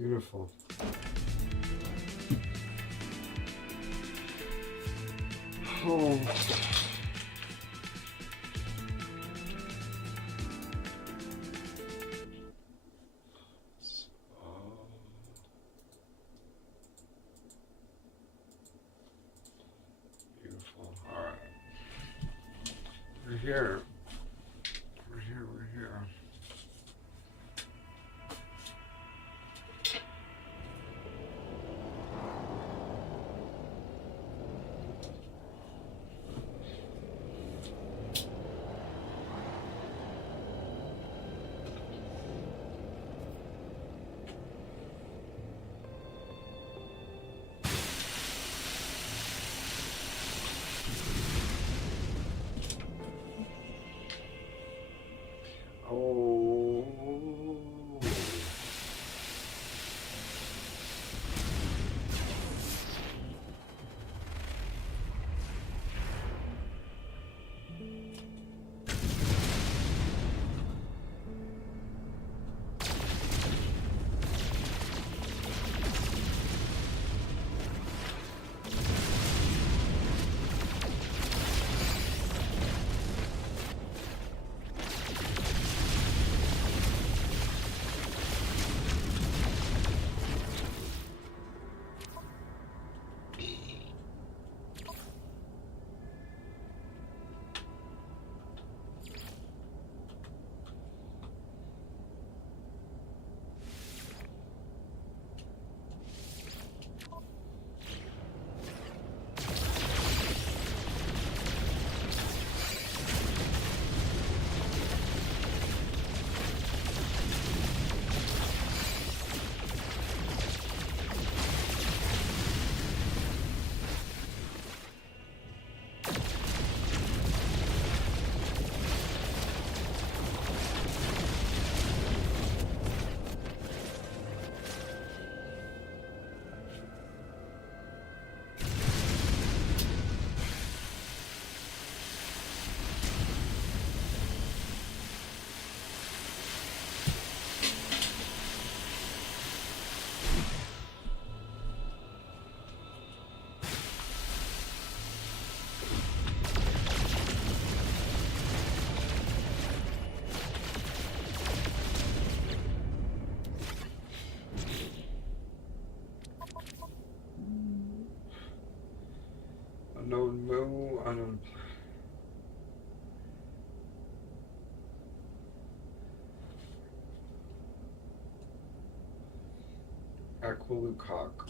Beautiful. Oh. Beautiful. All right. We're here. We're here. We're here. Oh. Unknown moo, unknown. Aqualucock.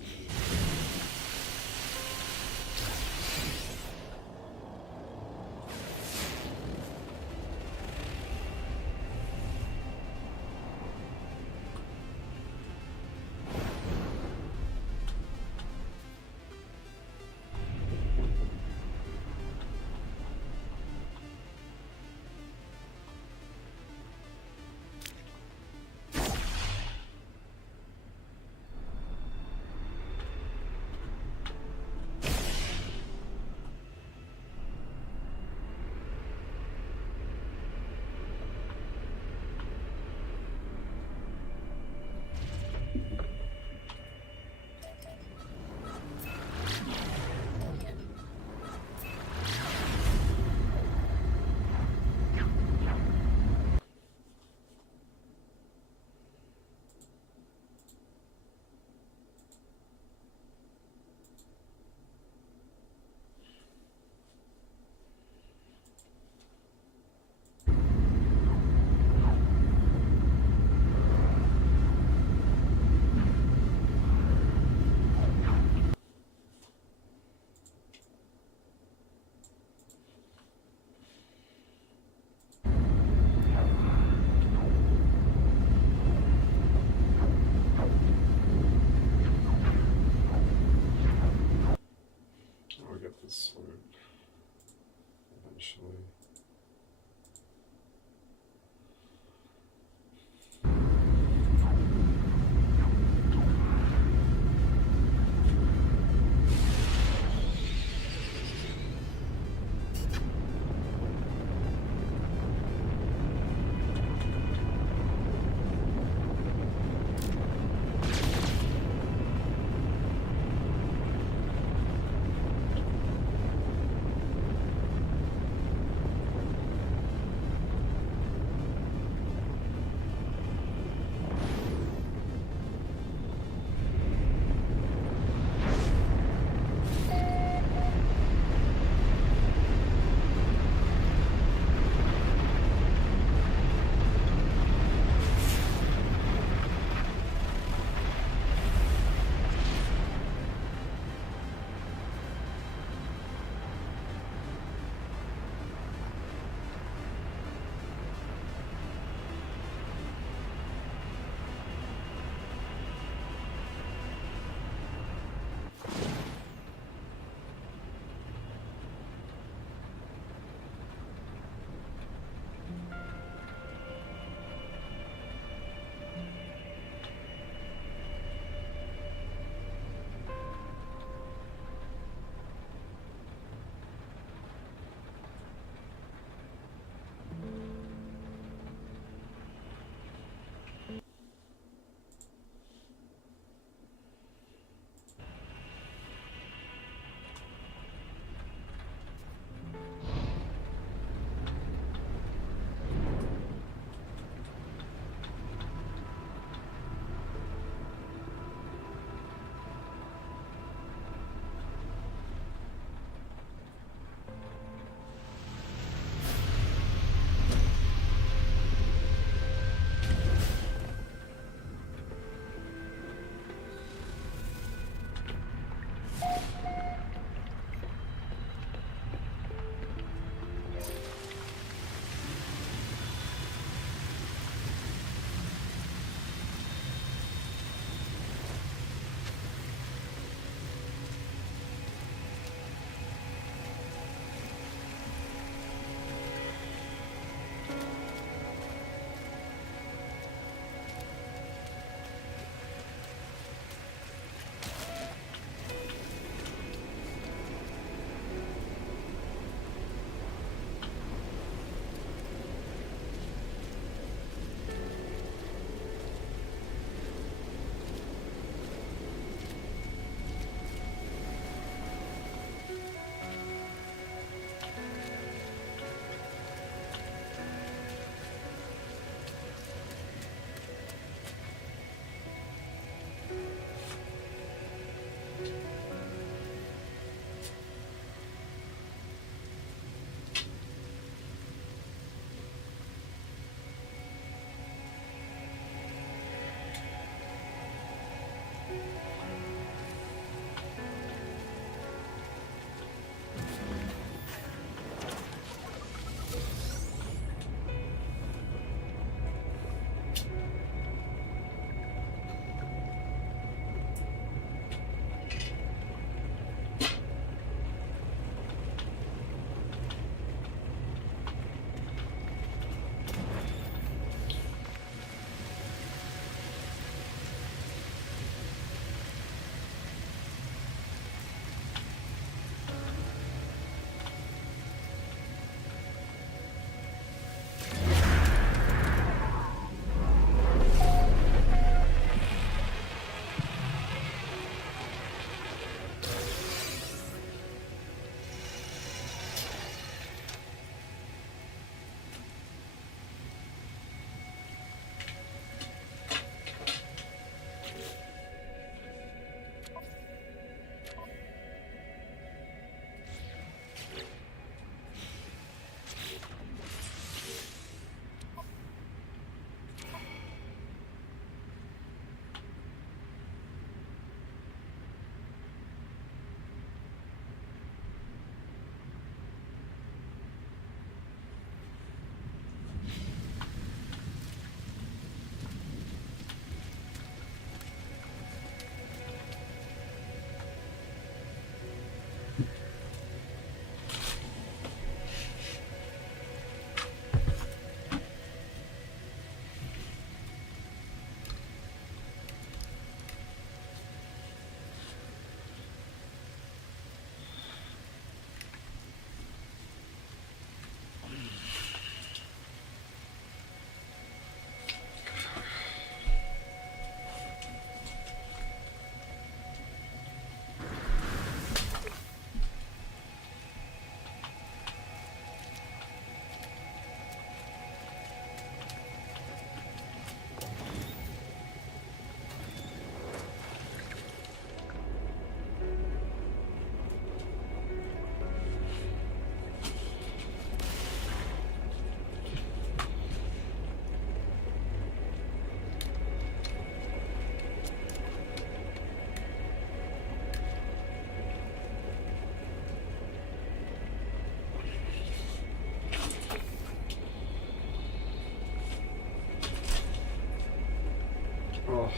Oh.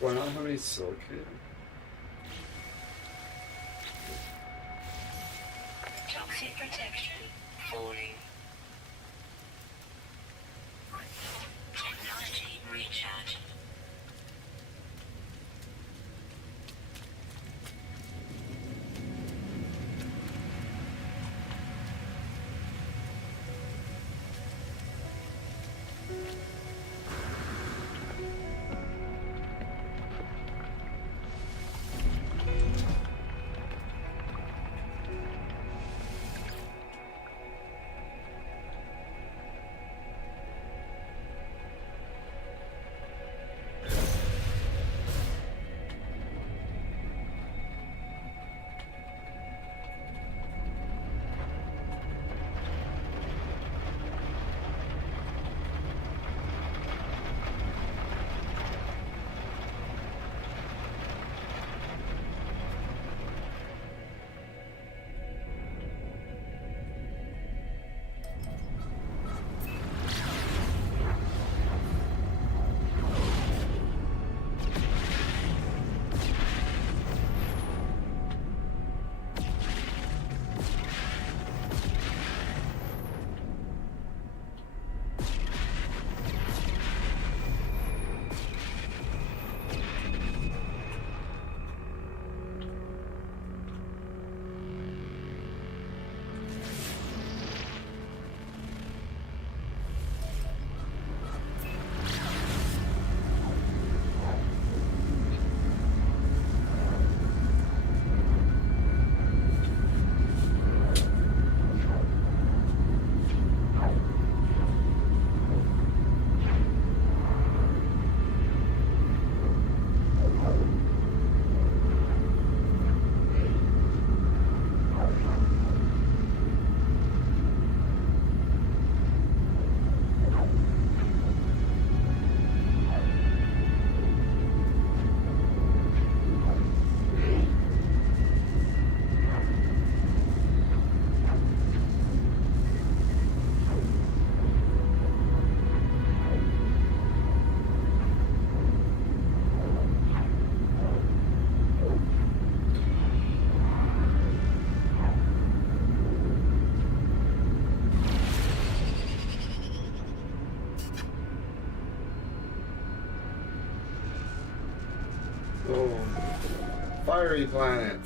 Do I not have any silicate? Toxic protection falling. Technology recharging. Oh, fiery planet.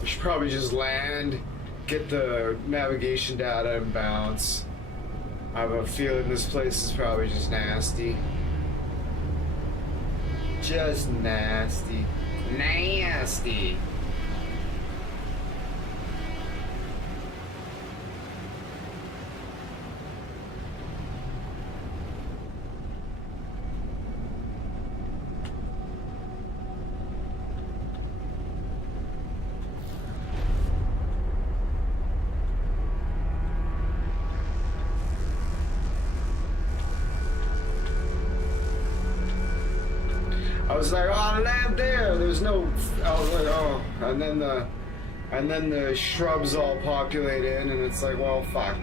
We should probably just land, get the navigation data, and bounce. I have a feeling this place is probably just nasty. Just nasty. Nasty. I was like, oh, land there. There's no. I was like, oh, and then the shrubs all populate in, and it's like, well, fuck.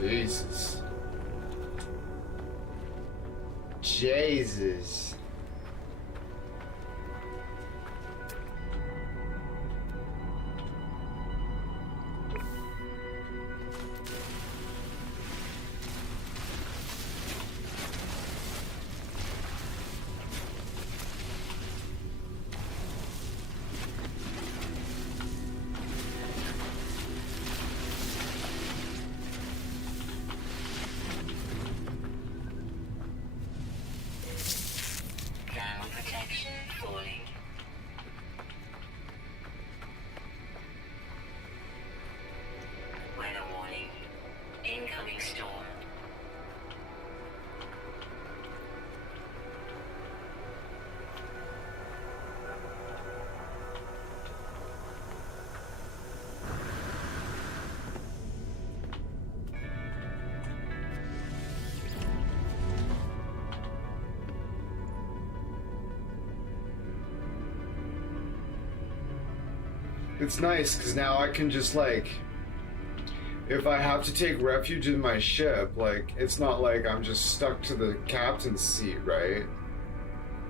Jesus. Jesus. Protection falling. Weather warning. Incoming storm. It's nice because now I can just like, if I have to take refuge in my ship, like it's not like I'm just stuck to the captain's seat, right?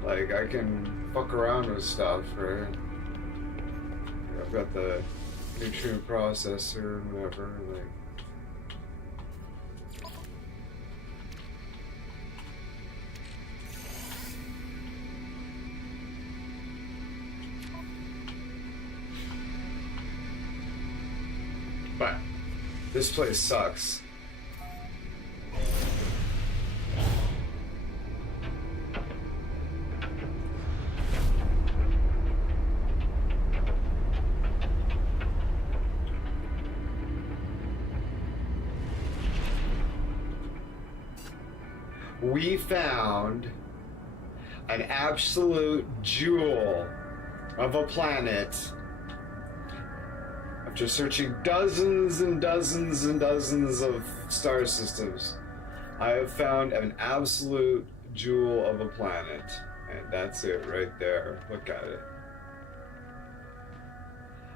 Like I can fuck around with stuff, right? I've got the nutrient processor and whatever, like. But this place sucks. We found an absolute jewel of a planet. After searching dozens and dozens and dozens of star systems, I have found an absolute jewel of a planet. And that's it right there. Look at it.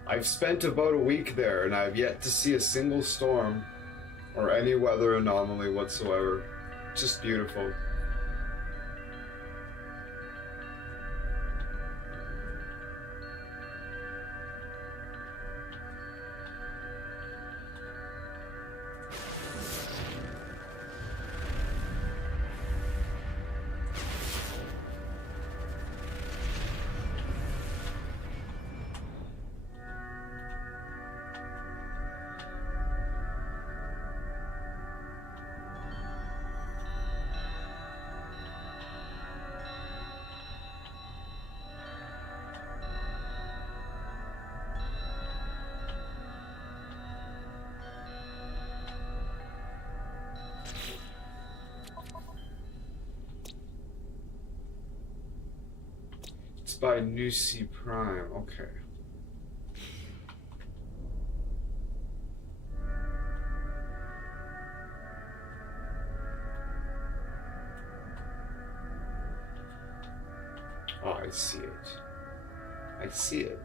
I've spent about a week there, and I've yet to see a single storm or any weather anomaly whatsoever. Just beautiful. By New C Prime, okay. Oh, I see it. I see it.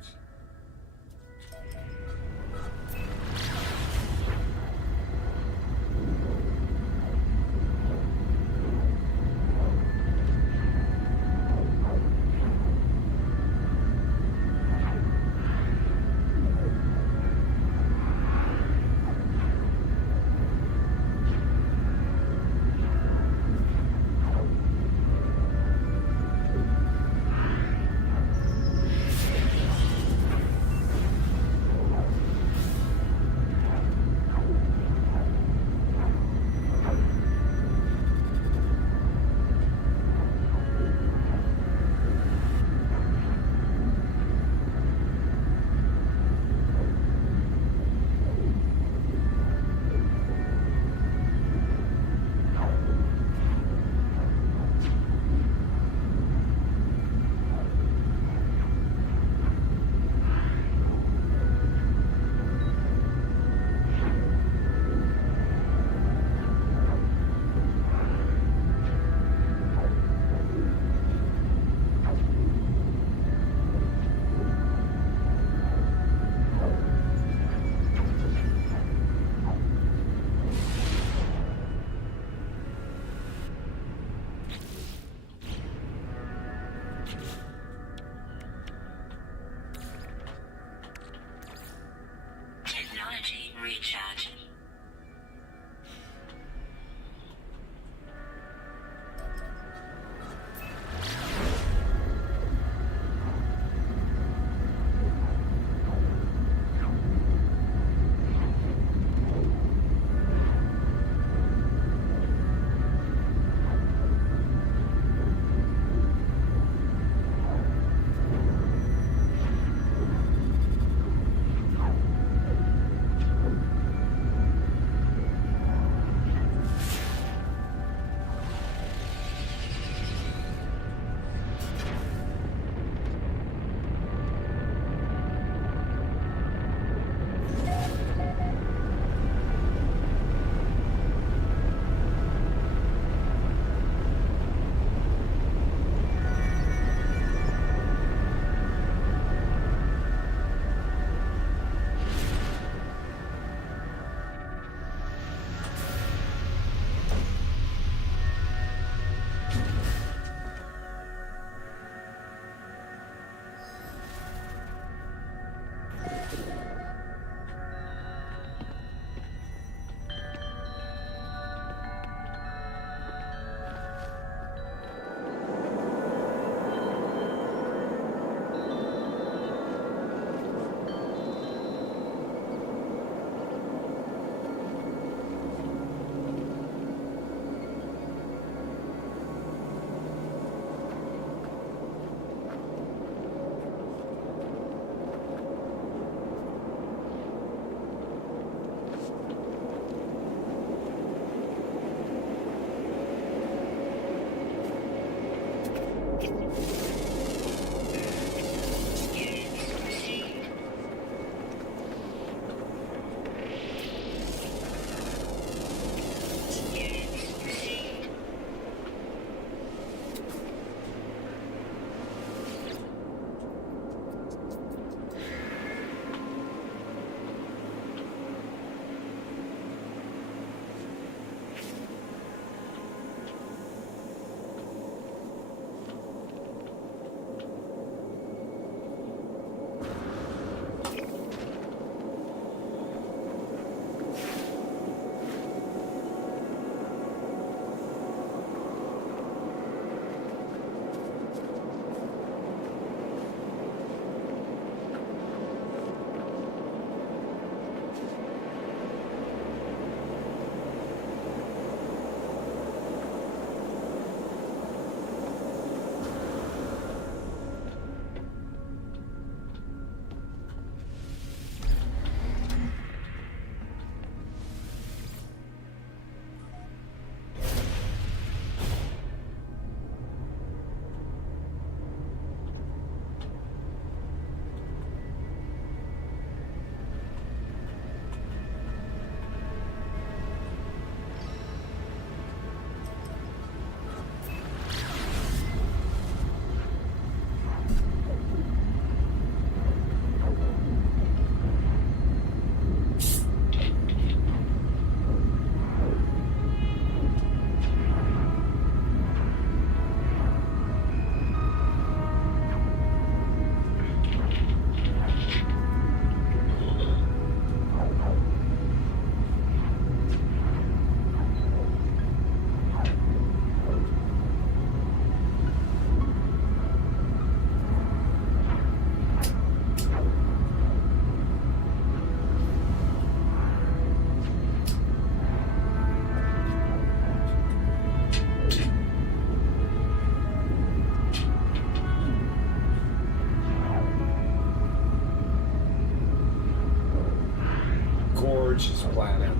Church's planet.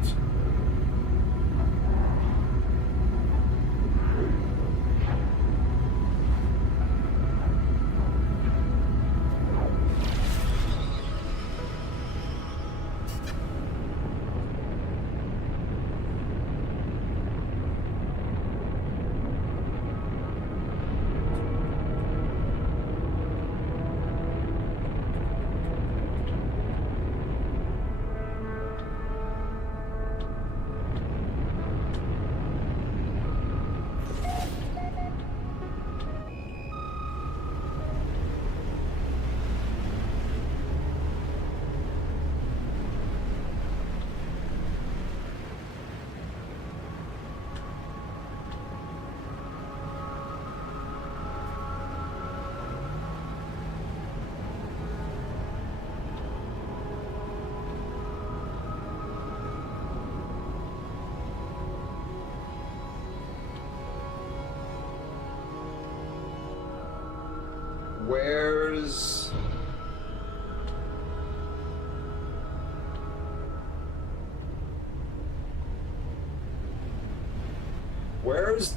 Where's...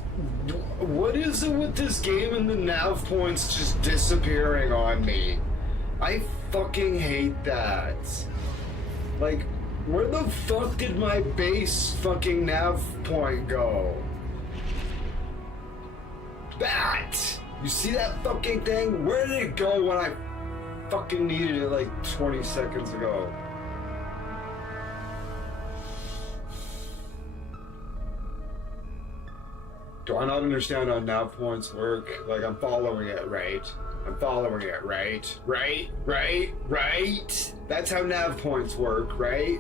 What is it with this game and the nav points just disappearing on me? I fucking hate that. Like, where the fuck did my base fucking nav point go? That! You see that fucking thing? Where did it go when I fucking needed it like 20 seconds ago? Do I not understand how nav points work? Like, I'm following it, right? I'm following it, right? Right? That's how nav points work, right?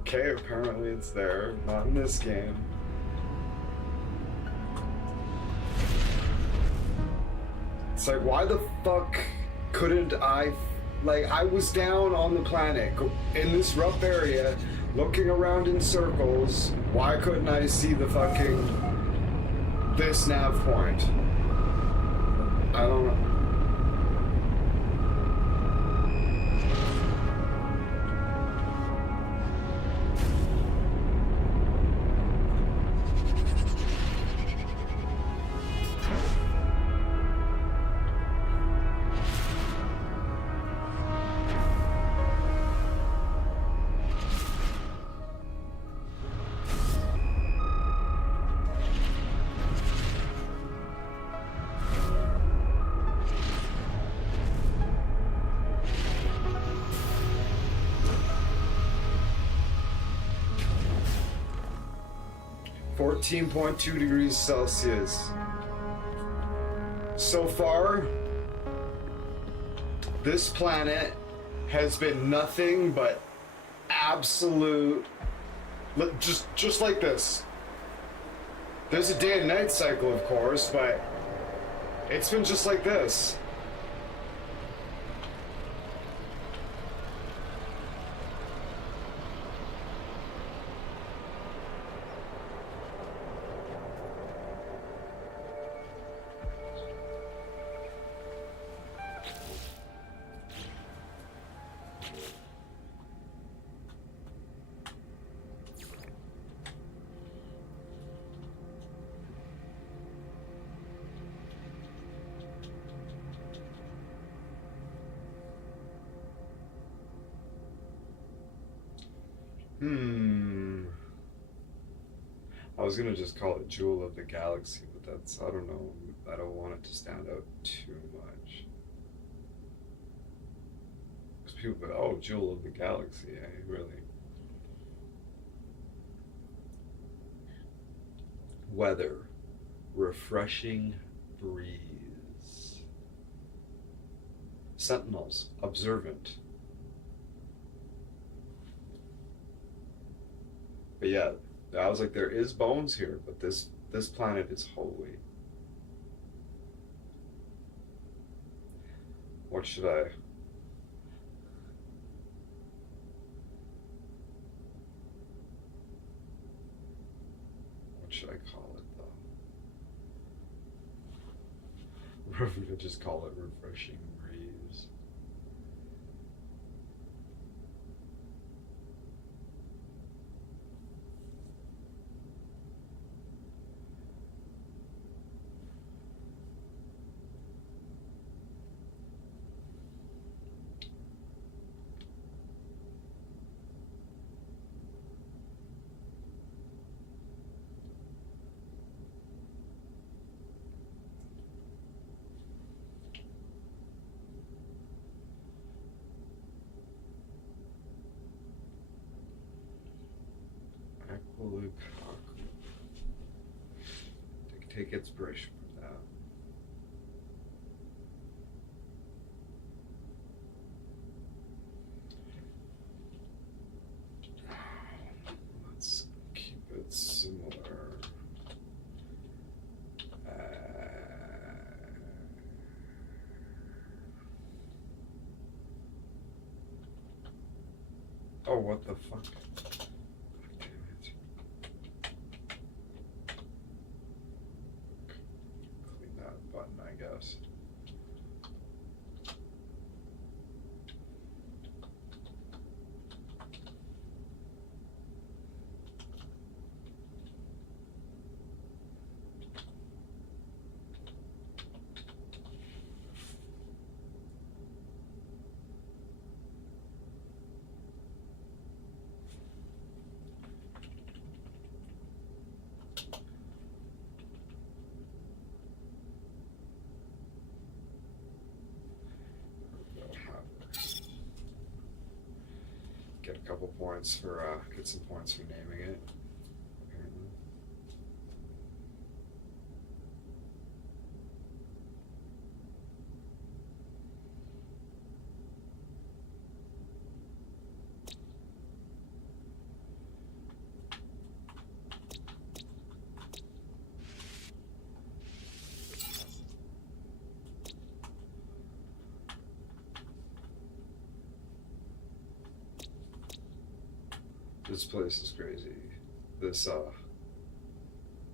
Okay, apparently it's there. Not in this game. It's like, why the fuck couldn't I... Like, I was down on the planet, in this rough area, looking around in circles. Why couldn't I see the fucking... this nav point? I don't know. 14.2 degrees Celsius. So far, this planet has been nothing but absolute, just like this. There's a day and night cycle, of course, but it's been just like this. I was gonna just call it Jewel of the Galaxy, but that's, I don't know, I don't want it to stand out too much. Because people go, oh, Jewel of the Galaxy, really. Weather, refreshing breeze. Sentinels, observant. But yeah, I was like, there is bones here, but this planet is holy. What should I... What should I call it, though? We're gonna just call it refreshing breeze. Lukaku. Take inspiration from that. Let's keep it similar. Oh, what the fuck? Damn it. Clean that button, I guess. Get a couple points for, get some points for naming it, apparently. This place is crazy. This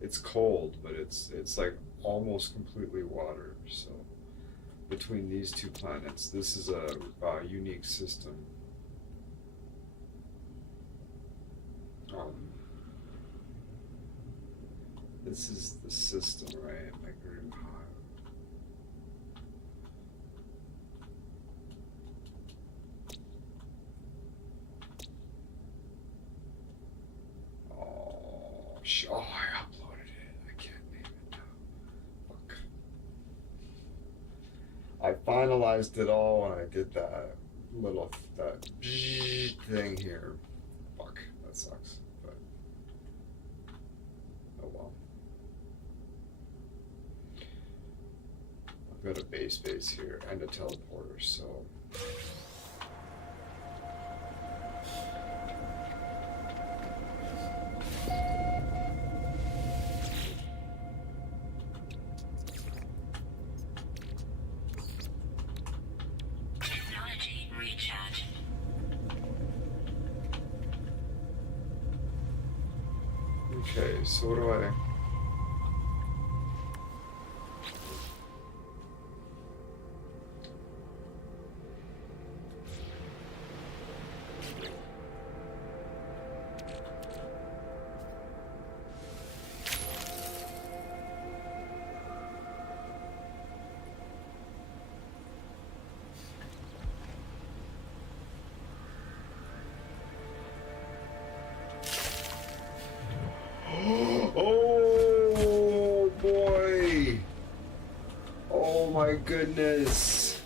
it's cold, but it's like almost completely water. So between these two planets, this is a unique system. This is the system, right? Like oh, I uploaded it. I can't name it now. Fuck. I finalized it all when I did that little thing here. Fuck, that sucks. But oh well. I've got a base here and a teleporter, so. Technology recharge. Okay, so what do I? Oh boy! Oh my goodness!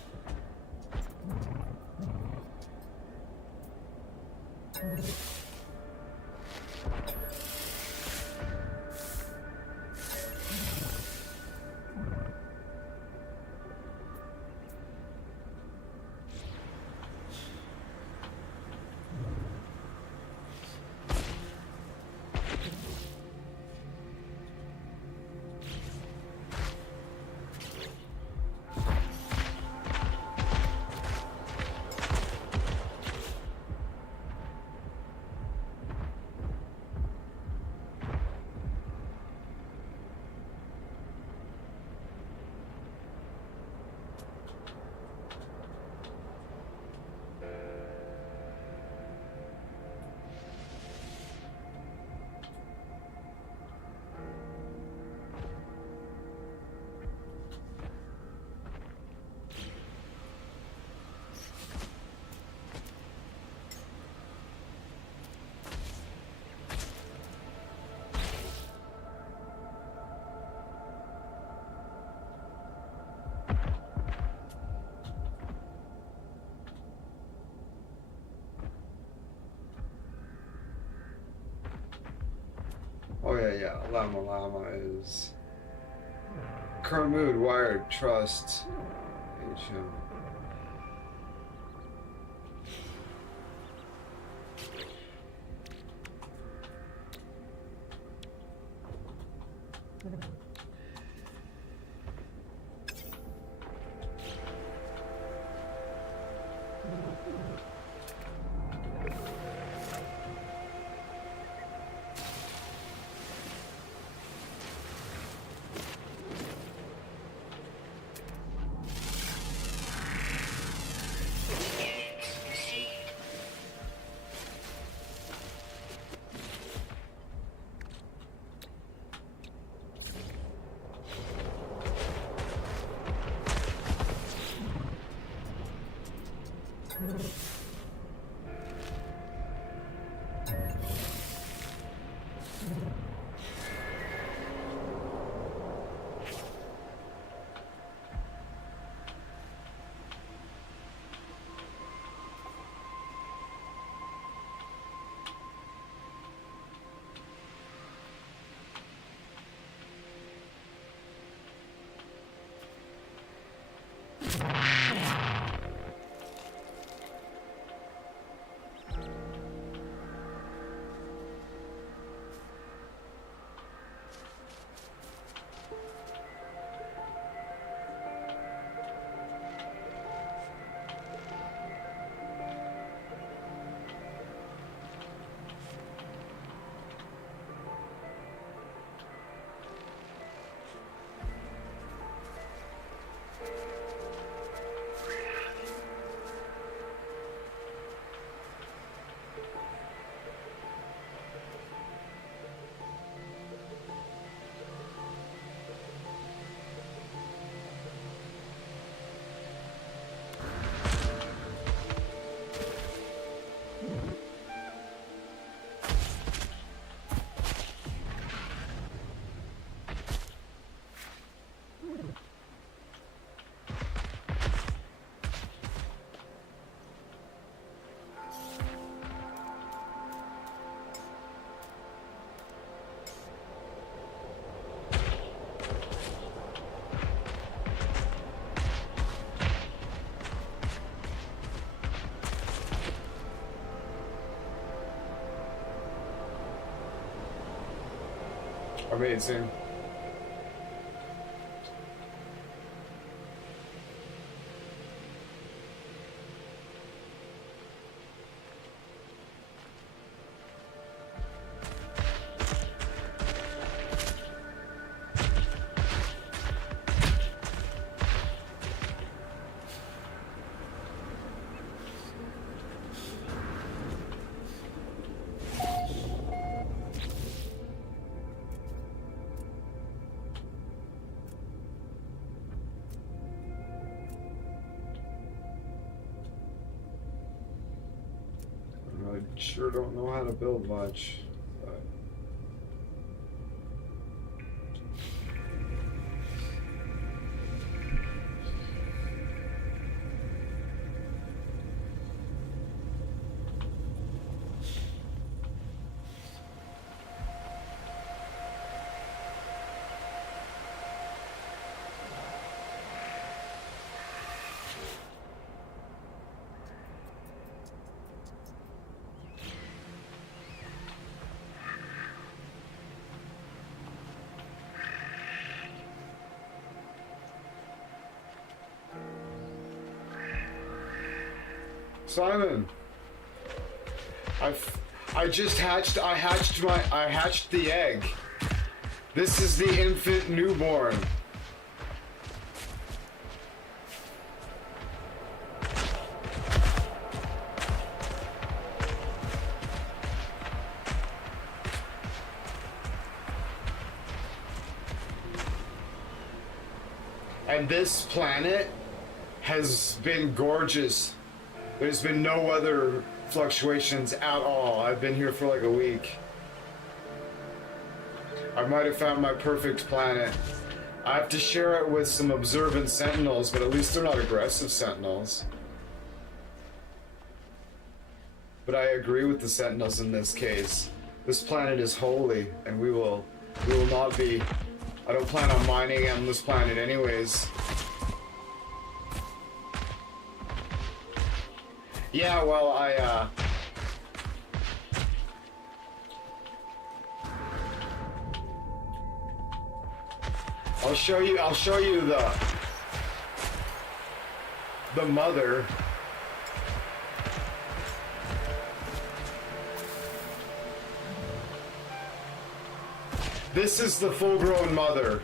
yeah. Llama Llama is current mood, wired, trust, HM. Units received. Amazing. I sure don't know how to build much. But Simon, I just hatched. I hatched the egg. This is the infant newborn. And this planet has been gorgeous. There's been no weather fluctuations at all. I've been here for like a week. I might have found my perfect planet. I have to share it with some observant sentinels, but at least they're not aggressive sentinels. But I agree with the sentinels in this case. This planet is holy, and we will We will not be. I don't plan on mining Endless Planet anyways. Yeah, well, I'll show you the mother. This is the full-grown mother.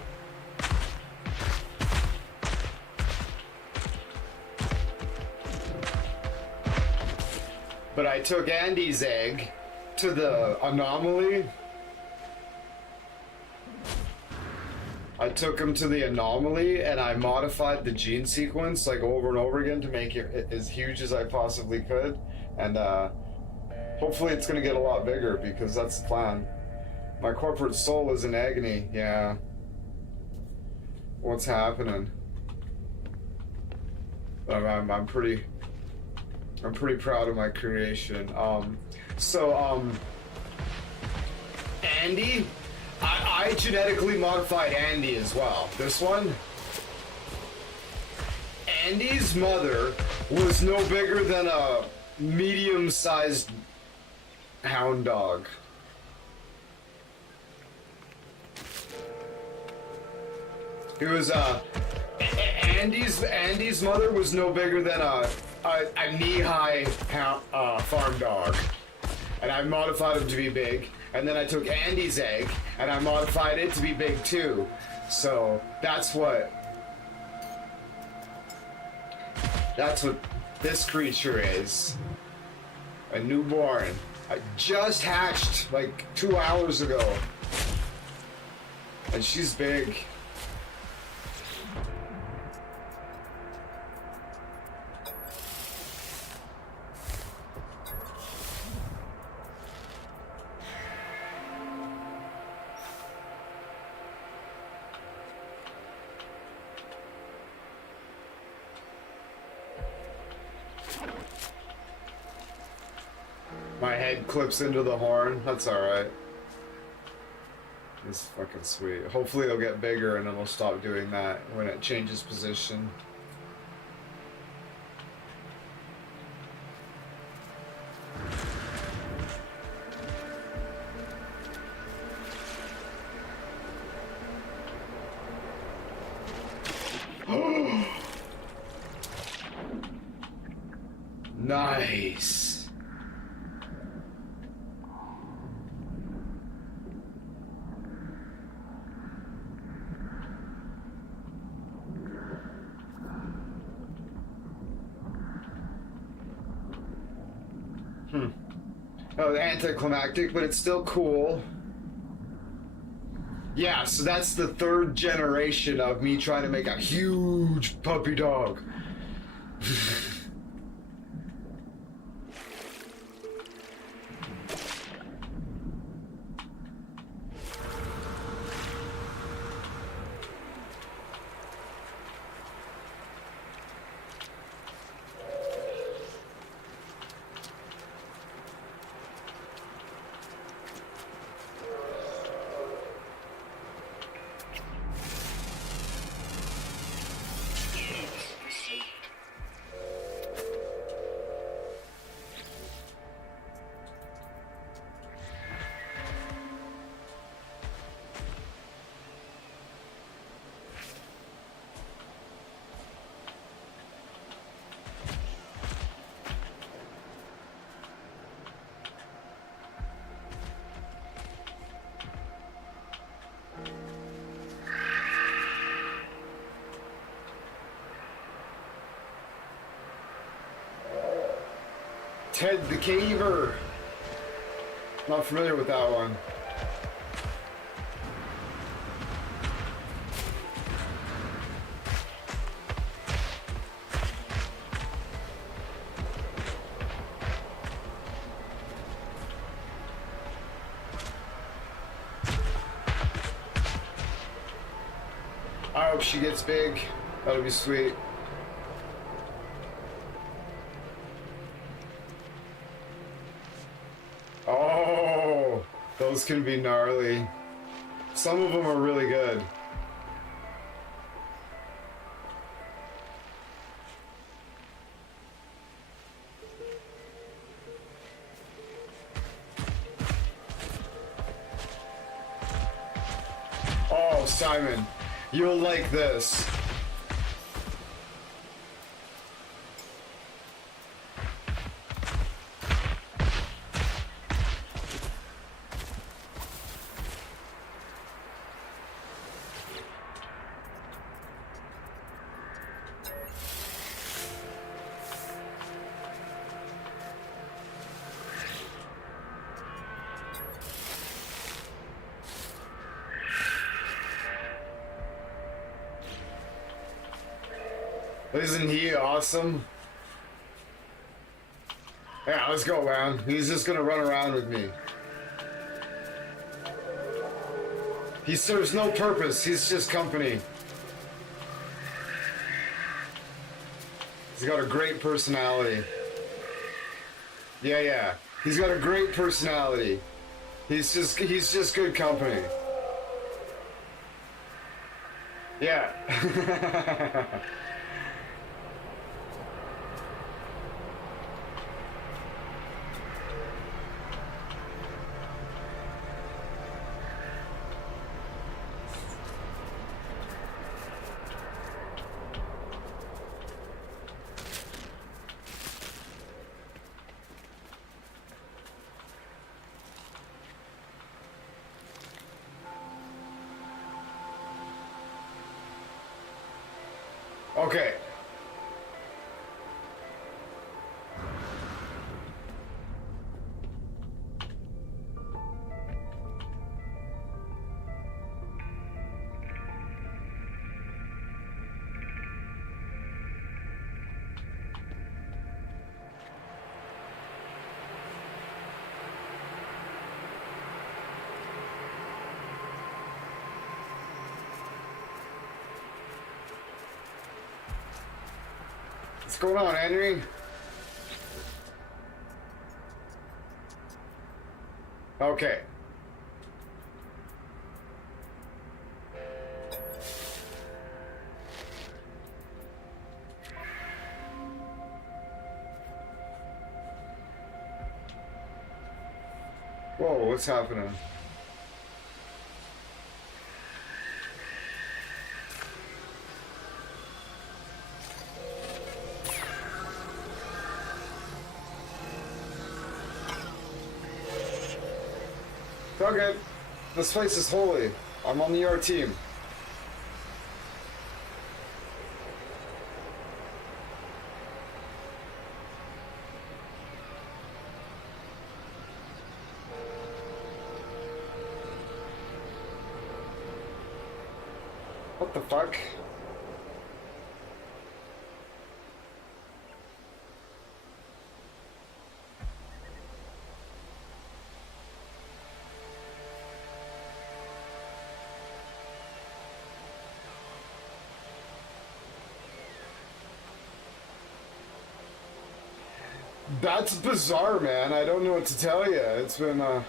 But I took Andy's egg to the anomaly. I took him to the anomaly and I modified the gene sequence like over and over again to make it as huge as I possibly could. And hopefully it's gonna get a lot bigger because that's the plan. My corporate soul is in agony, yeah. What's happening? I'm pretty proud of my creation. Andy, I genetically modified Andy as well. This one, Andy's mother was no bigger than a medium-sized hound dog. It was Andy's mother was no bigger than a knee-high farm dog, and I modified him to be big. And then I took Andy's egg and I modified it to be big too. So that's what this creature is. A newborn. I just hatched like 2 hours ago, and she's big. My head clips into the horn. That's alright. It's fucking sweet. Hopefully it'll get bigger and it'll stop doing that when it changes position. Nice. Oh, anticlimactic, but it's still cool. Yeah, so that's the third generation of me trying to make a huge puppy dog. Ted the Caver. Not familiar with that one. I hope she gets big. That'll be sweet. Those can be gnarly. Some of them are really good. Oh, Simon, you'll like this. Isn't he awesome? Yeah, let's go, man. He's just gonna run around with me. He serves no purpose, he's just company. He's got a great personality. Yeah. He's got a great personality. He's just good company. Yeah. Okay. What's going on, Henry? Okay. Whoa, what's happening? Okay, this place is holy. I'm on the ER team. What the fuck? That's bizarre, man. I don't know what to tell you. It's been, I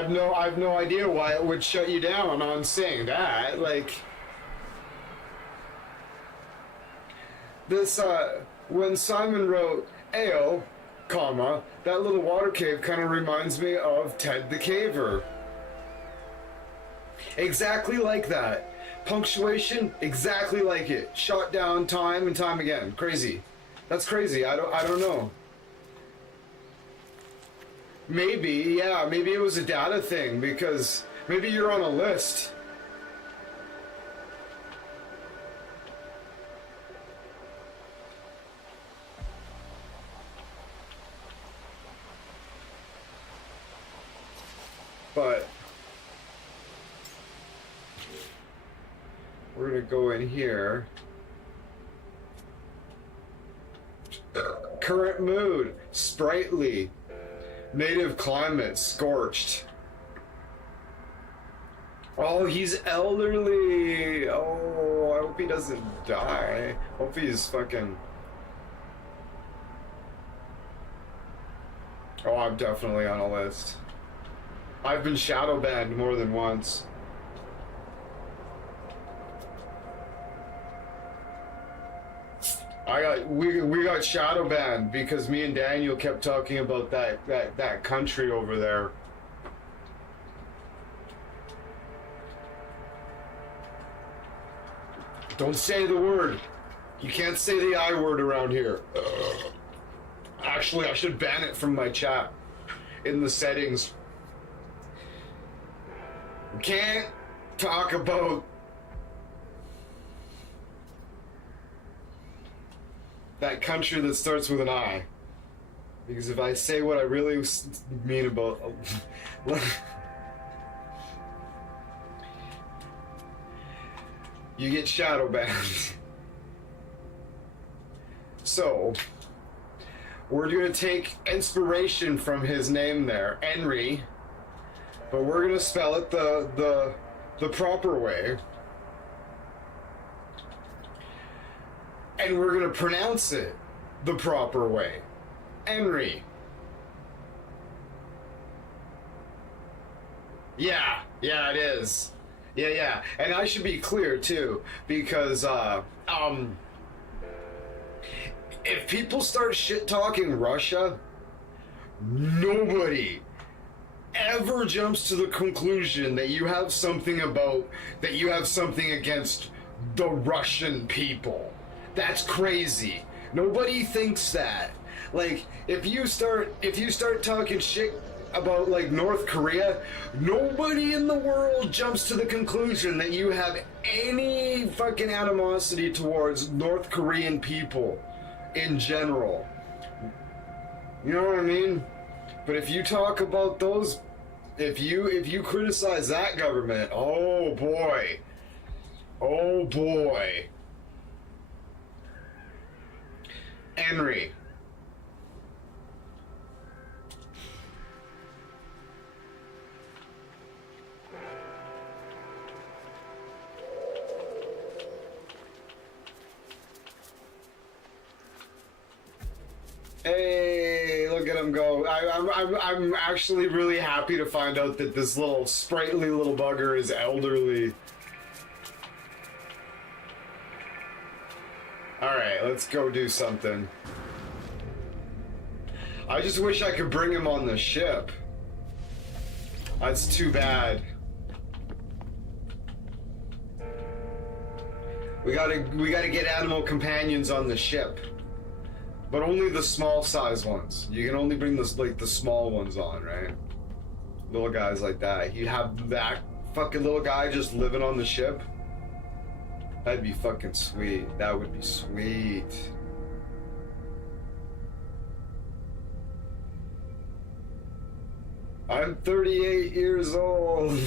have no idea why it would shut you down on saying that. Like, this, when Simon wrote Ayo, comma, that little water cave kind of reminds me of Ted the Caver. Exactly like that. Punctuation, exactly like it. Shot down time and time again. Crazy. That's crazy. I don't know. Maybe, yeah, maybe it was a data thing because maybe you're on a list. But we're gonna go in here. Current mood, sprightly. Native climate, scorched. Oh, he's elderly. Oh, I hope he doesn't die. Hope he's fucking... Oh, I'm definitely on a list. I've been shadow banned more than once. We got shadow banned because me and Daniel kept talking about that country over there. Don't say the word. You can't say the I word around here. Actually, I should ban it from my chat in the settings. We can't talk about that country that starts with an I. Because if I say what I really mean about... you get shadow banned. So, we're gonna take inspiration from his name there, Henry, but we're gonna spell it the proper way. And we're gonna pronounce it the proper way. Henry. Yeah, it is. Yeah. And I should be clear too, because if people start shit talking Russia, nobody ever jumps to the conclusion that you have something against the Russian people. That's crazy. Nobody thinks that. Like, if you start talking shit about like North Korea, nobody in the world jumps to the conclusion that you have any fucking animosity towards North Korean people in general. You know what I mean? But if you talk about those, if you criticize that government, oh boy. Henry. Hey, look at him go. I'm actually really happy to find out that this little sprightly little bugger is elderly. Alright, let's go do something. I just wish I could bring him on the ship. That's too bad. We gotta get animal companions on the ship. But only the small size ones. You can only bring this, like, the small ones on, right? Little guys like that. You have that fucking little guy just living on the ship. That'd be fucking sweet. That would be sweet. I'm 38 years old.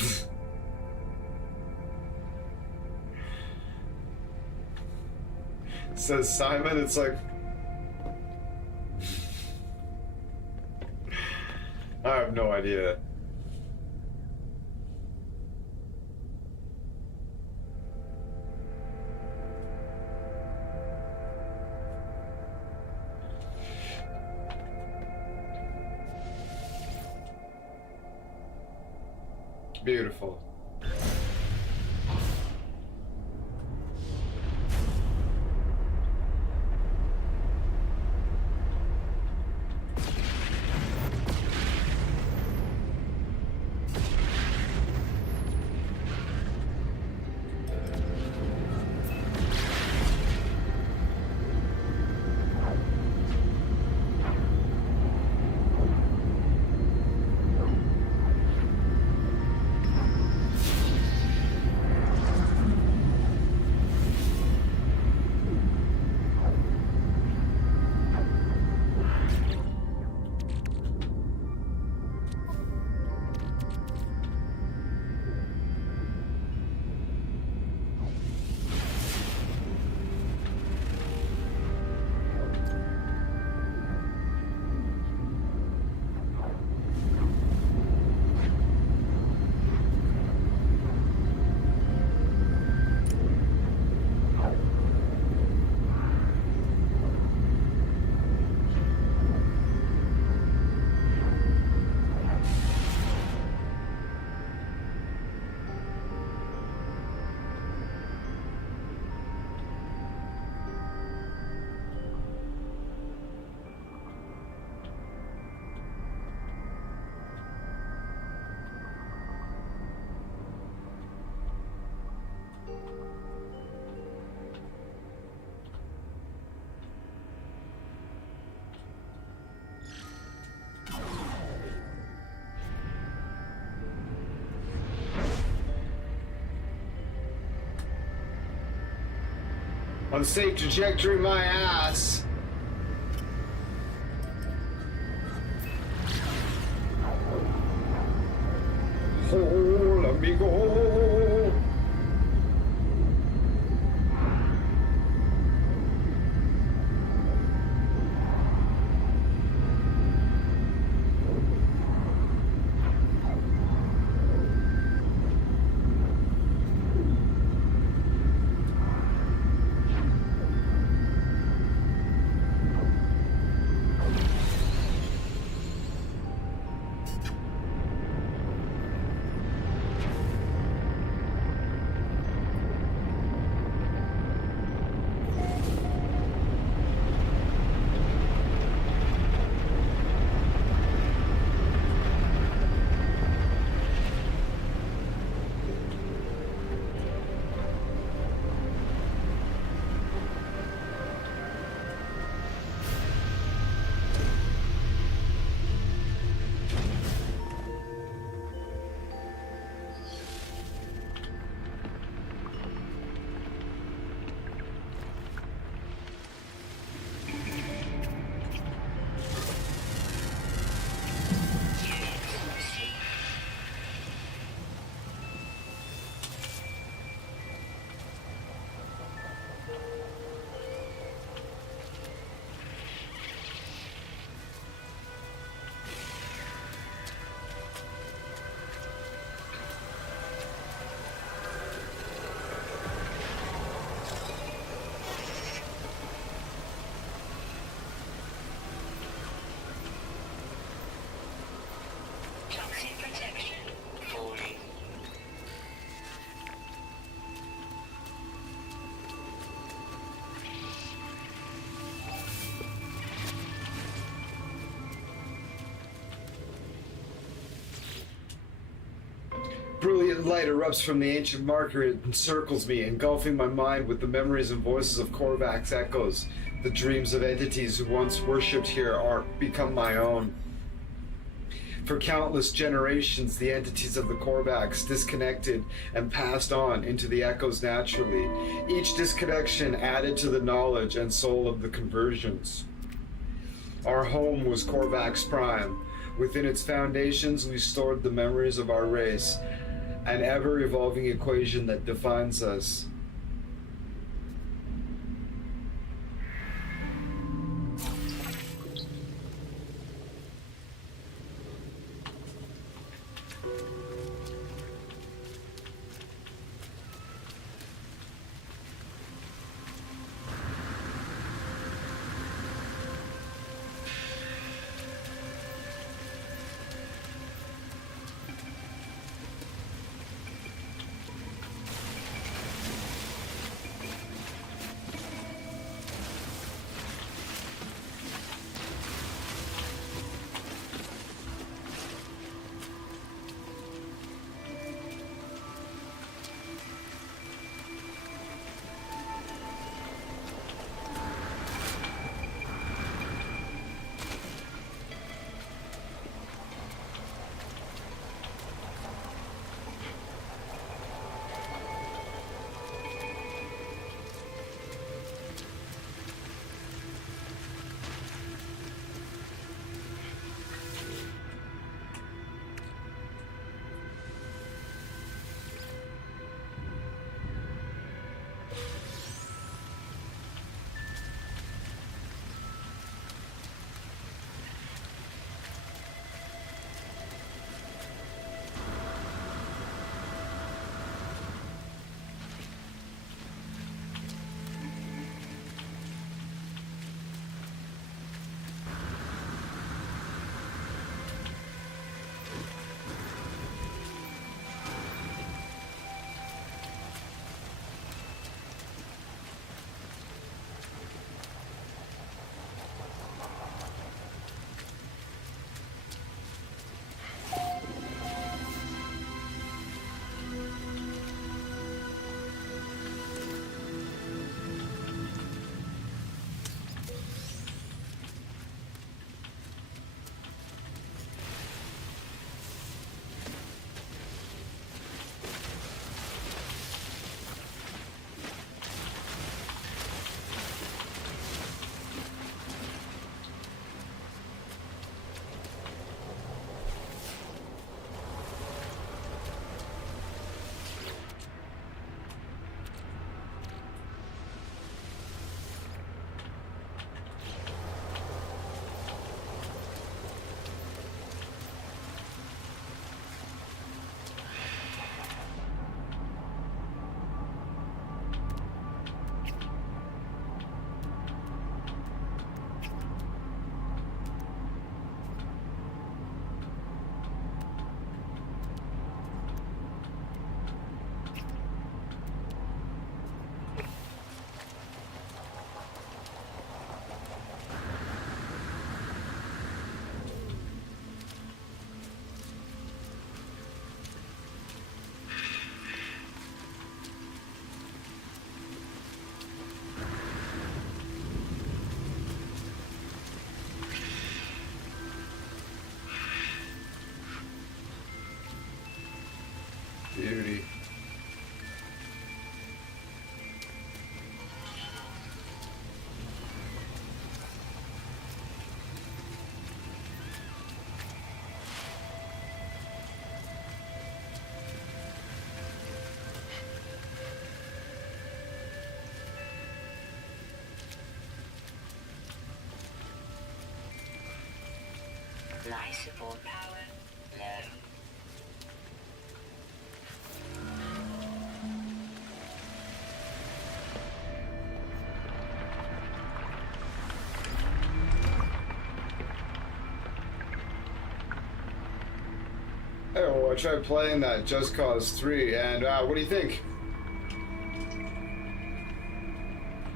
Says Simon, it's like... I have no idea. Beautiful. Unsafe trajectory, my ass. Oh, let me go. Toxic protection falling. Brilliant light erupts from the ancient marker. It encircles me, engulfing my mind with the memories and voices of Korvac's echoes. The dreams of entities who once worshipped here are become my own. For countless generations, the entities of the Korvax disconnected and passed on into the echoes naturally. Each disconnection added to the knowledge and soul of the conversions. Our home was Korvax Prime. Within its foundations, we stored the memories of our race, an ever-evolving equation that defines us. Life support power low. Oh, I tried playing that Just Cause 3, and what do you think?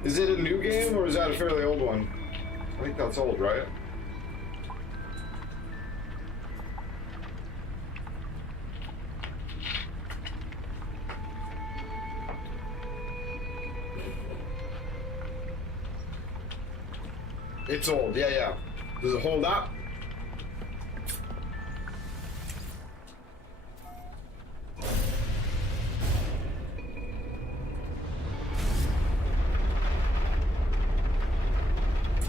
Is it a new game, or is that a fairly old one? I think that's old, right? It's old, yeah. Does it hold up?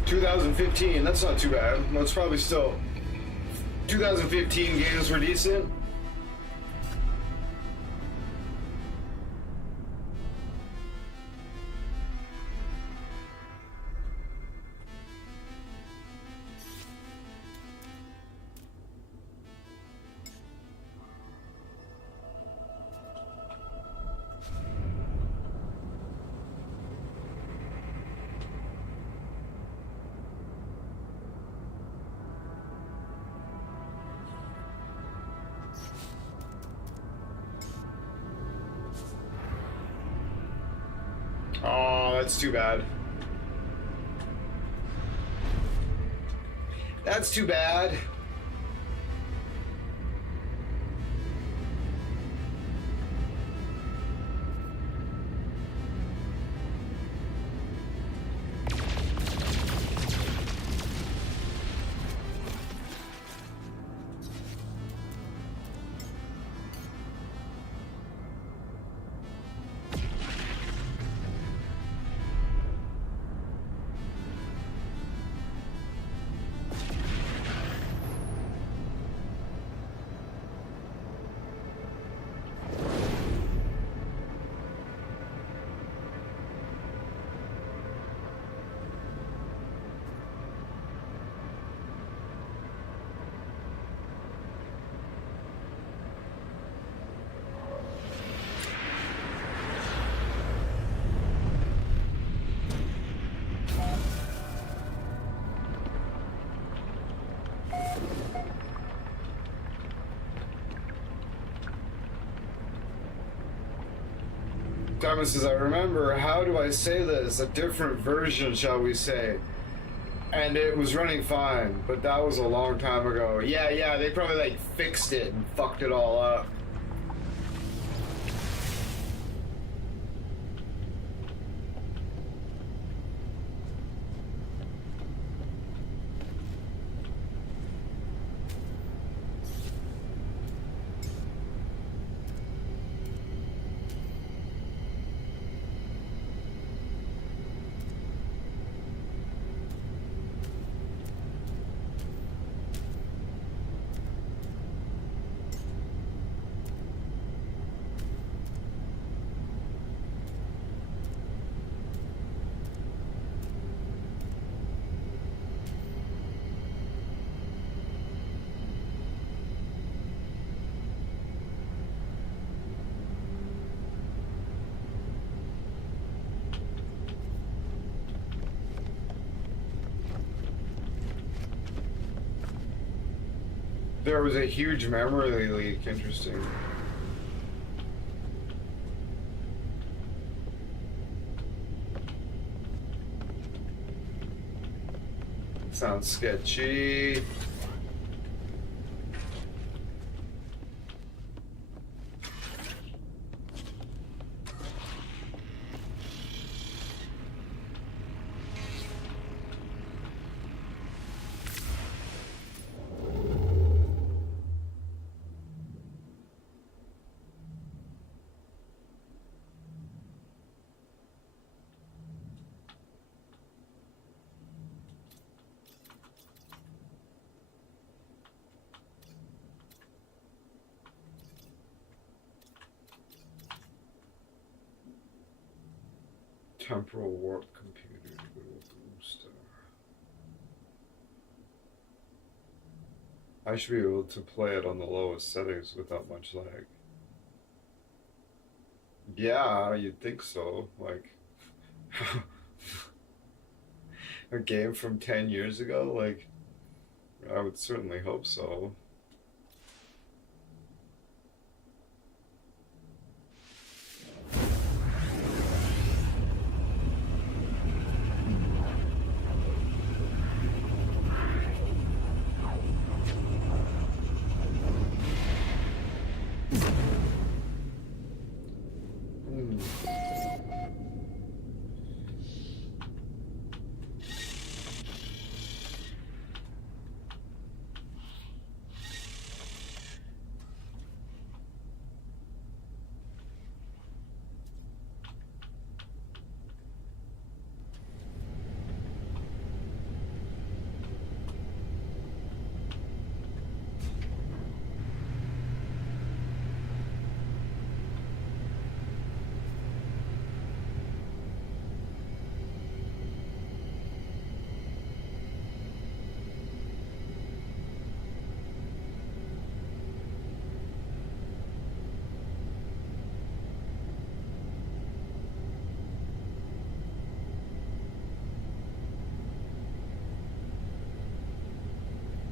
$2015, that's not too bad. That's probably still 2015 games were decent. Oh, that's too bad. That's too bad. Thomas says, I remember, how do I say this? A different version, shall we say. And it was running fine, but that was a long time ago. Yeah, they probably like fixed it and fucked it all up. There was a huge memory leak, interesting. Sounds sketchy. Temporal warp computer. I should be able to play it on the lowest settings without much lag. Yeah, you'd think so. Like, a game from 10 years ago? Like, I would certainly hope so.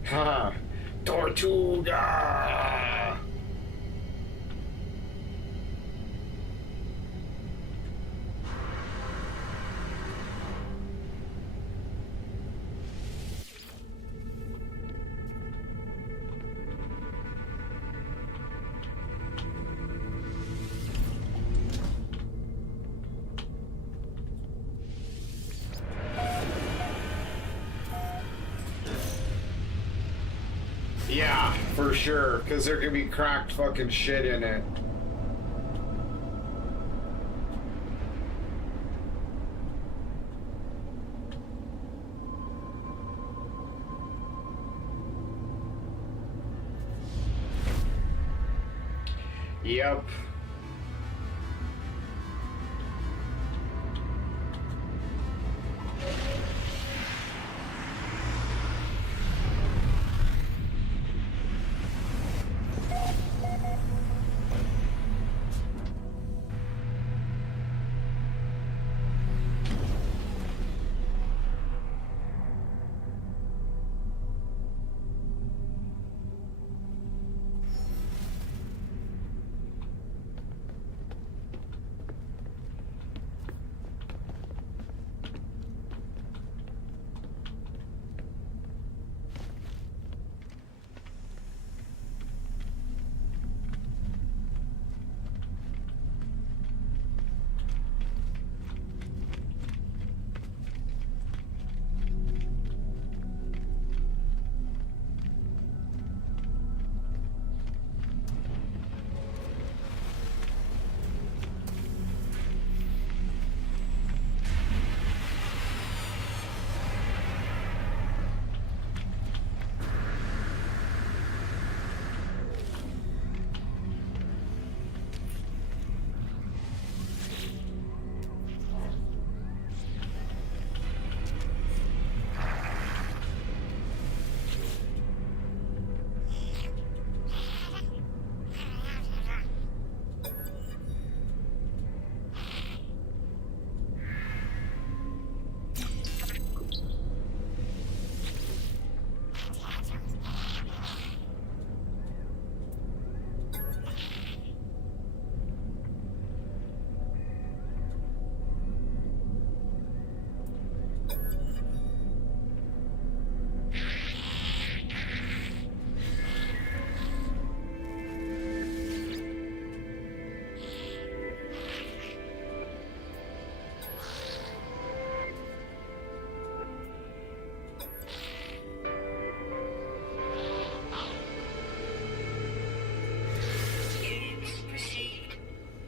Ha! Tortuga! Yeah, for sure, because there can be cracked fucking shit in it. Yep.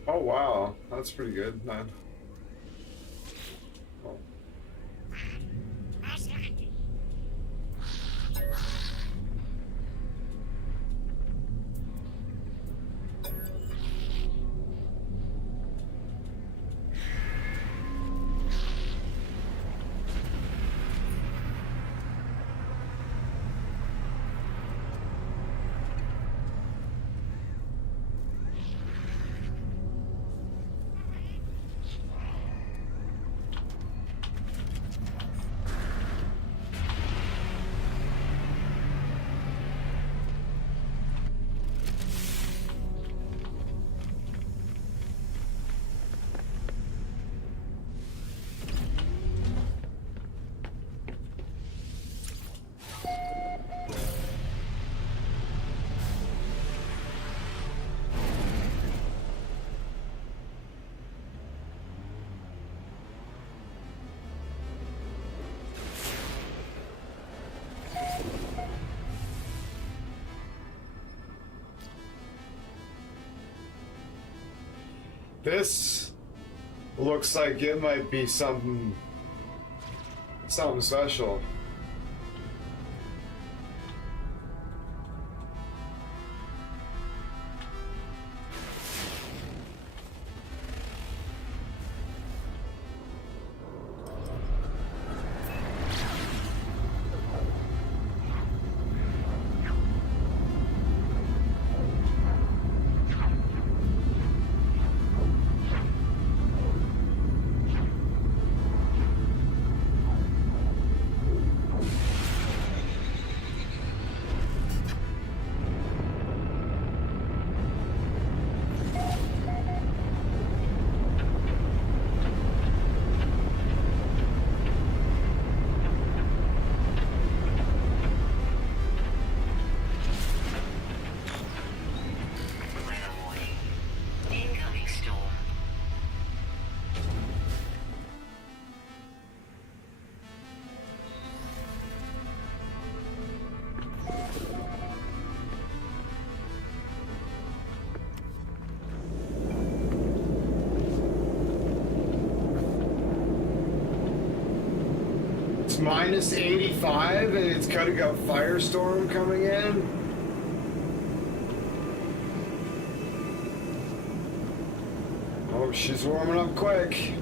Oh wow, that's pretty good, man. Oh. This looks like it might be something special. It's minus 85 and it's kind of got firestorm coming in. Oh, she's warming up quick.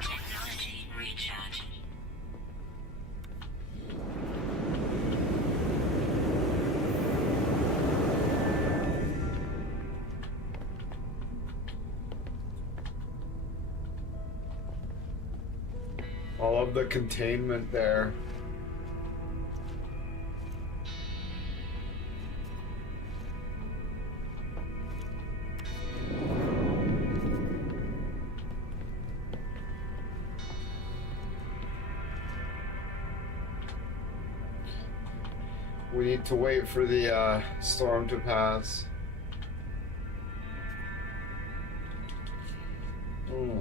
Technology recharge. All of the containment there. We need to wait for the storm to pass. Hmm.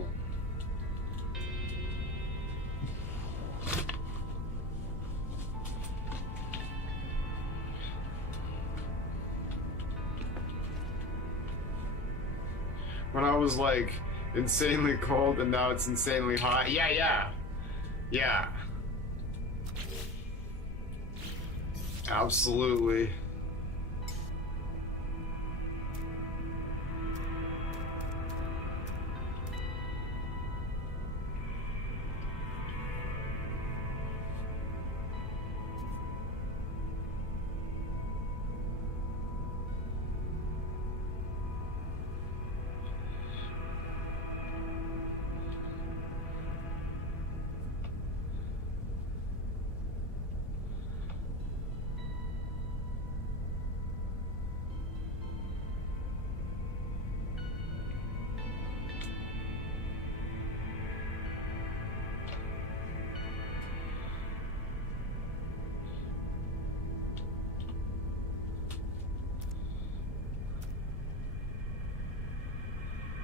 When I was like insanely cold and now it's insanely hot. Yeah. Absolutely.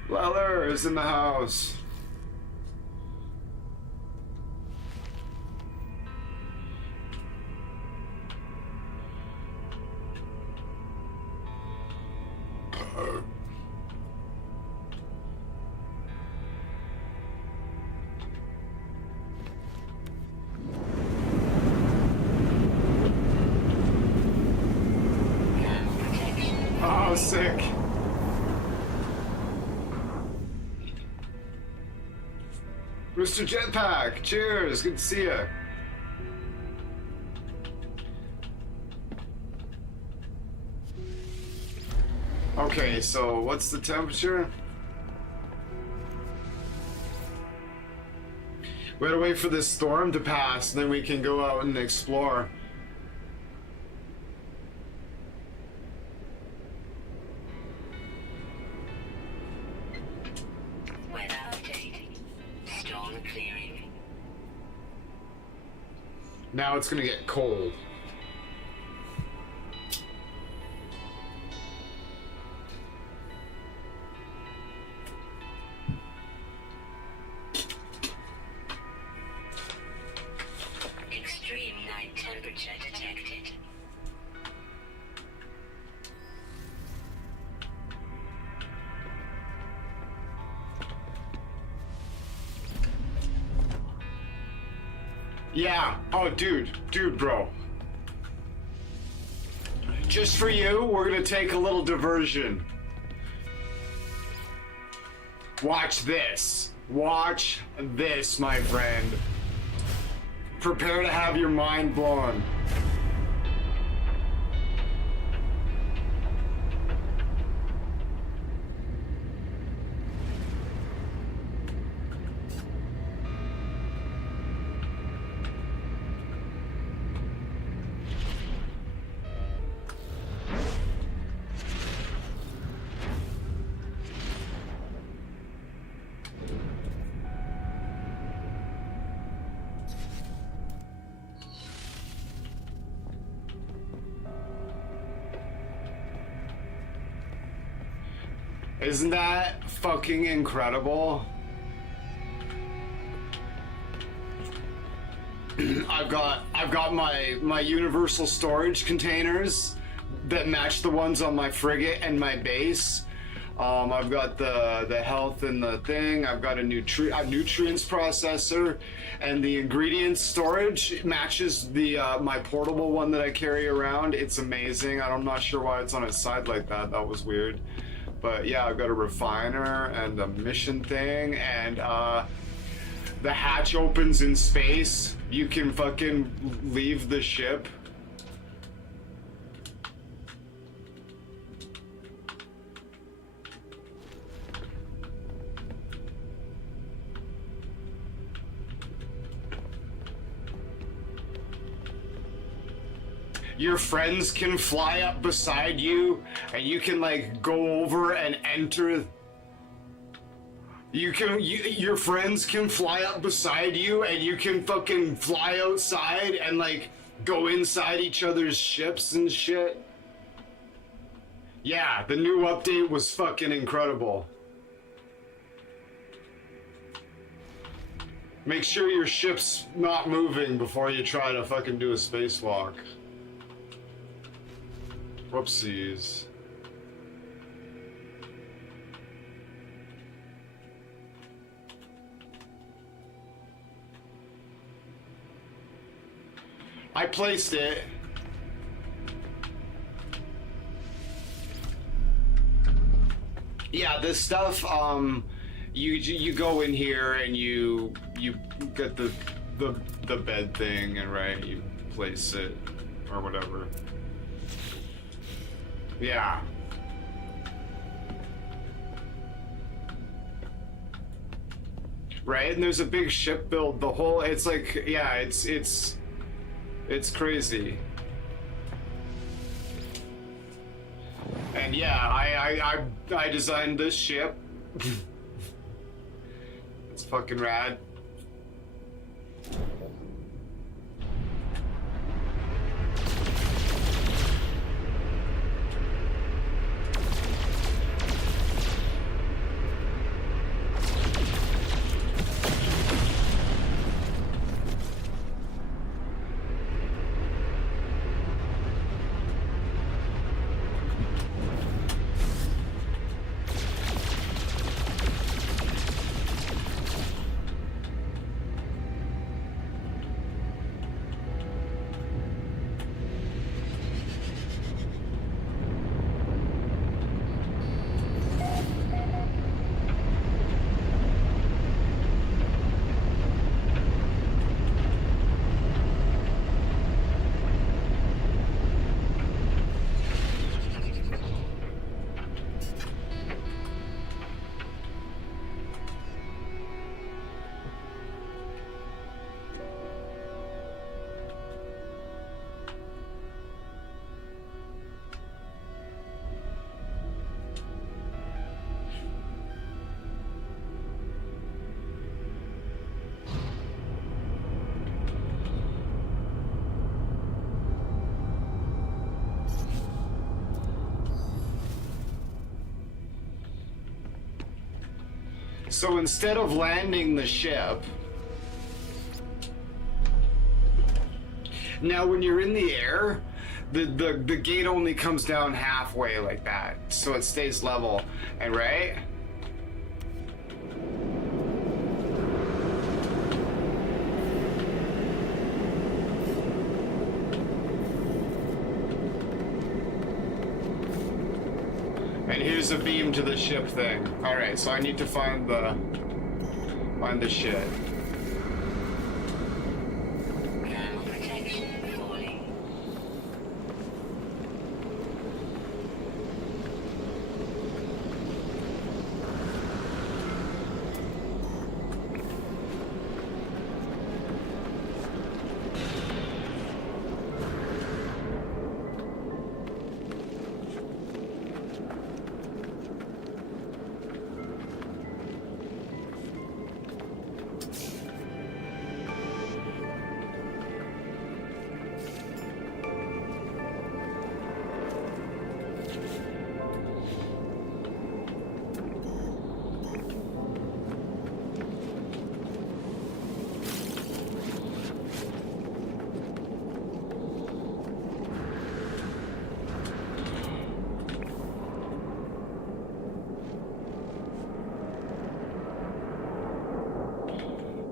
Leather is in the house. Oh, sick. Mr. Jetpack, cheers, good to see you. Okay, so what's the temperature? We gotta wait for this storm to pass, and then we can go out and explore. Now it's gonna get cold. Extreme night temperature detected. Yeah. Oh, dude, bro. Just for you, we're gonna take a little diversion. Watch this. Watch this, my friend. Prepare to have your mind blown. Isn't that fucking incredible? I've got my universal storage containers that match the ones on my frigate and my base. I've got the health and the thing. I've got a nutrients processor, and the ingredients storage matches the my portable one that I carry around. It's amazing. I'm not sure why it's on its side like that. That was weird. But yeah, I've got a refiner and a mission thing, and the hatch opens in space. You can fucking leave the ship. Your friends can fly up beside you, and you can like go over and enter. Your friends can fly up beside you, and you can fucking fly outside and like go inside each other's ships and shit. Yeah, the new update was fucking incredible. Make sure your ship's not moving before you try to fucking do a spacewalk. Whoopsies. I placed it. Yeah, this stuff, you go in here and you get the bed thing, and right, you place it or whatever. Yeah. Right, and there's a big ship build. The whole, it's like, yeah, it's crazy. And yeah, I designed this ship. It's fucking rad. So instead of landing the ship, now when you're in the air, the gate only comes down halfway like that, so it stays level, and right? And here's a beam to the ship thing. Alright, so I need to find the shit. Thermal protection falling.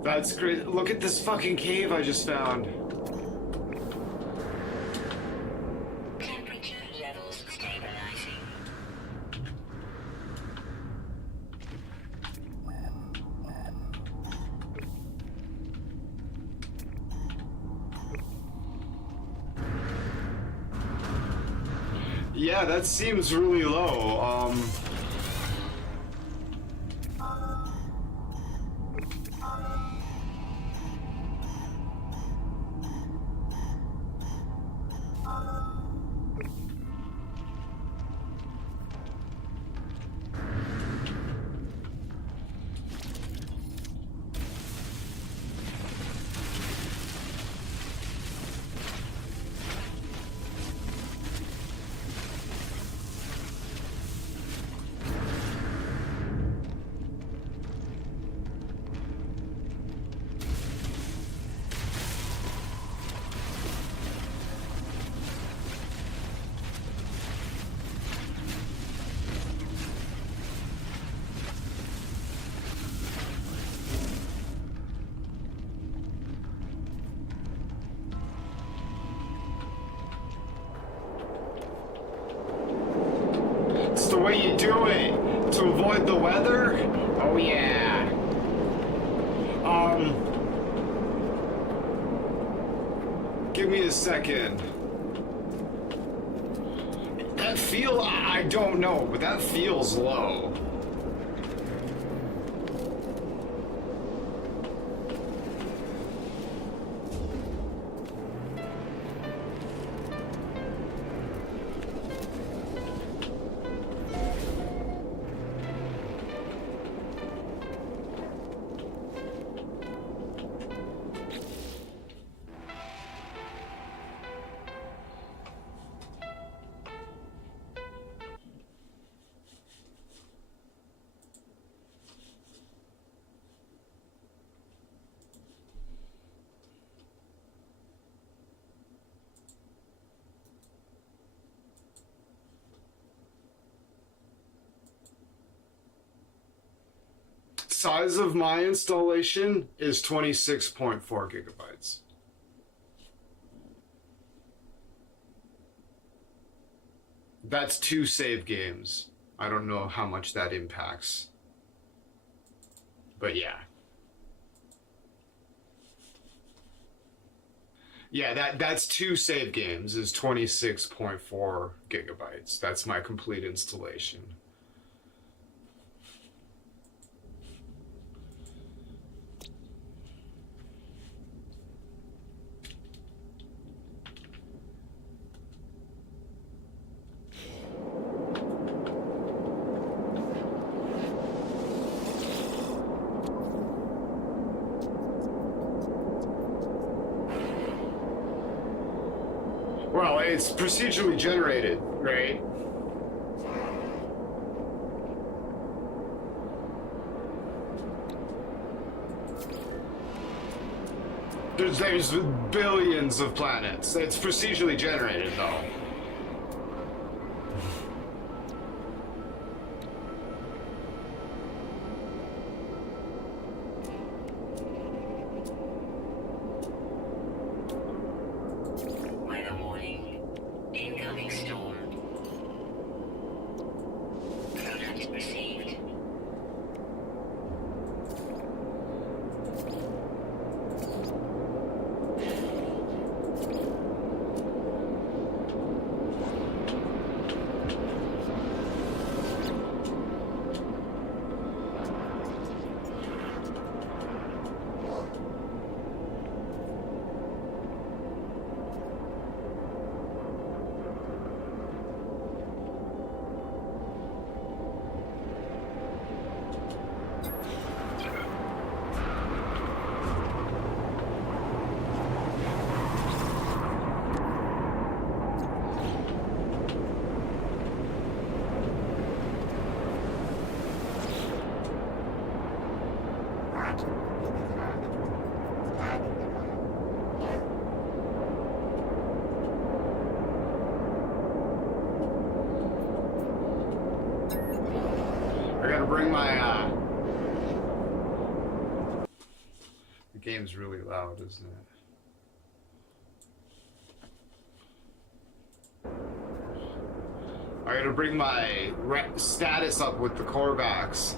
That's great. Look at this fucking cave I just found. Temperature levels stabilizing. Yeah, that seems really low. It's the way you do it to avoid the weather. Oh yeah. Give me a second. That I don't know, but that feels low. Size of my installation is 26.4 gigabytes. That's 2 save games. I don't know how much that impacts. But yeah. Yeah, that's 2 save games is 26.4 gigabytes. That's my complete installation. Well, it's procedurally generated, right? There's billions of planets. It's procedurally generated, though. Weather warning. Incoming storm. Product received. I gotta bring my, The game's really loud, isn't it? I gotta bring my status up with the Korvax.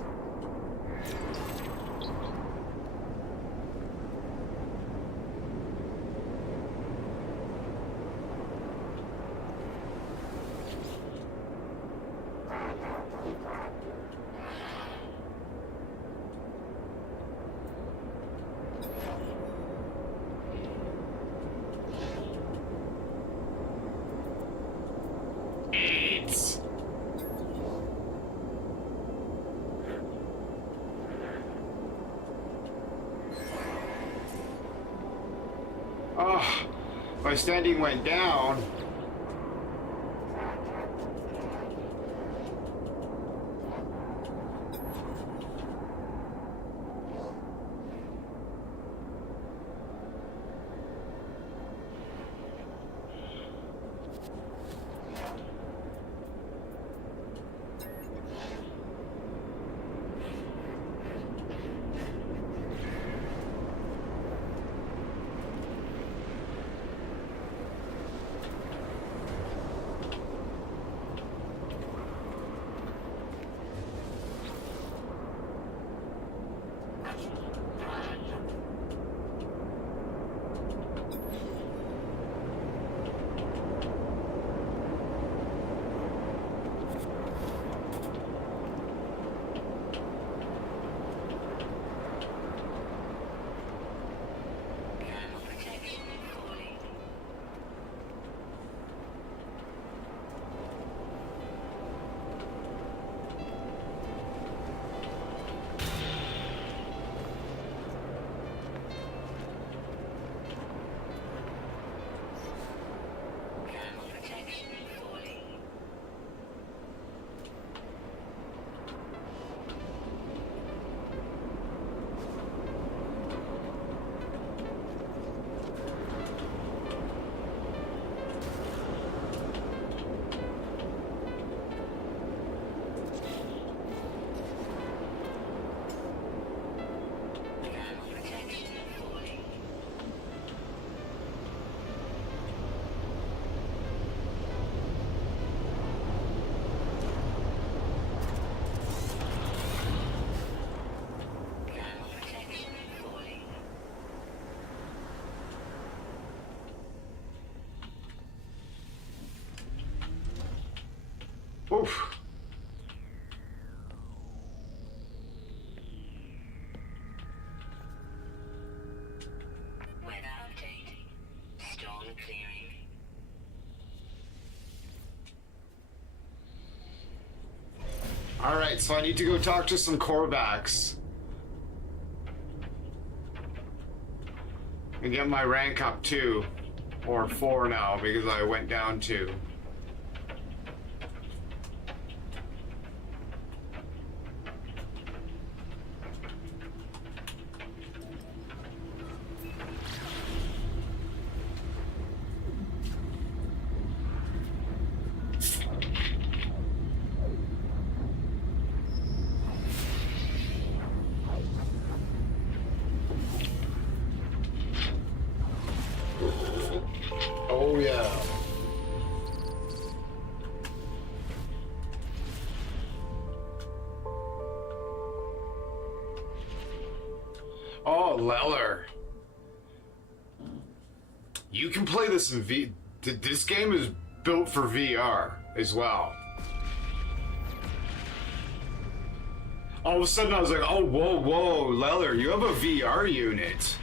AIDS. Oh, my standing went down. Thermal protection falling. Thermal protection falling. Thermal protection falling. Thermal protection falling. Oof. Weather update. Storm clearing. Alright, so I need to go talk to some Korvax. And get my rank up 2. Or 4 now, because I went down 2. Oh yeah. Oh, Leller. You can play this in V. This game is built for VR as well. All of a sudden I was like, oh, whoa, whoa, Leller, you have a VR unit.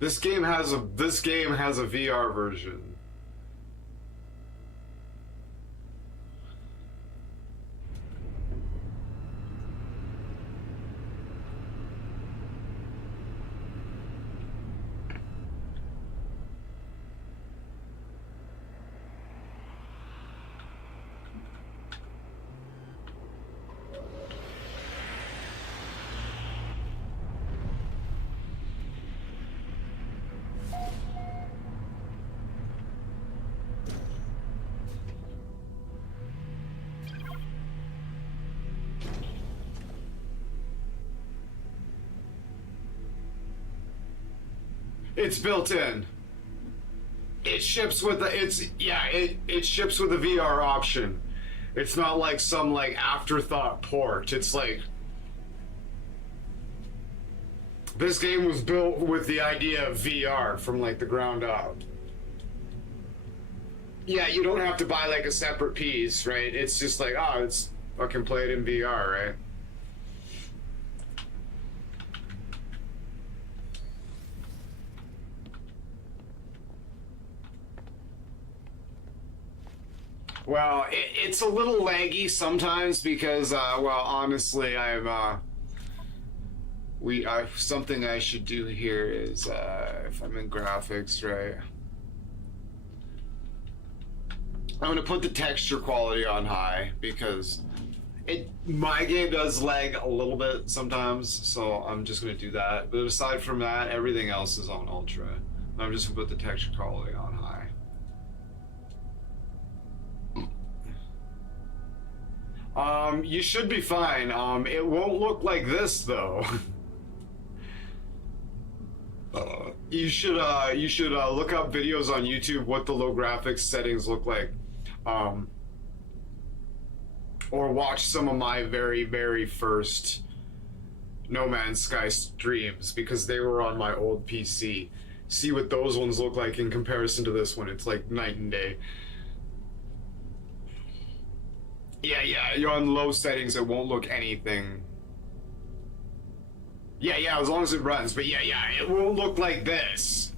This game has a VR version. It's built in. It ships with the it ships with the VR option. It's not like some like afterthought port. It's like this game was built with the idea of VR from like the ground up. Yeah, you don't have to buy like a separate piece, right? It's just like, oh, it's fucking play it in VR, right? Well, it's a little laggy sometimes because, well, honestly, something I should do here is, if I'm in graphics, right, I'm gonna put the texture quality on high because my game does lag a little bit sometimes, so I'm just gonna do that. But aside from that, everything else is on ultra. I'm just gonna put the texture quality on high. You should be fine. It won't look like this though. You should look up videos on YouTube what the low graphics settings look like, or watch some of my very, very first No Man's Sky streams because they were on my old PC. See what those ones look like in comparison to this one. It's like night and day. Yeah, you're on low settings, it won't look anything. Yeah, as long as it runs, but yeah, it won't look like this.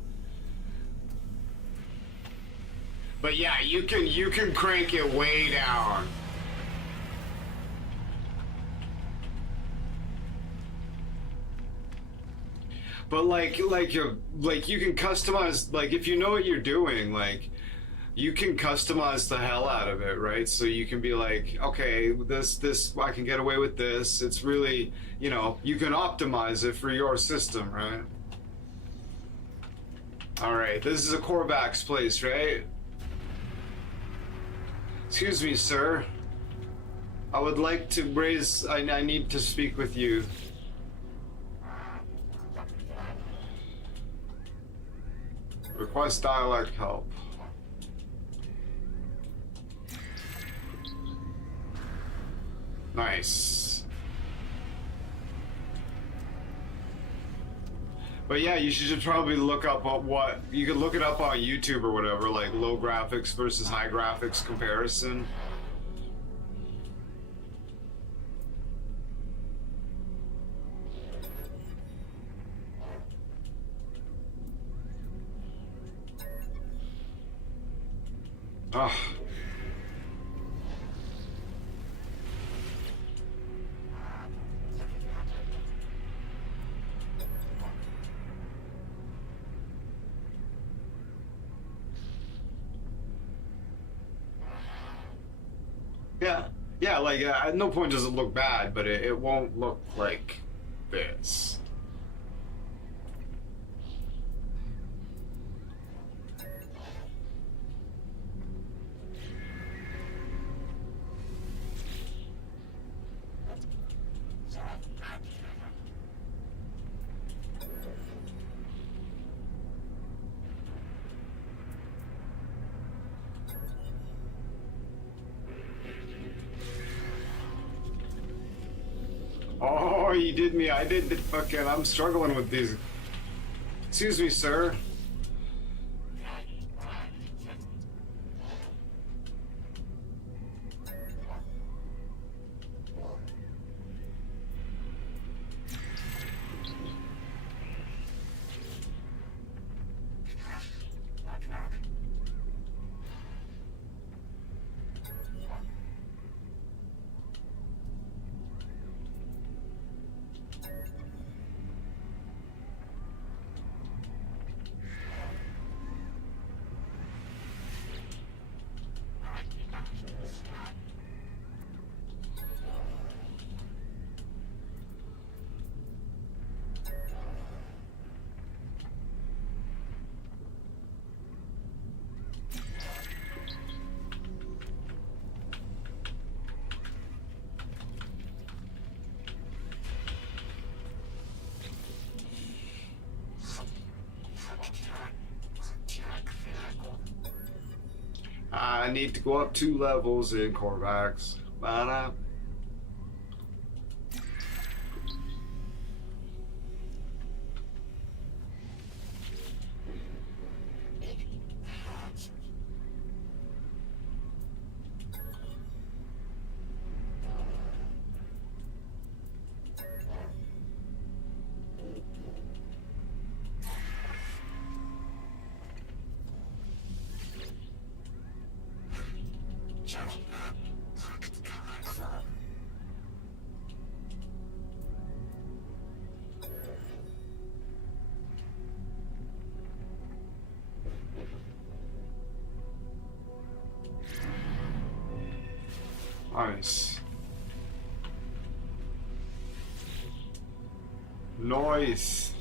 But yeah, you can crank it way down. But like you can customize, like if you know what you're doing, like you can customize the hell out of it, right? So you can be like, okay, this I can get away with this. It's really, you know, you can optimize it for your system, right? All right, this is a Korvax place, right? Excuse me, sir. I would like to raise. I need to speak with you. Request dialect help. Nice. But yeah, you should probably look up what you could look it up on YouTube or whatever, like low graphics versus high graphics comparison. Ugh. Yeah, like at no point does it look bad, but it won't look like this. Oh, he did me. I did the fucking. I'm struggling with these. Excuse me, sir. I need to go up 2 levels in Corvax. Ba-da. Nice. Nice.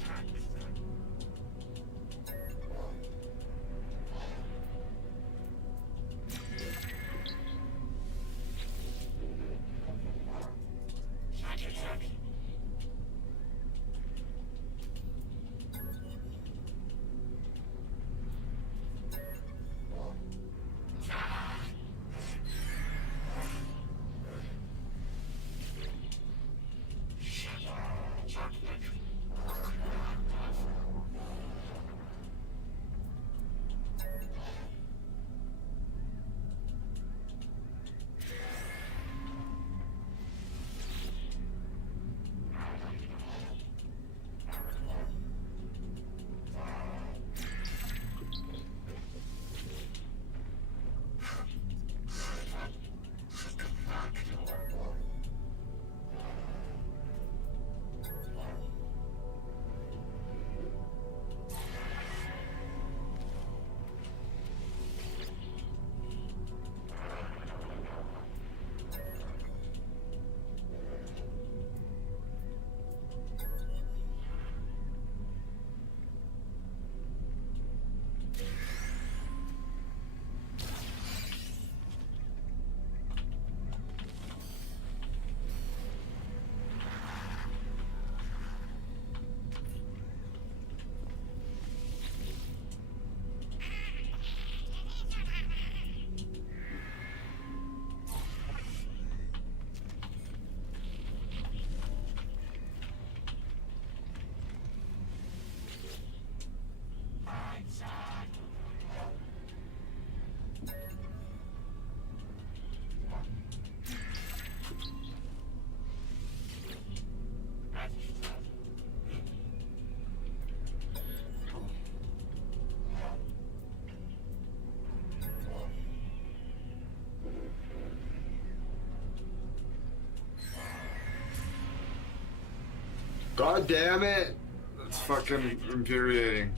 God damn it! That's fucking infuriating.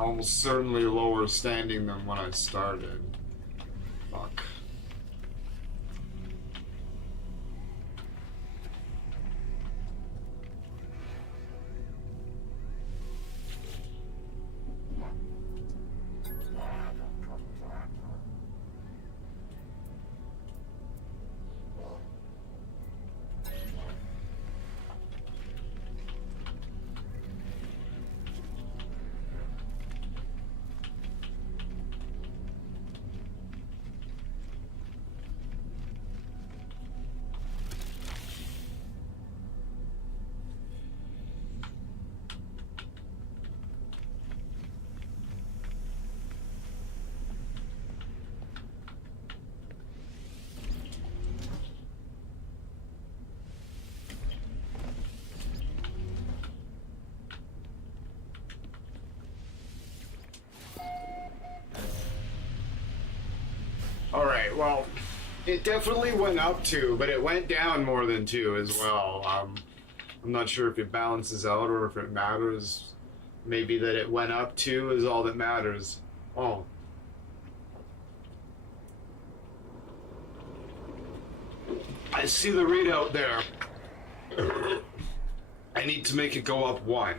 almost certainly lower standing than when I started. Fuck. Alright, well, it definitely went up 2, but it went down more than 2 as well. I'm not sure if it balances out or if it matters. Maybe that it went up 2 is all that matters. Oh. I see the readout there. I need to make it go up 1.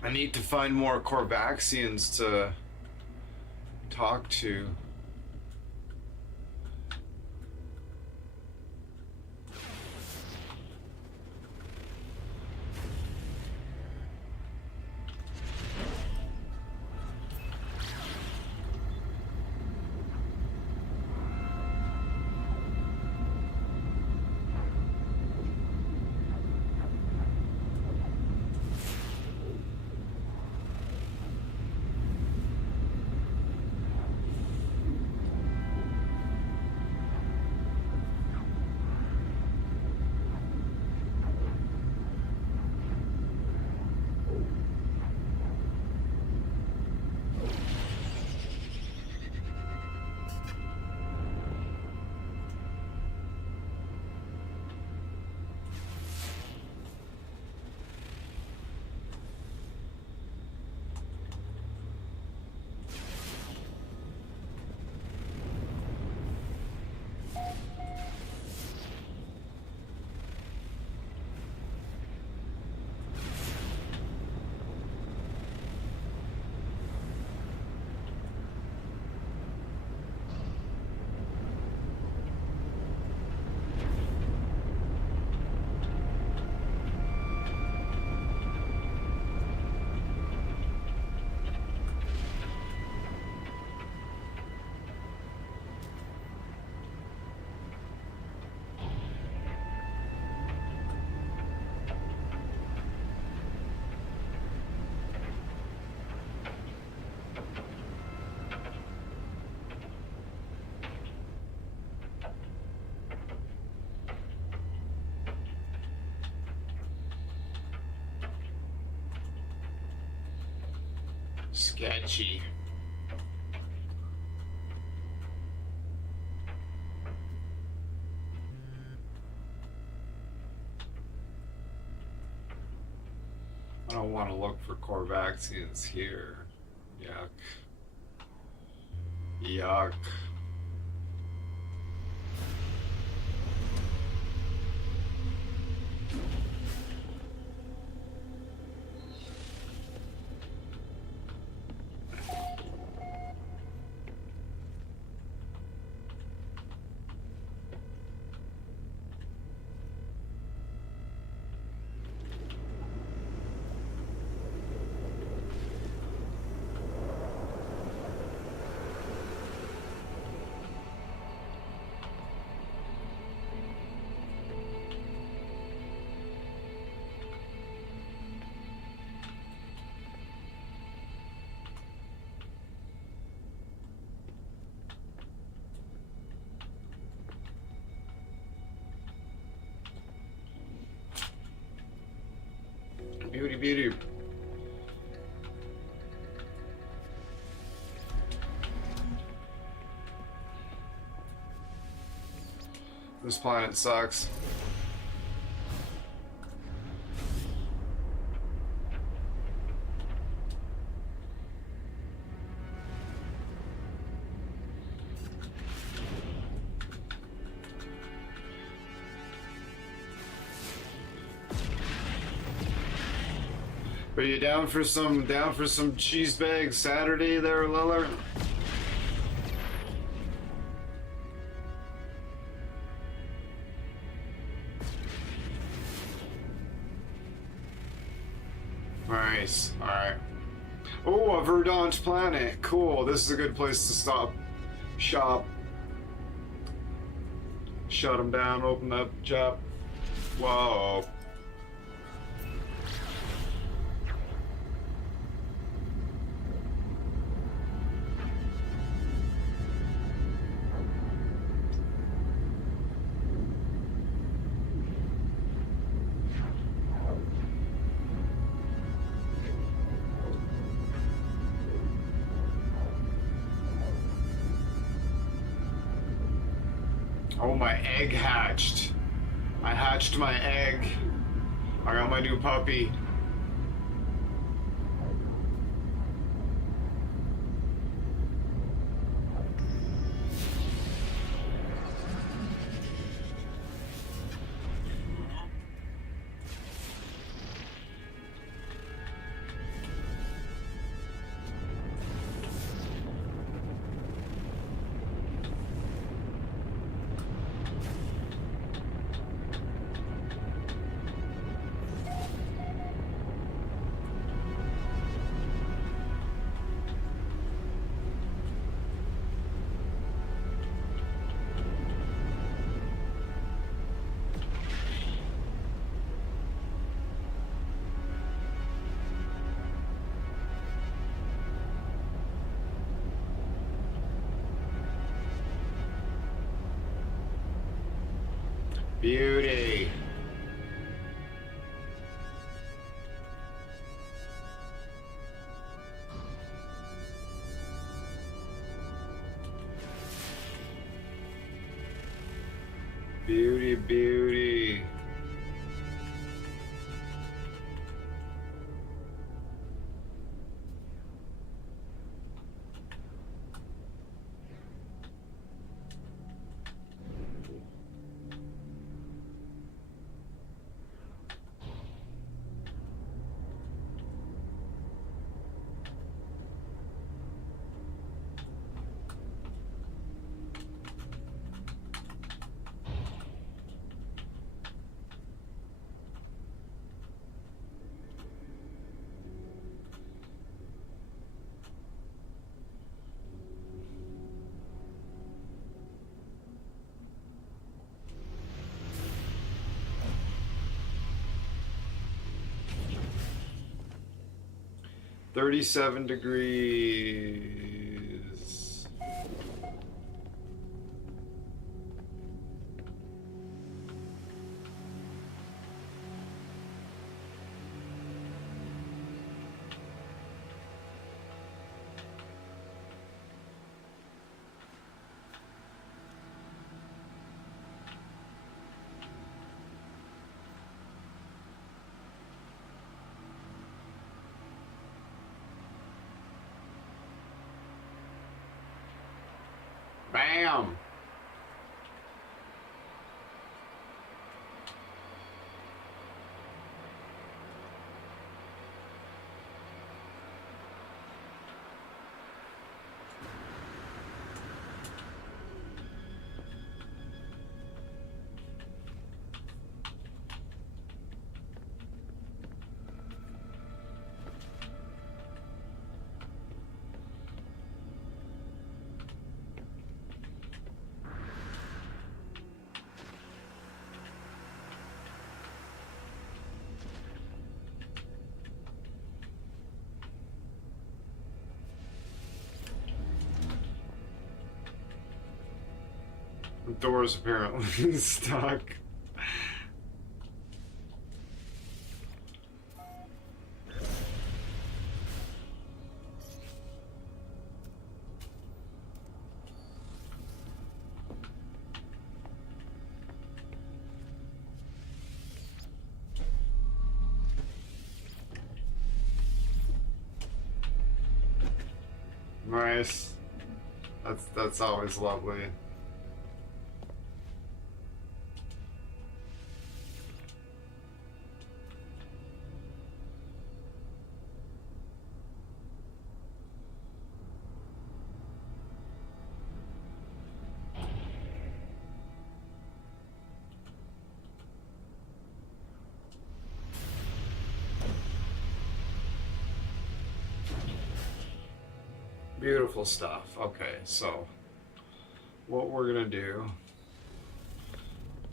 I need to find more Corvaxians to talk to. Sketchy. I don't want to look for Corvaxians here. Yuck. Yuck. Beauty, beauty. This planet sucks. Are you down for some cheese bag Saturday there, Lillard? Nice. Alright. Oh, a verdant planet. Cool. This is a good place to stop. Shop. Shut them down. Open up shop. Whoa. Oh, my egg hatched. I hatched my egg. I got my new puppy. Beauty. Beauty, beauty. $37 degrees. Bam! The door's apparently stuck. Nice. That's always lovely. Beautiful stuff. Okay, so what we're gonna do,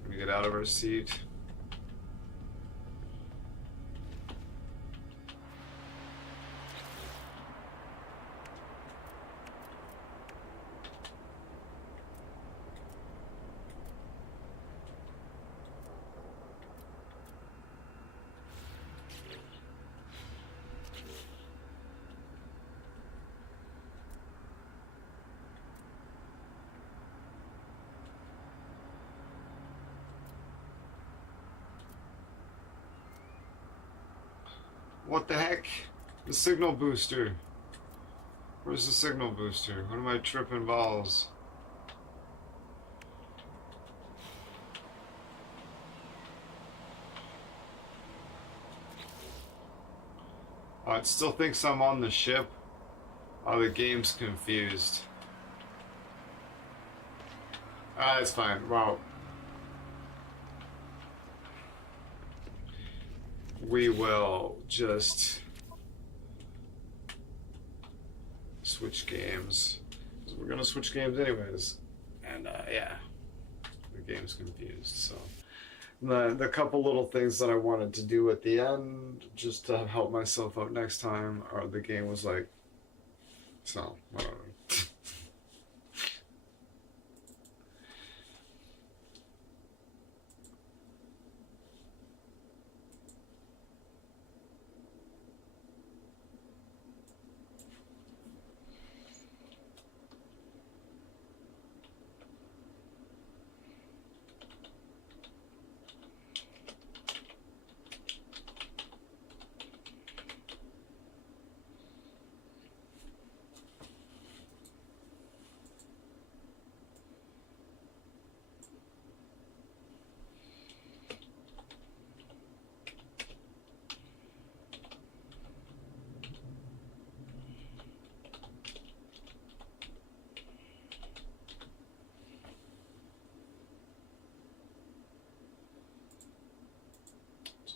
we're gonna get out of our seat. What the heck? The signal booster. Where's the signal booster? What am I tripping balls? Oh, it still thinks I'm on the ship. Oh, the game's confused. Ah, it's fine. Wow. We will just switch games. We're gonna switch games anyways. And yeah, the game's confused. So the couple little things that I wanted to do at the end, just to help myself out next time, or the game was like, so whatever.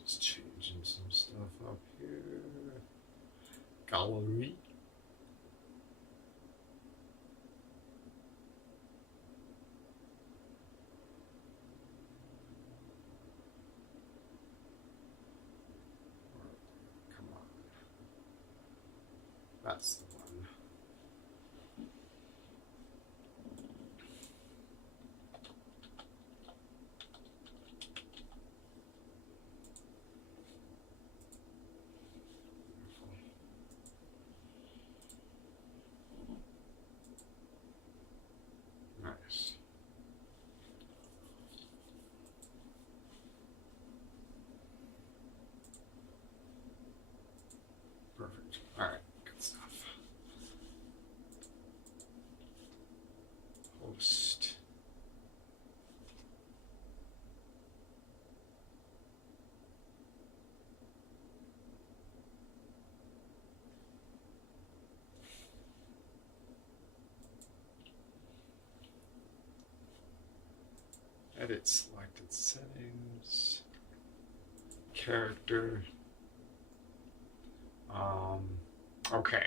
Just changing some stuff up here. Gallery. Come on. That's the one. Nice. Perfect. All right, good stuff. Host. Edit selected settings. Character. Okay.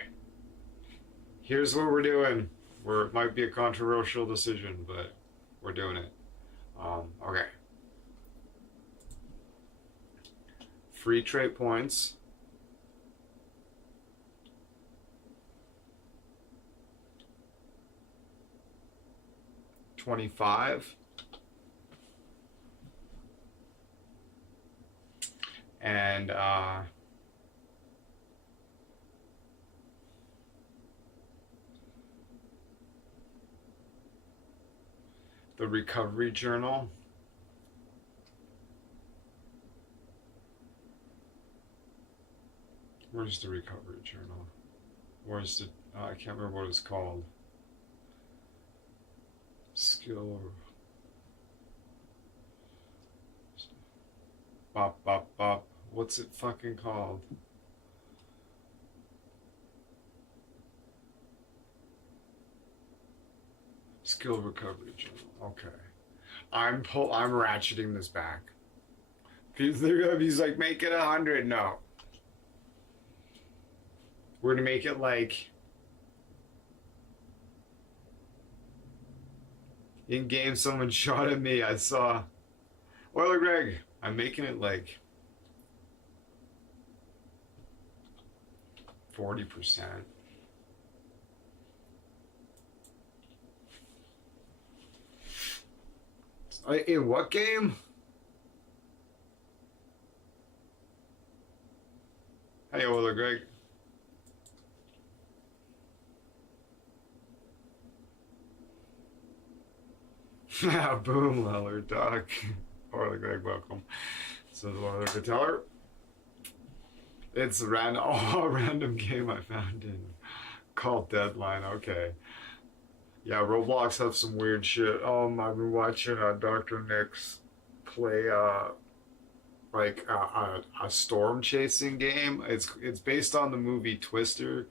Here's what we're doing. It might be a controversial decision, but we're doing it. Okay. Free trait points. $25. And the recovery journal. Where's the recovery journal? Where's the? I can't remember what it's called. Skill. Bop bop bop. What's it fucking called? Skill recovery journal. Okay. I'm ratcheting this back. He's like, make it 100. No. We're gonna make it like in game someone shot at me. I saw Oiler Greg. I'm making it like 40%. In what game? Hey, Oiler Greg. Boom, Leller, Doc. Oiler Greg, welcome. So the Oiler Guitar. It's a random game I found in called Deadline. Okay. Yeah, Roblox have some weird shit. I've been watching Dr. Nick's play like a storm chasing game. It's based on the movie Twister,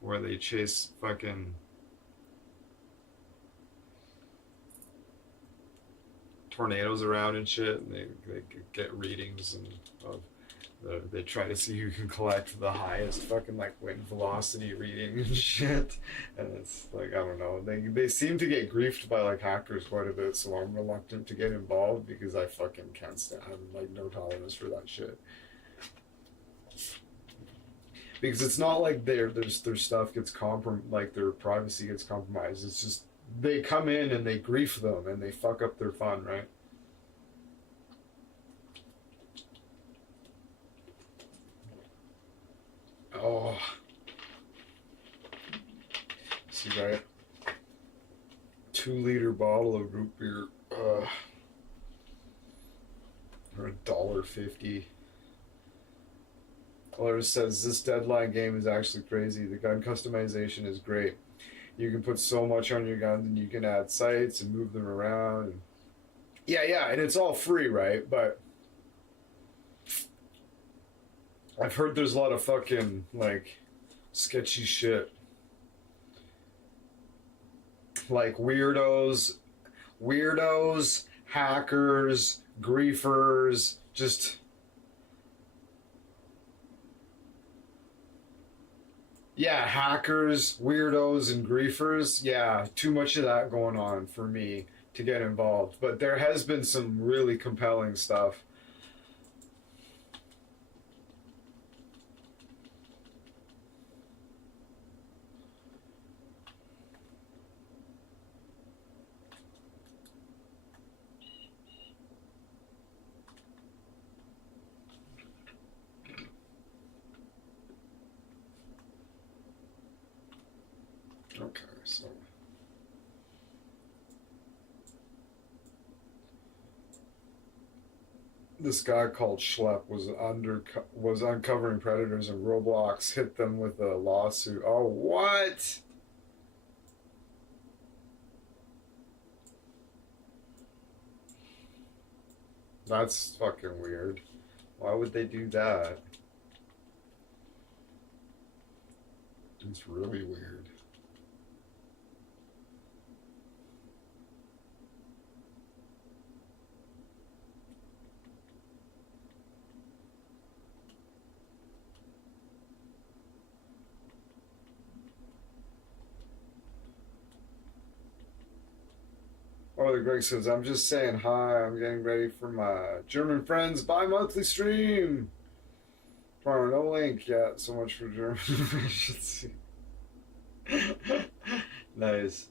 where they chase fucking tornadoes around and shit, and they get readings and of they try to see who can collect the highest fucking like wind velocity reading and shit. And it's like, I don't know, they seem to get griefed by like hackers quite a bit, so I'm reluctant to get involved because I fucking can't stand, I have like no tolerance for that shit. Because it's not like their stuff gets like their privacy gets compromised. It's just they come in and they grief them and they fuck up their fun, right? Oh. See, right? 2-liter bottle of root beer. Or $1.50. Laura says this Deadline game is actually crazy. The gun customization is great. You can put so much on your guns, and you can add sights and move them around. And yeah, and it's all free, right? But I've heard there's a lot of fucking like sketchy shit, like weirdos, hackers, griefers, just. Yeah, hackers, weirdos, and griefers. Yeah, too much of that going on for me to get involved. But there has been some really compelling stuff. Okay, so this guy called Schlepp was uncovering predators, and Roblox hit them with a lawsuit. Oh, what? That's fucking weird. Why would they do that? It's really weird. Oh, the Greg says, I'm just saying hi. I'm getting ready for my German friends bi-monthly stream. Tomorrow, no link yet. So much for German efficiency. Nice.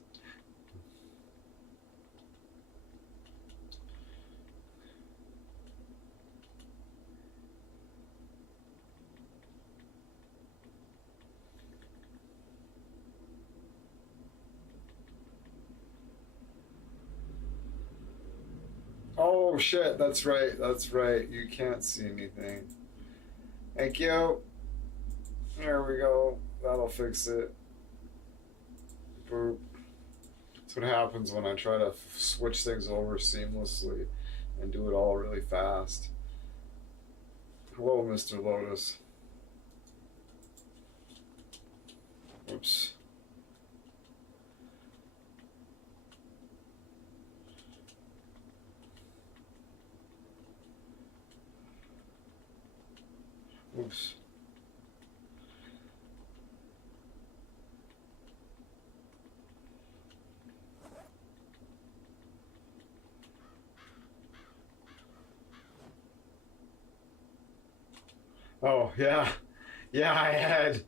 Oh shit, that's right. You can't see anything. Thank you. There we go. That'll fix it. Boop. That's what happens when I try to switch things over seamlessly and do it all really fast. Hello, Mr. Lotus. Oops. Oops. Oh, yeah. Yeah, I had.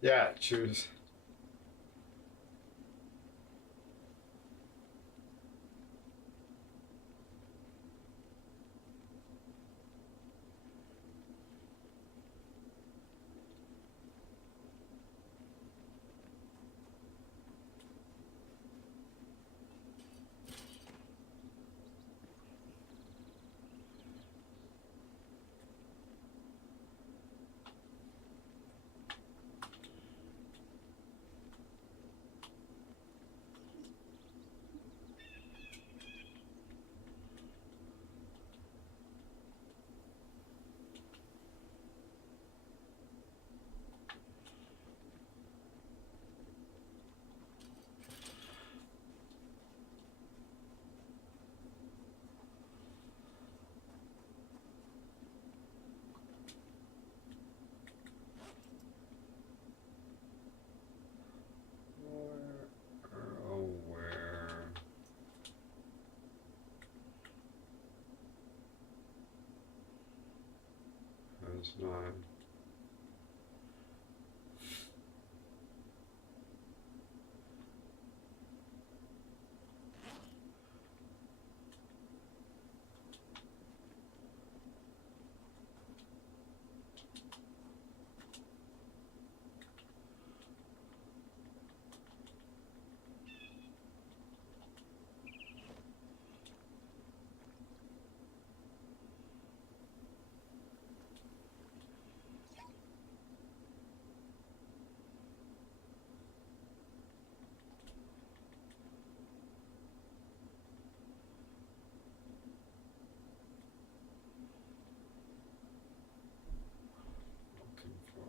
Yeah, choose. Oh, where? That's not. Looking for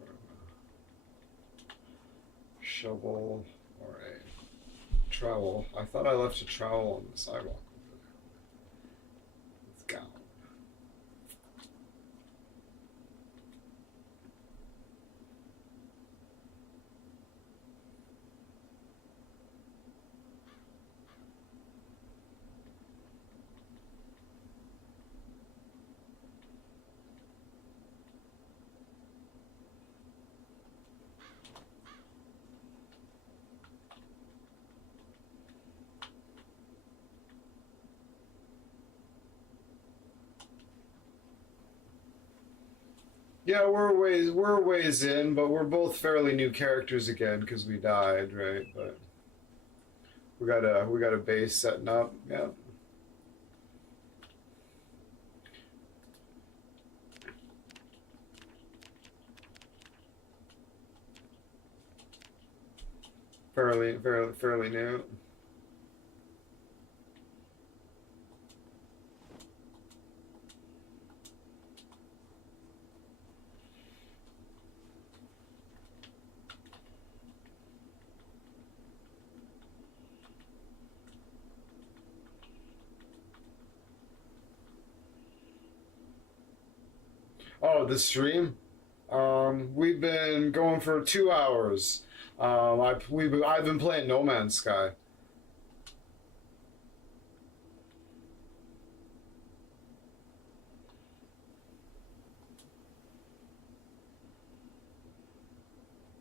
a shovel or a trowel. I thought I left a trowel on the sidewalk over there. It's gone. Yeah, we're ways in, but we're both fairly new characters again because we died, right? But we got a base setting up. Yeah. Fairly new. Oh, the stream. We've been going for 2 hours. I've been playing No Man's Sky.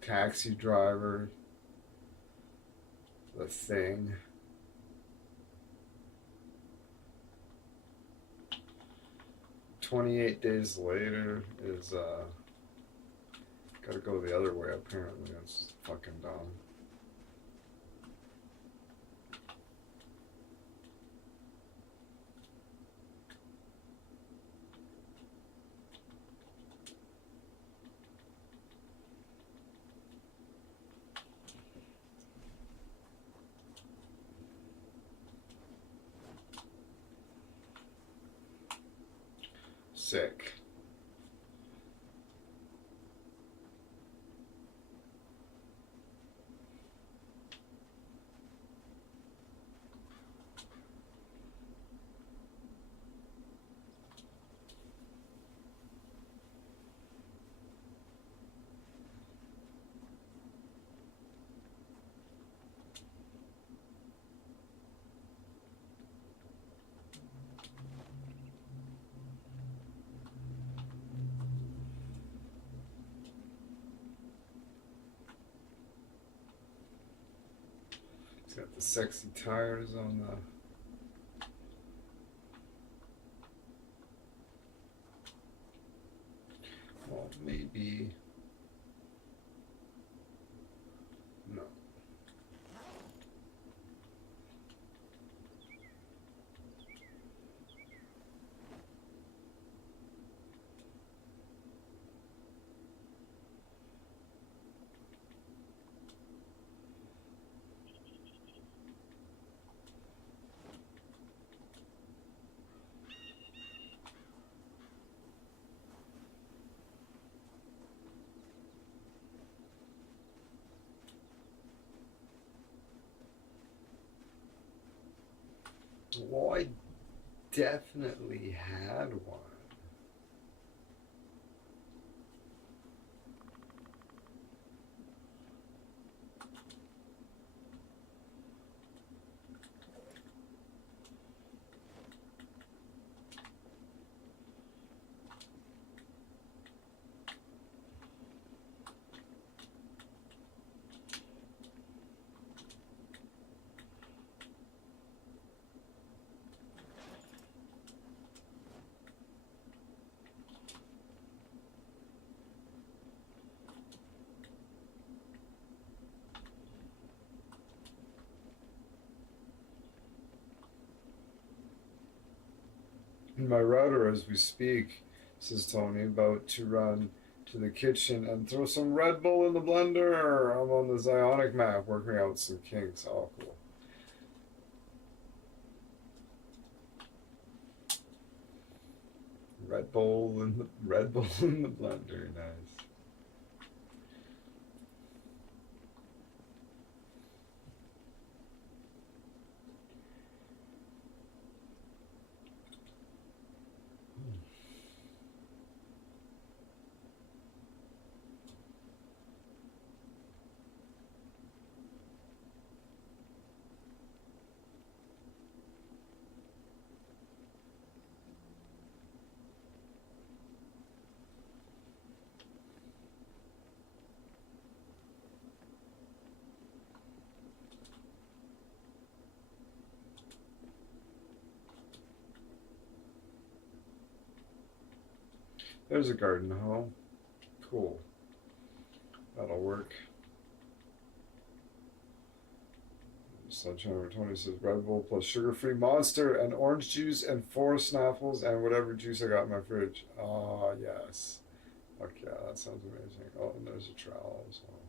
Taxi Driver. The Thing. 28 days later is gotta go the other way apparently. That's fucking dumb. Sick. He's got the sexy tires on the. Well, maybe. No. Well, I definitely had one. In my router, as we speak, says Tony, about to run to the kitchen and throw some Red Bull in the blender. I'm on the Zionic map working out some kinks. Oh, cool. Red Bull in the blender. Nice. There's a garden hoe. Cool. That'll work. Sunshine number 20 says Red Bull plus sugar-free Monster and orange juice and 4 Snaffles and whatever juice I got in my fridge. Oh, yes. Fuck yeah, that sounds amazing. Oh, and there's a trowel as well.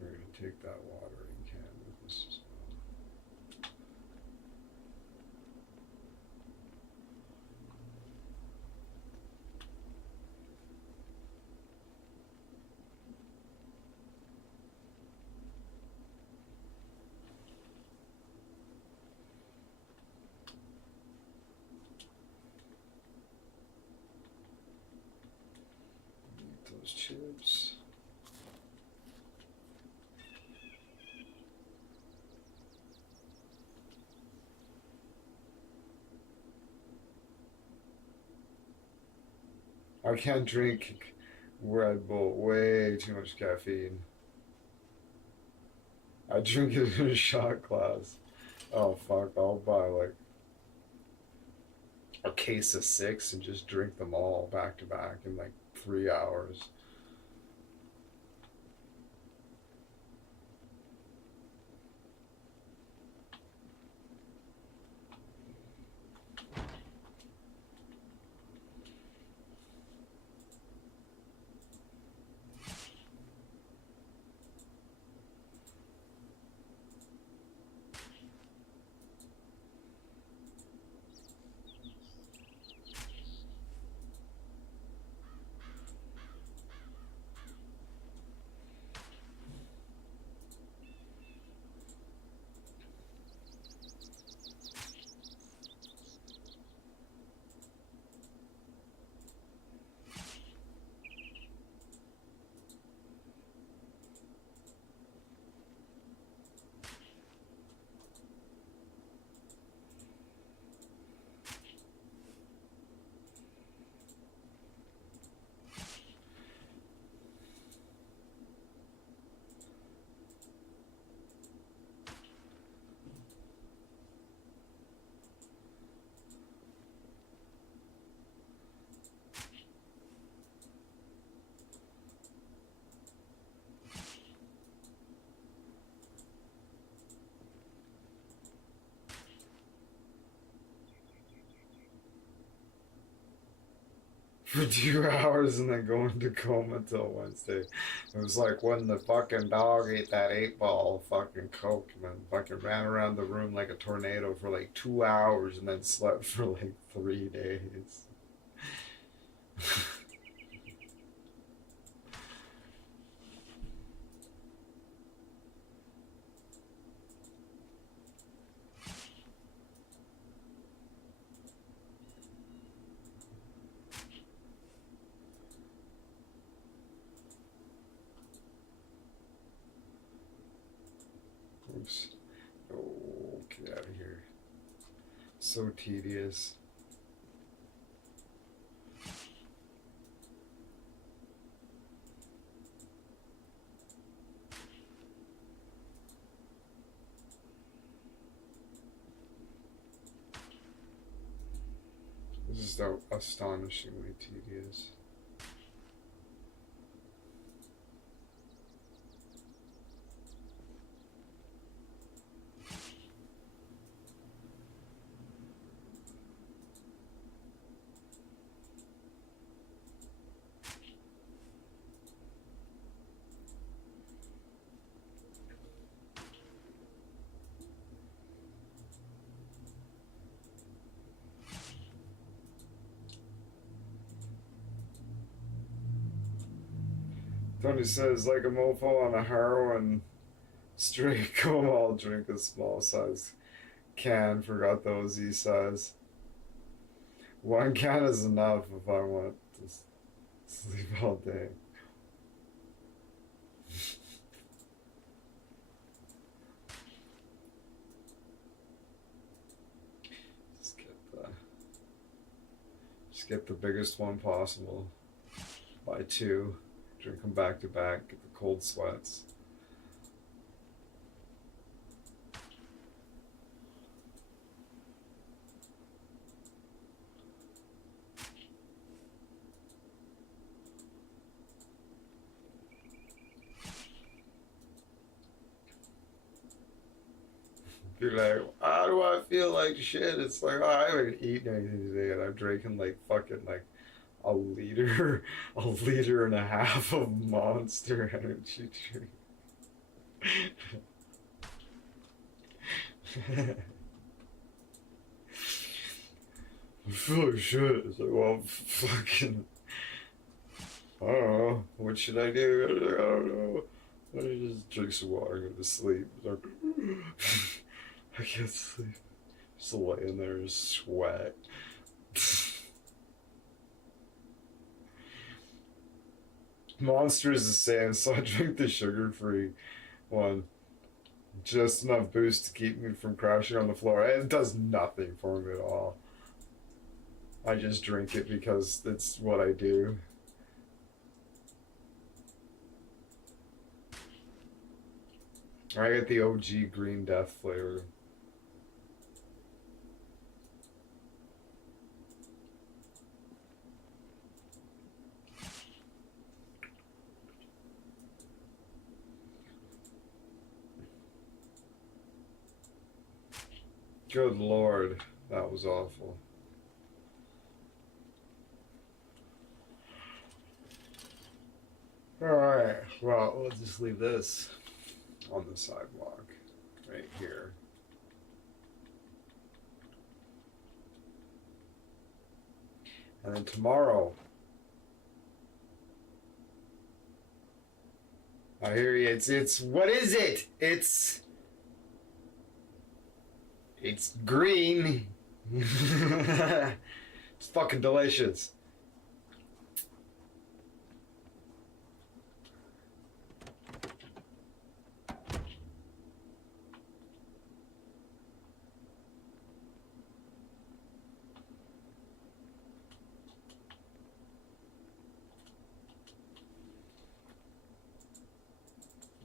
We're going to take that watering can with us as well. Eat those chips. I can't drink Red Bull. Way too much caffeine. I I drink it in a shot glass. Oh fuck, I'll buy like a case of 6 and just drink them all back to back in like 3 hours. For 2 hours and then go into coma till Wednesday. It was like when the fucking dog ate that 8-ball of fucking coke and then fucking ran around the room like a tornado for like 2 hours and then slept for like 3 days. Oops. Oh, get out of here. So tedious. This is so astonishingly tedious. Tony says, like a mofo on a heroin straight coma, I'll drink a small size can. Forgot those he says. 1 can is enough if I want to sleep all day. Just get the biggest one possible. Buy 2. Drink them back to back. Get the cold sweats. You're like, how do I feel like shit? It's like, oh, I haven't eaten anything today, and I'm drinking like fucking like a liter, a liter and a half of Monster Energy drink. I feel like shit. It's like, well, fucking, I don't know. What should I do? I don't know. I just drink some water, go to sleep. Like, I can't sleep. Just lay in there and sweat. Monster is the same, so I drink the sugar-free one. Just enough boost to keep me from crashing on the floor. It does nothing for me at all. I just drink it because it's what I do. I get the OG Green Death flavor. Good Lord, that was awful. Alright, well, we'll just leave this on the sidewalk right here. And then tomorrow, I hear you, it's, what is it? It's green. It's fucking delicious.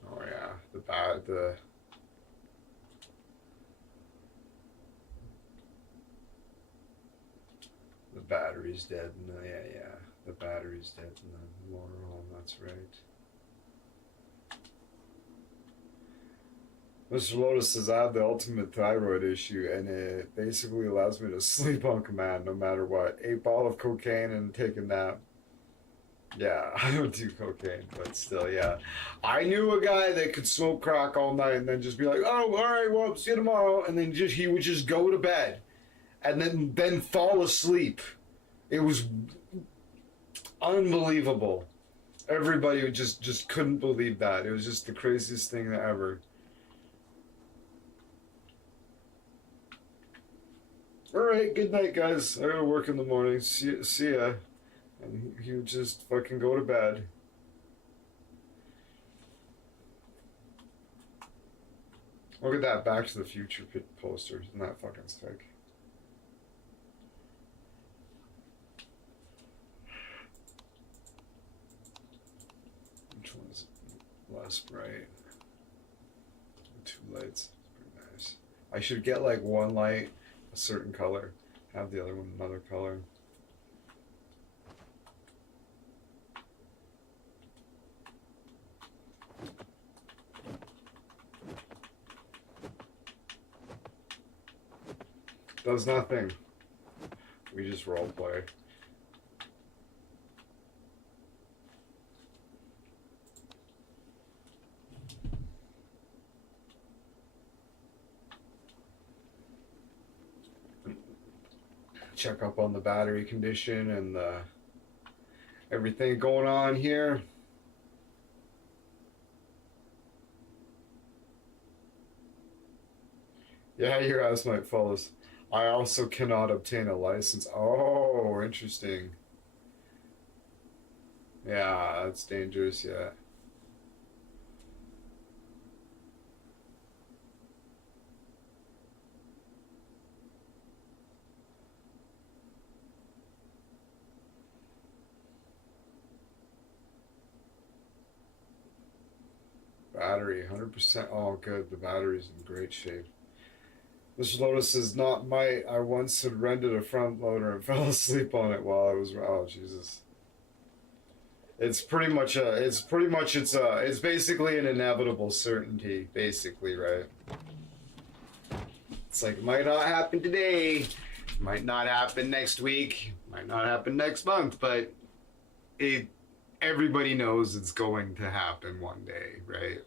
Oh yeah, the battery's dead. No, yeah, the battery's dead in the motorhome. That's right. Mr. Lotus says I have the ultimate thyroid issue, and it basically allows me to sleep on command no matter what. 8 ball of cocaine and take a nap. Yeah, I don't do cocaine, but still, yeah. I knew a guy that could smoke crack all night and then just be like, oh, all right, well, see you tomorrow. And then he would just go to bed and then fall asleep. It was unbelievable. Everybody just couldn't believe that. It was just the craziest thing ever. All right, good night, guys. I gotta work in the morning. See ya. And he would just fucking go to bed. Look at that Back to the Future poster. Isn't that fucking sick? Which one's less bright? 2 lights. Pretty nice. I should get like one light a certain color, have the other one another color. Does nothing. We just role play. Check up on the battery condition and everything going on here. Yeah, your ass might fall. I also cannot obtain a license. Oh, interesting. Yeah, that's dangerous, yeah. Battery, 100%. Oh, good. The battery's in great shape. Mr. Lotus is not might. I once had rented a front loader and fell asleep on it while I was. Oh, Jesus. It's basically an inevitable certainty, basically, right? It's like, might not happen today, might not happen next week, might not happen next month, but everybody knows it's going to happen one day, right?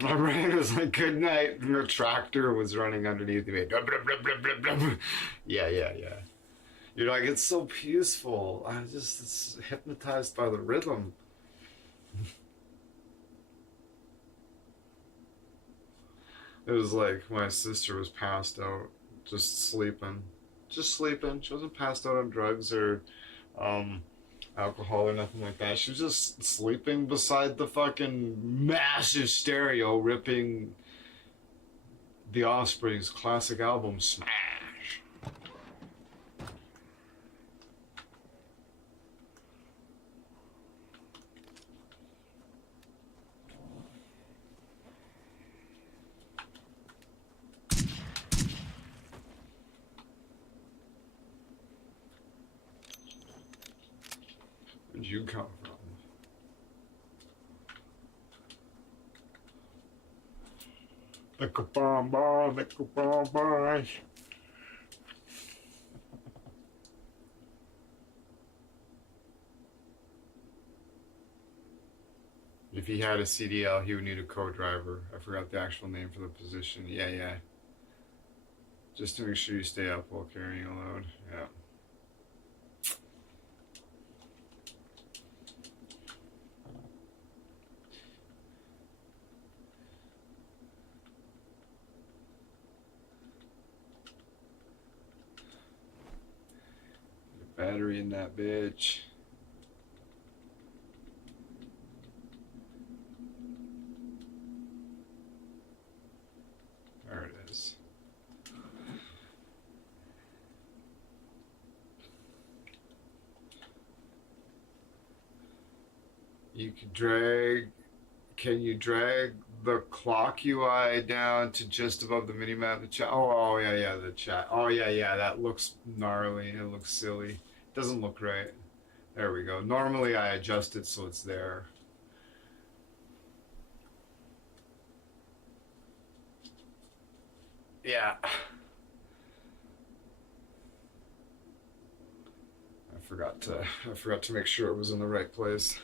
My brain was like, good night. And the tractor was running underneath me. Blah, blah, blah, blah, blah, blah. Yeah. You're like, it's so peaceful. I just it's hypnotized by the rhythm. It was like my sister was passed out, just sleeping. She wasn't passed out on drugs or alcohol or nothing like that. She was just sleeping beside the fucking massive stereo, ripping The Offspring's classic album Smash. Where'd you come from? The Capone Boy, the Capone Boy. If he had a CDL, he would need a co-driver. I forgot the actual name for the position. Yeah. Just to make sure you stay up while carrying a load. Yeah. Battery in that bitch. There it is. You can drag. Can you drag the clock UI down to just above the minimap? The chat. Oh yeah, the chat. Oh yeah. That looks gnarly. It looks silly. Doesn't look right. There we go. Normally I adjust it so it's there. Yeah. I forgot to make sure it was in the right place.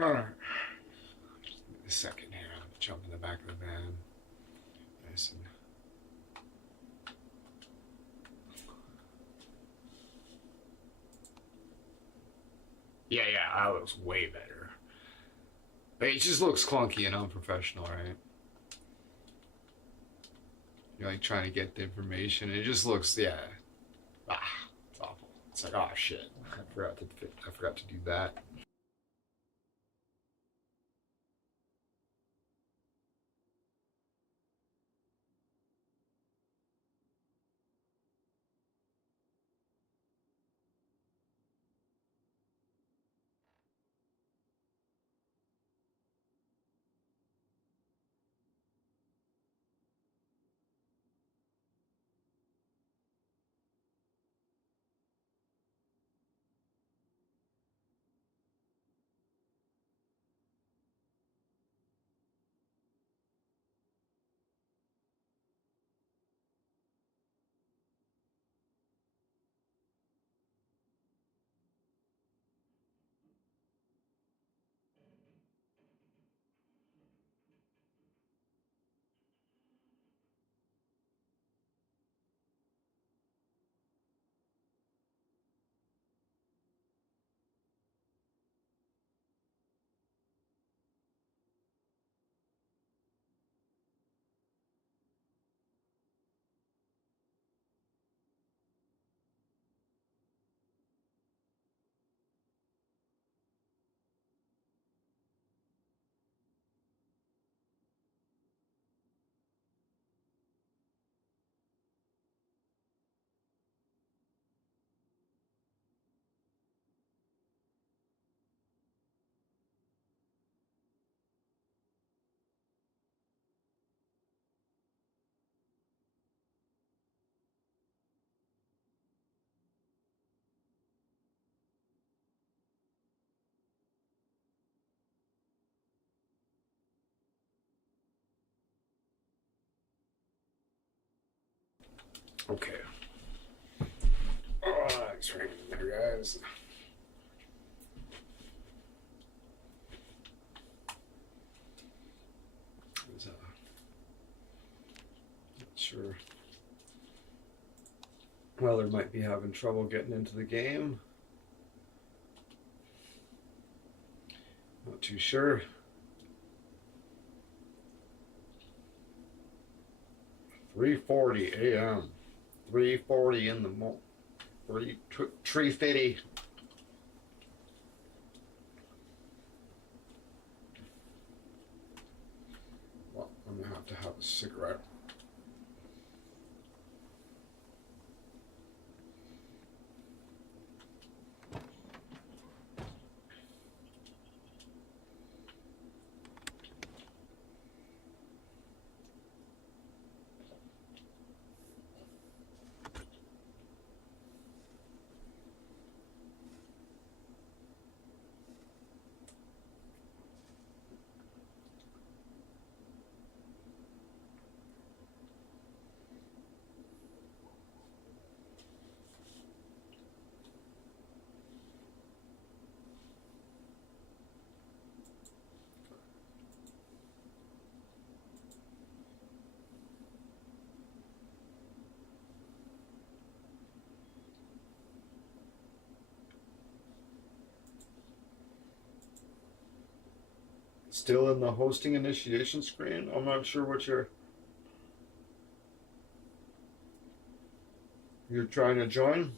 All right. Just give me a second here. I'm gonna jump in the back of the van. Nice and... Yeah, that looks way better. It just looks clunky and unprofessional, right? You're like trying to get the information. It just looks, yeah. It's awful. It's like, oh shit, I forgot to do that. Okay. Oh, it's raining there, guys. Not sure. Weller might be having trouble getting into the game. Not too sure. 3:40 a.m. 3:40 in the morning. 3:50. Well, I'm gonna have to have a cigarette. Still in the hosting initiation screen? I'm not sure what you're trying to join.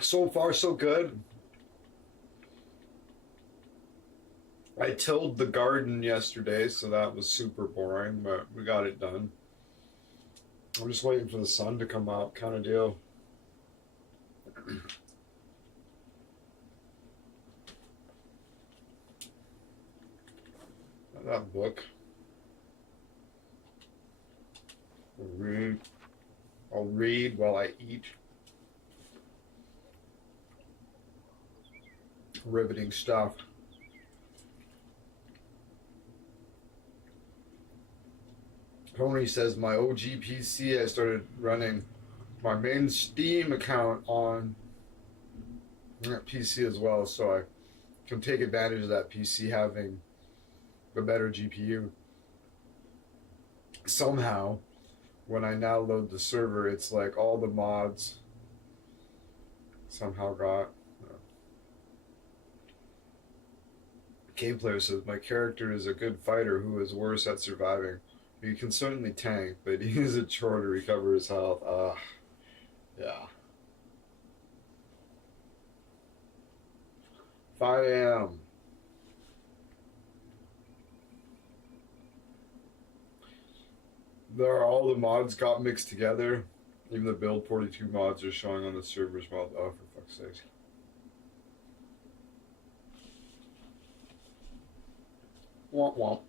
So far, so good. I tilled the garden yesterday, so that was super boring, but we got it done. I'm just waiting for the sun to come out, kind of deal. That book. I'll read while I eat. Riveting stuff. Tony says my OG PC, I started running my main Steam account on that PC as well, so I can take advantage of that PC having a better GPU. Somehow, when I now load the server, it's like all the mods somehow got. Game player says my character is a good fighter who is worse at surviving. He can certainly tank, but he is a chore to recover his health. Yeah. 5 a.m. There are all the mods got mixed together. Even the build 42 mods are showing on the servers. Well, oh, for fuck's sake. Womp womp.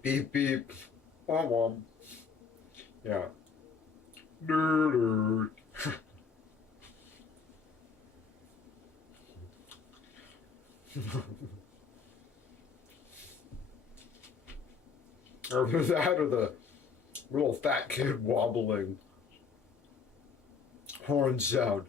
Beep beep. Womp womp. Yeah. Nerd. Or that, or the little fat kid wobbling horn sound.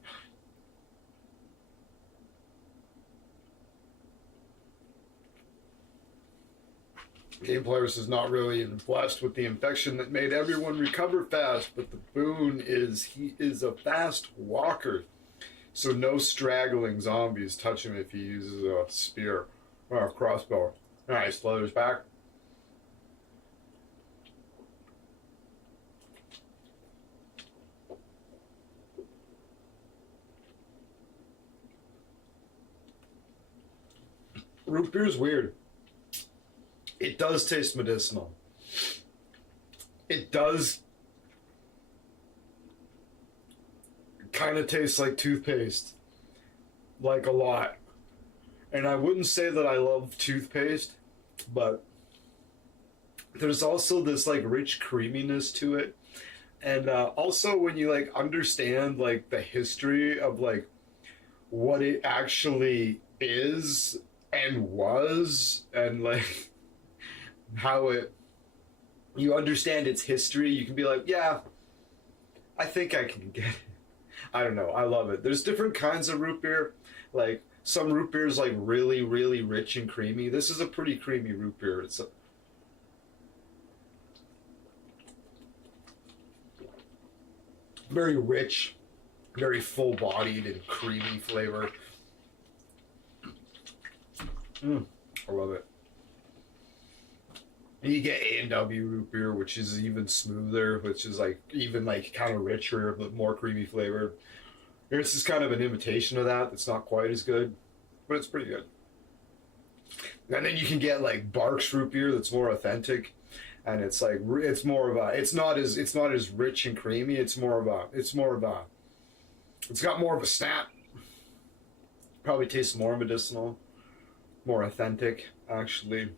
Game Players is not really blessed with the infection that made everyone recover fast, but the boon is he is a fast walker. So no straggling zombies touch him if he uses a spear or a crossbow. Nice, leather's back. Root beer is weird. It does taste medicinal. it does kind of taste like toothpaste, like a lot. And I wouldn't say that I love toothpaste, but there's also this like rich creaminess to it. And also when you like understand like the history of like what it actually is and was, and like how it, you understand its history, you can be like, yeah, I think I can get it. I don't know, I love it. There's different kinds of root beer. Like some root beer is like really, really rich and creamy. This is a pretty creamy root beer. It's a, very rich, very full-bodied and creamy flavor. I love it. And you get A&W root beer, which is even smoother, which is like even like kind of richer but more creamy flavored. This is kind of an imitation of that. It's not quite as good, but it's pretty good. And then you can get like Barks root beer that's more authentic, and it's like it's more of a, it's not as rich and creamy. It's more of a it's got more of a snap. Probably tastes more medicinal, more authentic actually.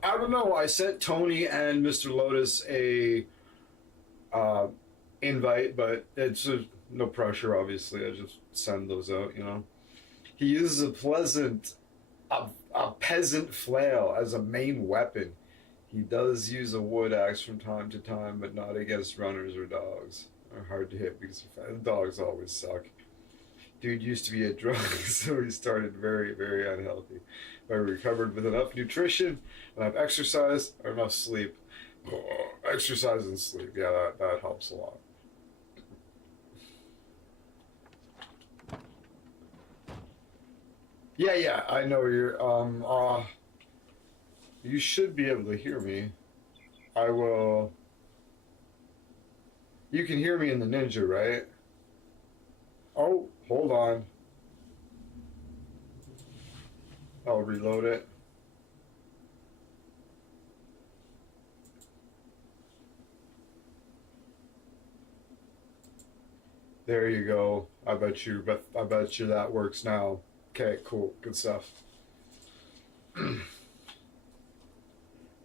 I don't know. I sent Tony and Mr. Lotus a invite, but it's no pressure. Obviously, I just send those out. You know, he uses a peasant flail as a main weapon. He does use a wood axe from time to time, but not against runners or dogs. They're hard to hit because dogs always suck. Dude used to be a drug, so he started very, very unhealthy. But I recovered with enough nutrition, enough exercise, or enough sleep. Exercise and sleep, yeah, that helps a lot. Yeah, I know you're, you should be able to hear me. I will, you can hear me in the Ninja, right? Oh, hold on. I'll reload it. There you go. I bet you that works now. Okay, cool. Good stuff.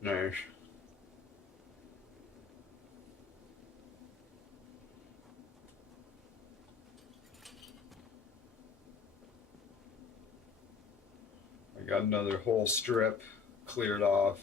Nice. I got another whole strip cleared off.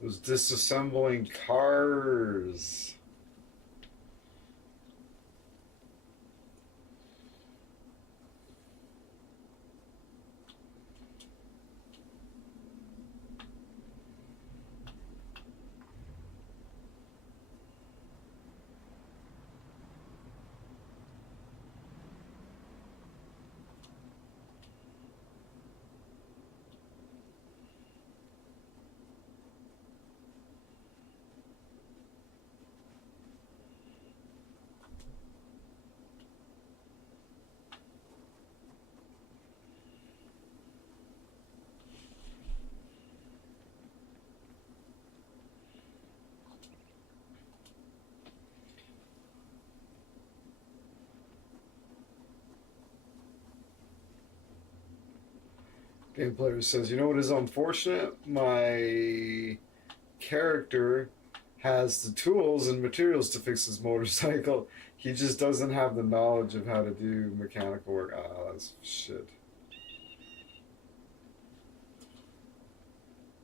Was disassembling cars. Game player says, you know what is unfortunate? My character has the tools and materials to fix his motorcycle. He just doesn't have the knowledge of how to do mechanical work. Ah, that's shit.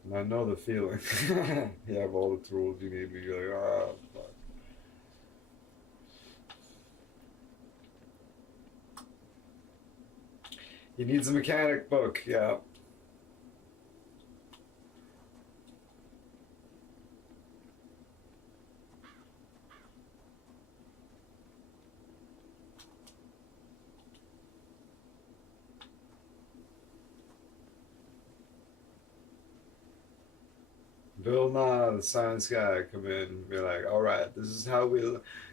And I know the feeling. You have all the tools you need, but you're like, ah, fuck. He needs a mechanic book, yeah. Bill Nye, the science guy, come in and be like, all right, this is how we.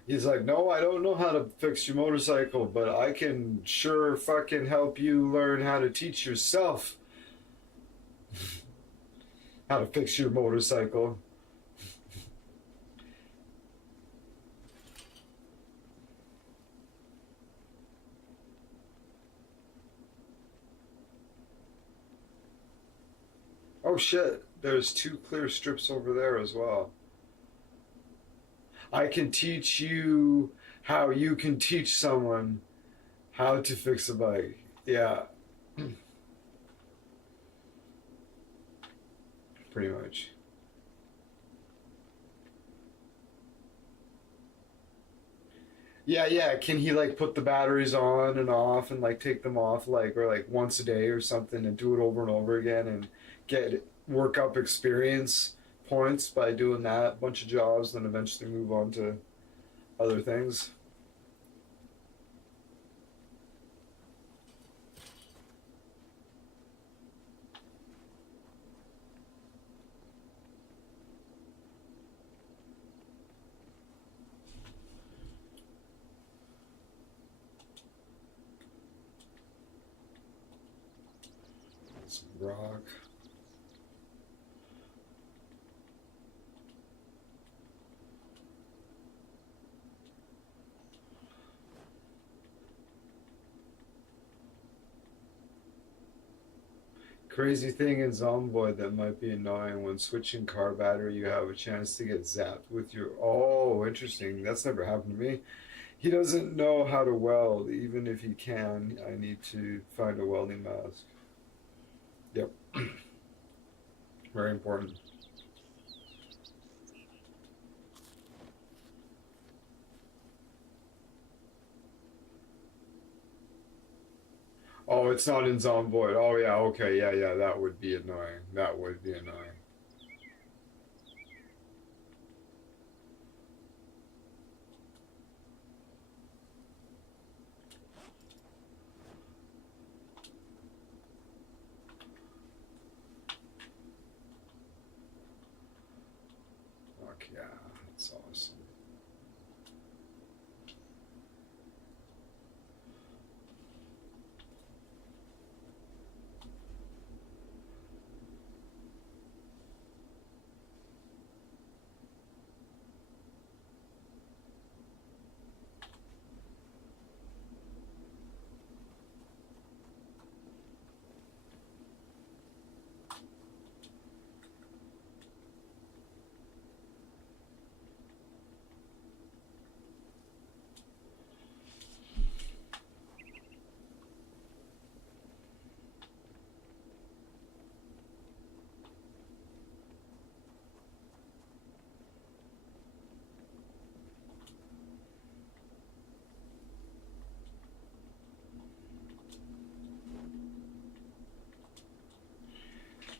He's like, no, I don't know how to fix your motorcycle, but I can sure fucking help you learn how to teach yourself how to fix your motorcycle. Oh shit, there's 2 clear strips over there as well. I can teach you how you can teach someone how to fix a bike. Yeah. Pretty much. Yeah. Can he like put the batteries on and off and like take them off like or like once a day or something and do it over and over again and get work up experience points by doing that bunch of jobs, then eventually move on to other things. Some rock. Crazy thing in Zomboid that might be annoying when switching car battery, you have a chance to get zapped with your. Oh, interesting. That's never happened to me. He doesn't know how to weld, even if he can. I need to find a welding mask. Yep. Very important. Oh, it's not in Zomboid. Oh, yeah, okay, yeah, that would be annoying. That would be annoying. Fuck yeah, that's awesome.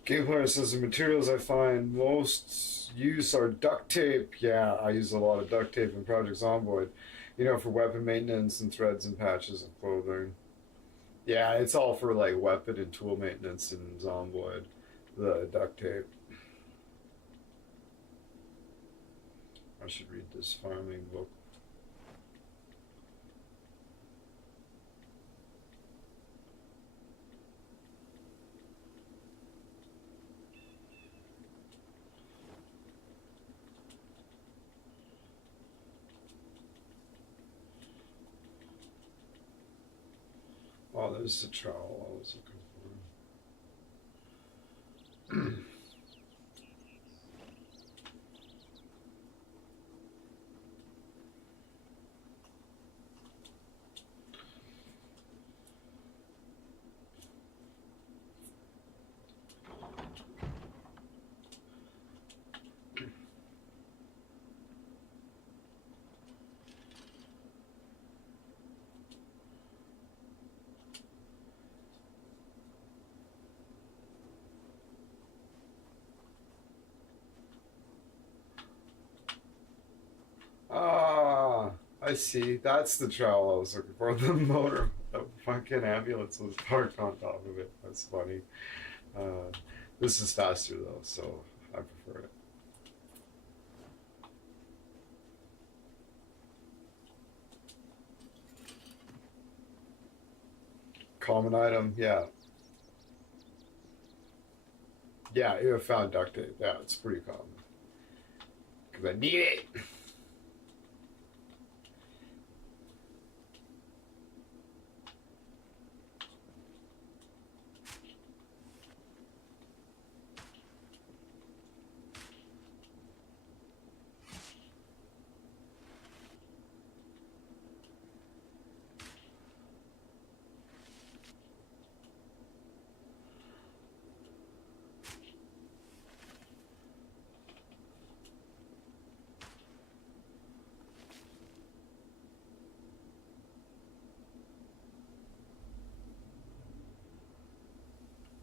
Game player says the materials I find most use are duct tape. Yeah, I use a lot of duct tape in Project Zomboid. You know, for weapon maintenance and threads and patches of clothing. Yeah, it's all for like weapon and tool maintenance in Zomboid. The duct tape. I should read this farming book. Oh, there's the trowel I was looking for. Ah, I see. That's the trowel I was looking for. The motor, the fucking ambulance was parked on top of it. That's funny. This is faster though, so I prefer it. Common item, yeah. Yeah, you have found duct tape. Yeah, it's pretty common. Because I need it.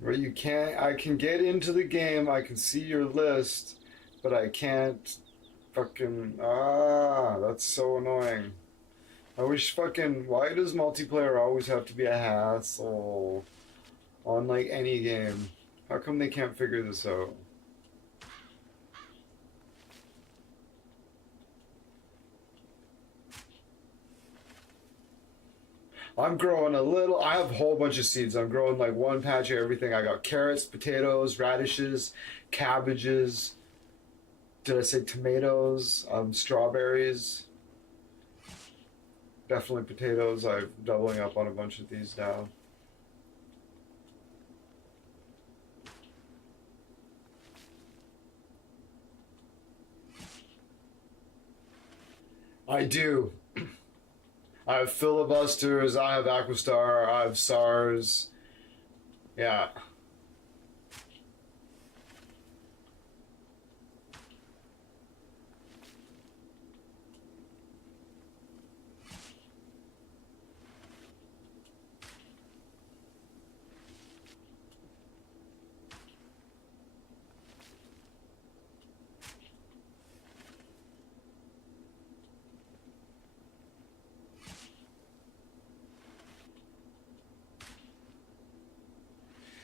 Where you can't, I can get into the game, I can see your list, but I can't fucking, that's so annoying. I wish fucking, why does multiplayer always have to be a hassle on like any game? How come they can't figure this out? I'm growing a little. I have a whole bunch of seeds. I'm growing like one patch of everything. I got carrots, potatoes, radishes, cabbages. Did I say tomatoes? Strawberries. Definitely potatoes. I'm doubling up on a bunch of these now. I do. I have filibusters, I have Aquastar, I have SARS. Yeah.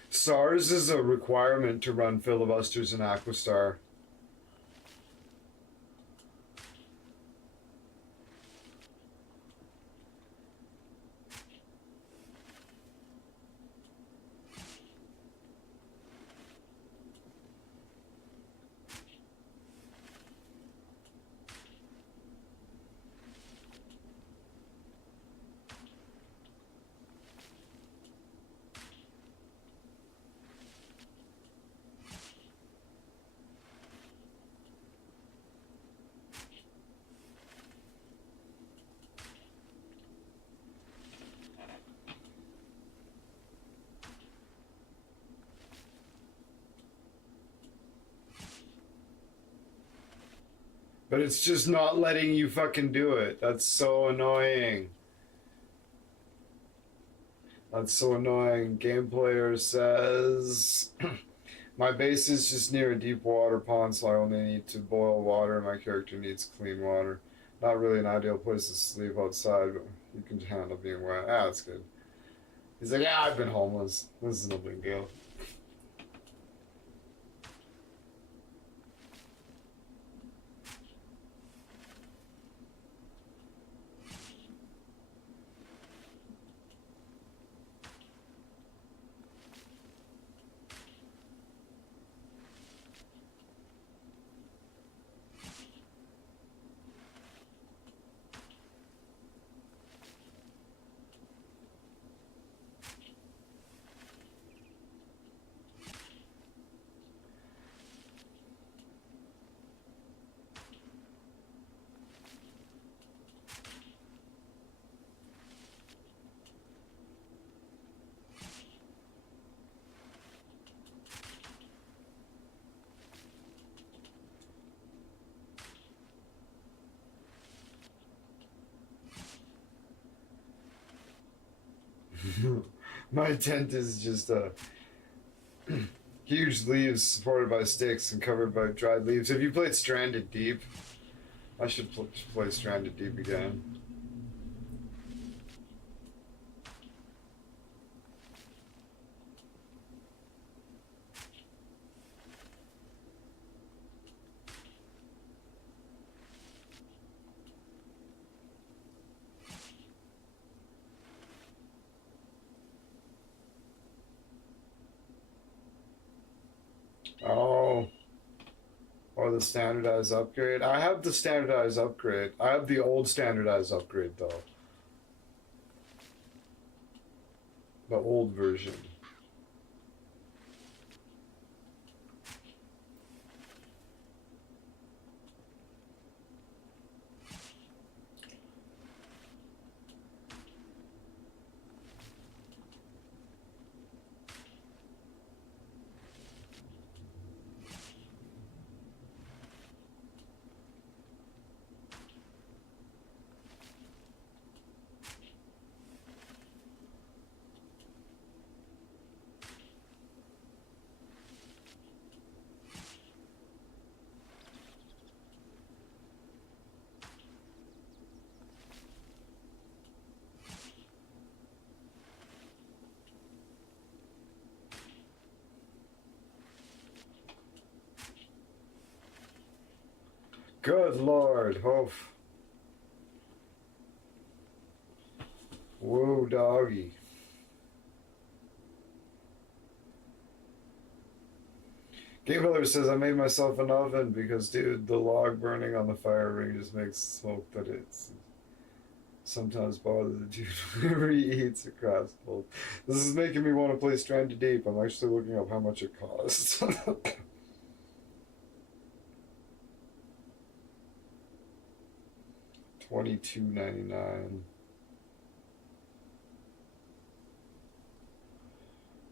SARS is a requirement to run filibusters in Aquastar. But it's just not letting you fucking do it. That's so annoying. That's so annoying. Game player says, my base is just near a deep water pond, so I only need to boil water. My character needs clean water. Not really an ideal place to sleep outside, but you can handle being wet. Ah, that's good. He's like, yeah, I've been homeless. This is no big deal. My tent is just huge leaves supported by sticks and covered by dried leaves. Have you played Stranded Deep? I should play Stranded Deep again. Oh. Or the standardized upgrade. I have the standardized upgrade. I have the old standardized upgrade though. The old version. Good lord, Hoof. Whoa, doggy. Game Builder says, I made myself an oven because, dude, the log burning on the fire ring just makes smoke that it's sometimes bother the dude whenever he eats a crust bowl. This is making me want to play Stranded Deep. I'm actually looking up how much it costs. $22.99.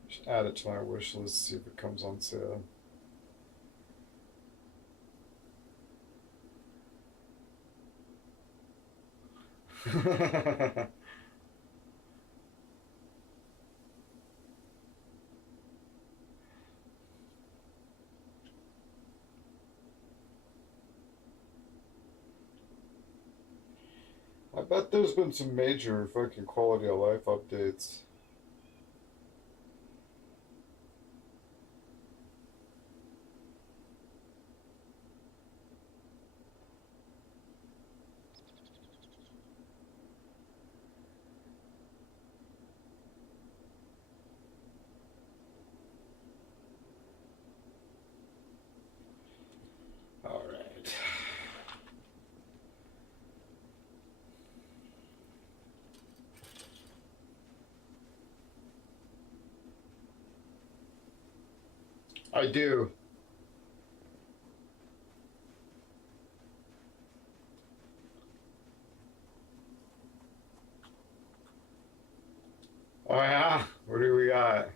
Just add it to my wish list, see if it comes on sale. I bet there's been some major fucking quality of life updates. All right. I do. Oh yeah? What do we got?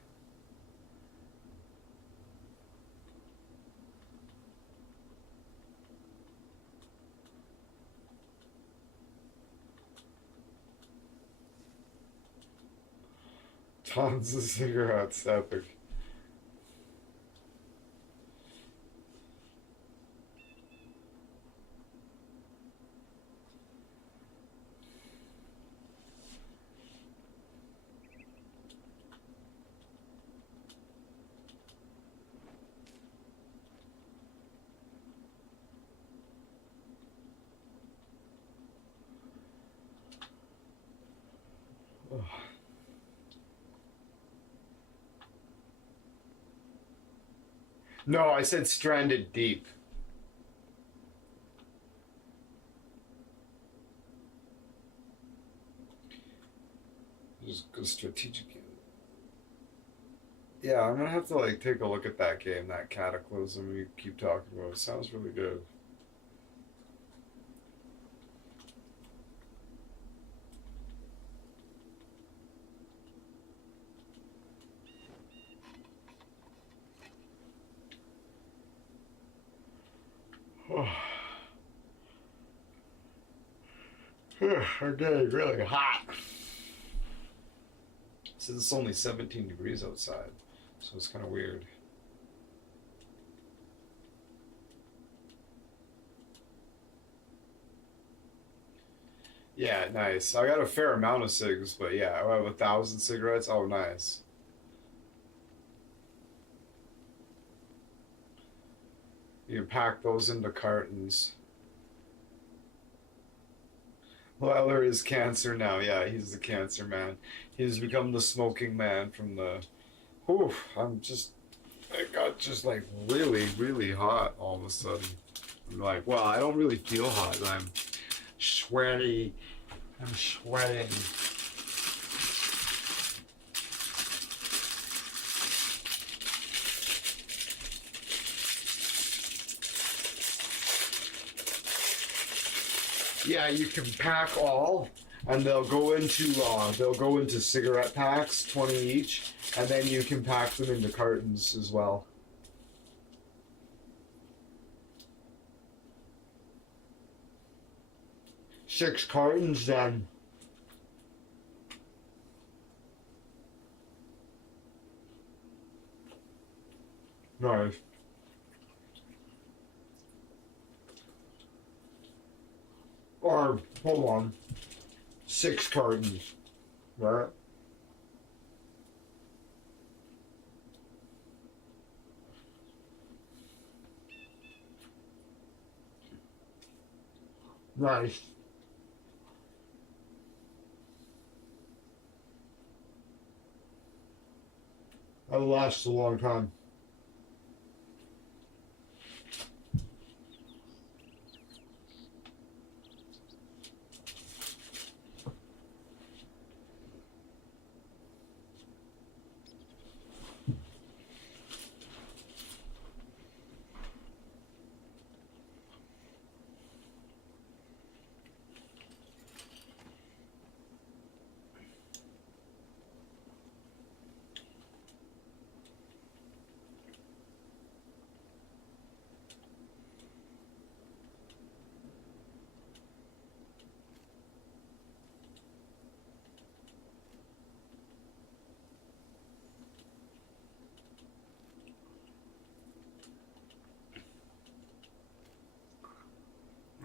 Tons of cigarettes, epic. No, I said Stranded Deep. Just go strategic. Yeah, I'm gonna have to like take a look at that game, that Cataclysm you keep talking about. It sounds really good. Our day really hot. So it's only 17 degrees outside, so it's kind of weird. Yeah, nice. I got a fair amount of cigs, but yeah, I have 1,000 cigarettes. Oh, nice. You pack those into cartons. Weller is cancer now. Yeah, he's the cancer man. He's become the smoking man from the. Whew, I'm just. it got just like really, really hot all of a sudden. I'm like, well, I don't really feel hot. I'm sweaty. I'm sweating. Yeah, you can pack all, and they'll go into cigarette packs, 20 each, and then you can pack them into cartons as well. Six cartons then. Nice. Or, hold on, 6 cartons, right? Nice. That'll last a long time.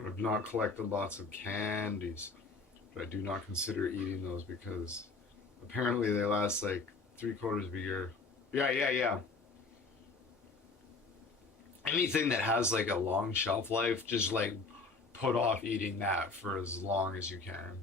I've not collected lots of candies, but I do not consider eating those because apparently they last like 3/4 of a year. Yeah. Anything that has like a long shelf life, just like put off eating that for as long as you can.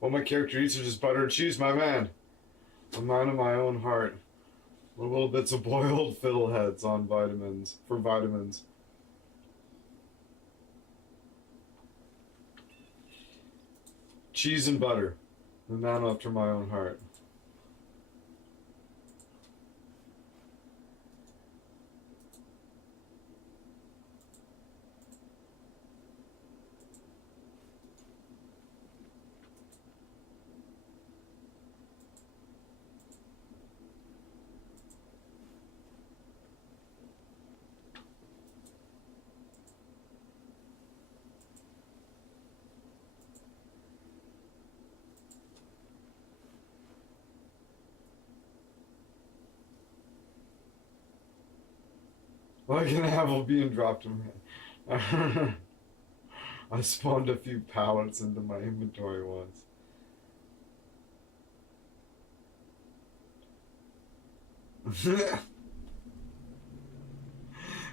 All my character eats are just butter and cheese, my man. A man of my own heart. Little bits of boiled fiddleheads on vitamins, for vitamins. Cheese and butter. The man after my own heart. Like an apple being dropped in my hand. I spawned a few pallets into my inventory once.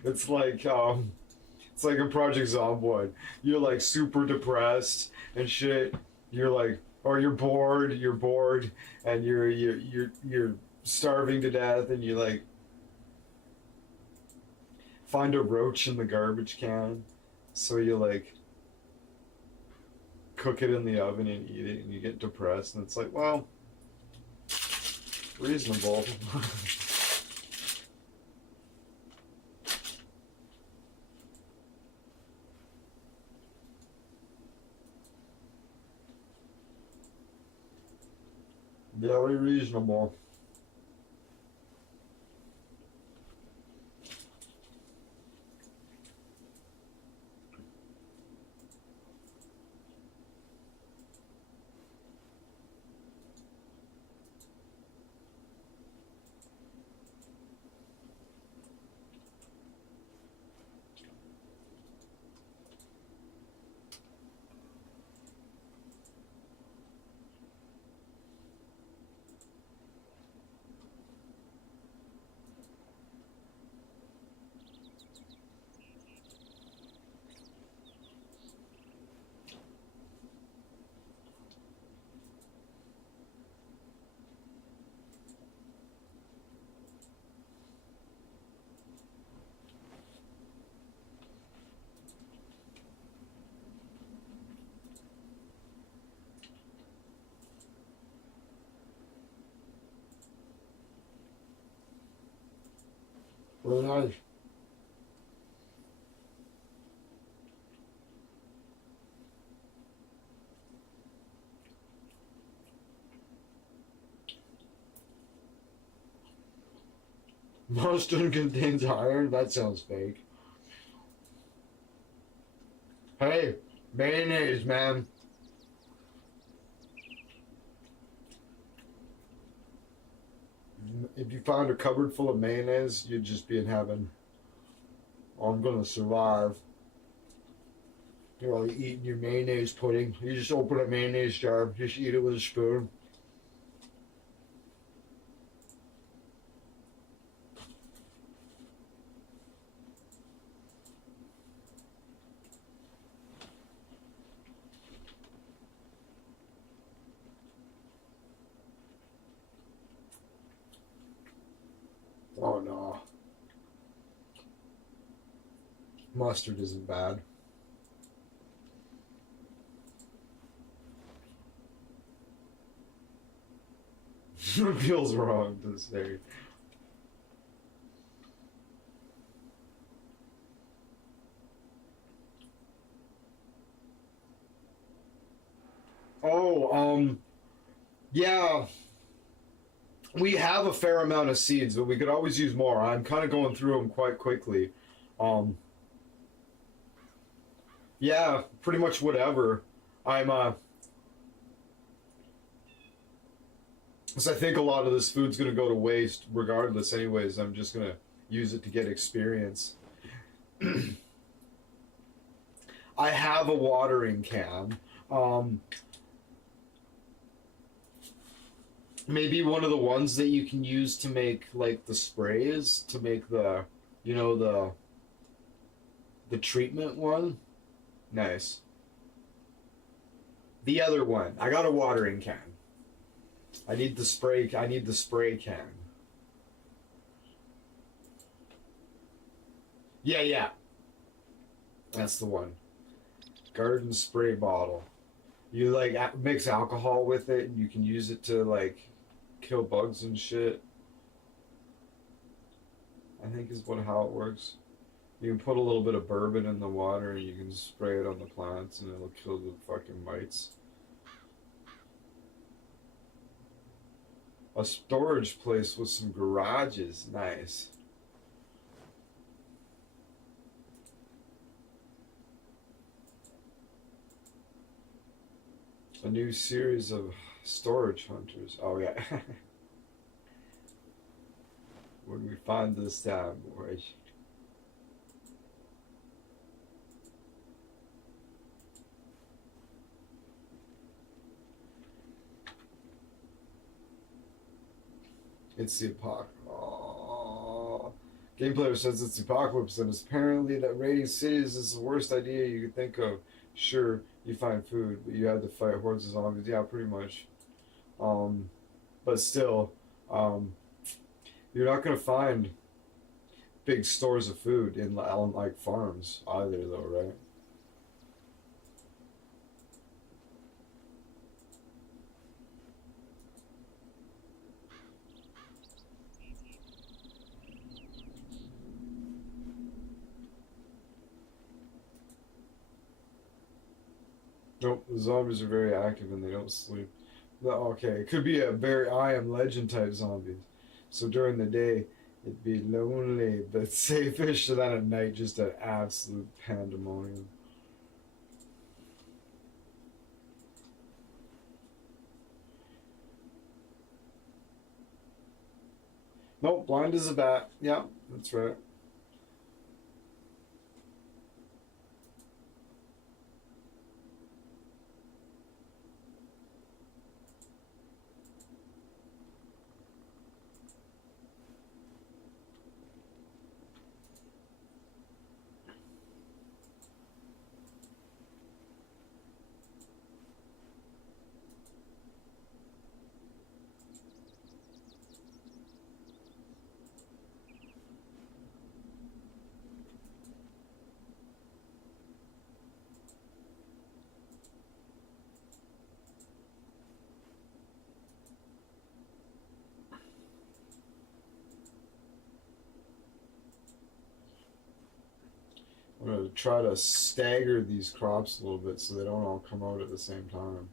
It's like a Project Zomboid. You're like super depressed and shit. You're like, or you're bored, and you're starving to death, and you like find a roach in the garbage can, so you like cook it in the oven and eat it, and you get depressed, and it's like, well, reasonable. Very reasonable. Really nice. Mustard contains iron? That sounds fake. Hey, mayonnaise, man. If you found a cupboard full of mayonnaise, you'd just be in heaven. I'm gonna survive. You're all eating your mayonnaise pudding. You just open a mayonnaise jar, just eat it with a spoon. Oh no. Mustard isn't bad. It feels wrong to say. Oh, yeah. We have a fair amount of seeds, but we could always use more. I'm kind of going through them quite quickly. Um, yeah, pretty much whatever. Because I think a lot of this food's gonna go to waste regardless. Anyways, I'm just gonna use it to get experience. I have a watering can. Maybe one of the ones that you can use to make like the sprays to make the, the treatment one. Nice. The other one. I got a watering can. I need the spray can. Yeah. That's the one. Garden spray bottle. You like mix alcohol with it and you can use it to like kill bugs and shit. I think is how it works. You can put a little bit of bourbon in the water and you can spray it on the plants and it'll kill the fucking mites. A storage place with some garages. Nice. A new series of storage hunters. Oh yeah. What do we find this time, boy? It's the apocalypse. Oh. Game player says it's the apocalypse, and it's apparently that raiding cities is the worst idea you could think of. Sure, you find food, but you have to fight hordes of zombies. Yeah, pretty much. But still, you're not gonna find big stores of food in like farms either, though, right? Nope, the zombies are very active and they don't sleep. Okay, it could be a very I Am Legend type zombies. So during the day, it'd be lonely but safe-ish, so then at night, just an absolute pandemonium. Nope, blind as a bat. Yeah, that's right. try to stagger these crops a little bit so they don't all come out at the same time.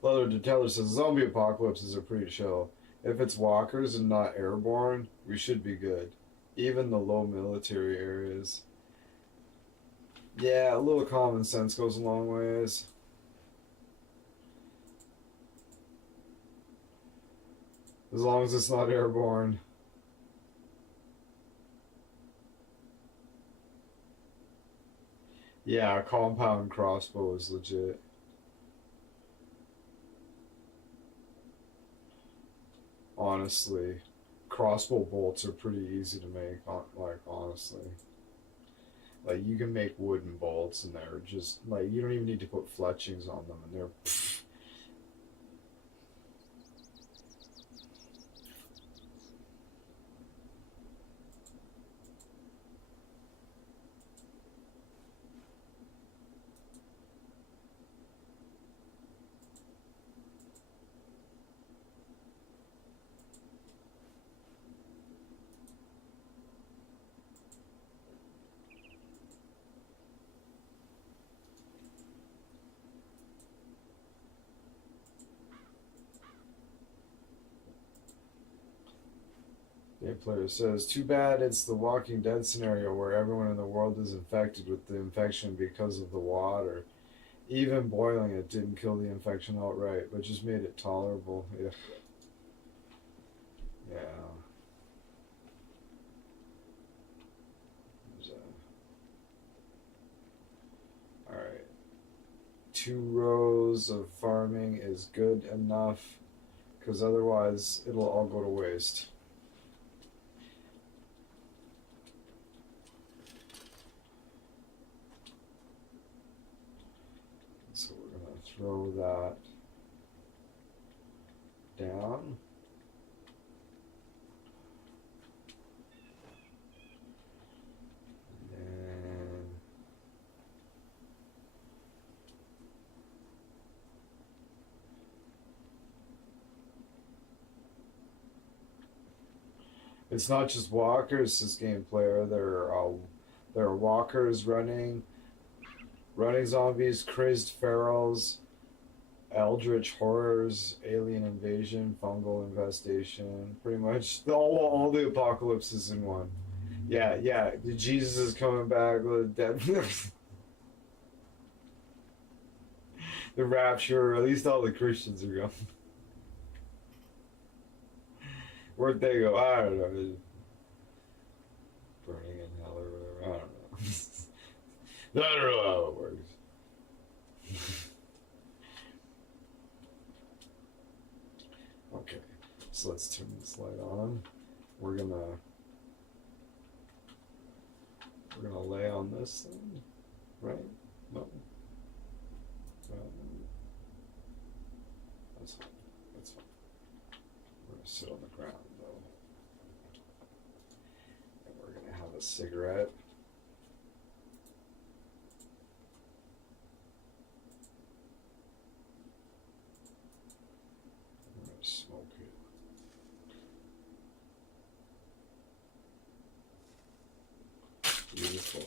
Leather Detailer says zombie apocalypses are pretty chill. If it's walkers and not airborne, we should be good. Even the low military areas. Yeah, a little common sense goes a long ways. As long as it's not airborne. Yeah, a compound crossbow is legit. Honestly, crossbow bolts are pretty easy to make, like, honestly. Like, you can make wooden bolts and they're just, like, you don't even need to put fletchings on them and they're, pfft. Game player says, too bad it's the Walking Dead scenario where everyone in the world is infected with the infection because of the water. Even boiling it didn't kill the infection outright, but just made it tolerable. Yeah. Yeah. Alright. 2 rows of farming is good enough, because otherwise it'll all go to waste. So we're going to throw that down. And it's not just walkers, this game player. There are walkers running zombies, crazed ferals, eldritch horrors, alien invasion, fungal infestation. Pretty much all the apocalypses in one. Yeah. Jesus is coming back with dead. The rapture, or at least all the Christians are going. Where'd they go? I don't know. Burning in hell or whatever. I don't know. I don't know how it works. Okay, so let's turn this light on. We're gonna lay on this thing, right? No. That's fine. That's fine. We're gonna sit on the ground though, and we're gonna have a cigarette. Smoke it. Beautiful.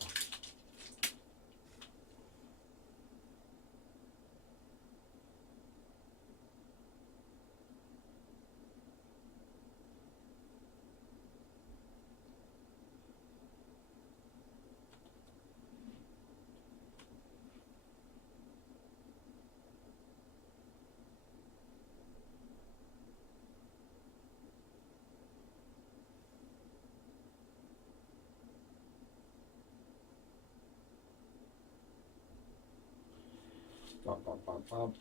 Bump, bump, bump, bump.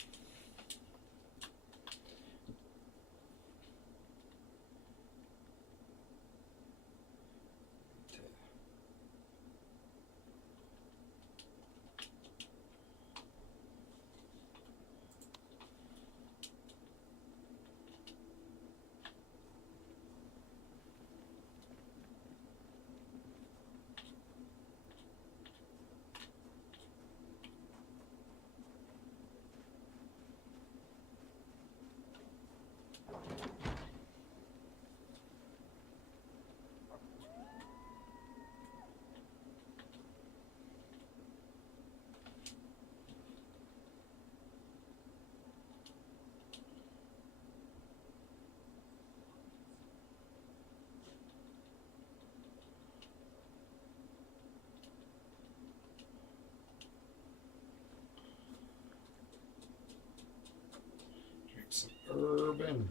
been?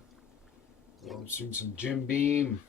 Well, I've seen some Jim Beam.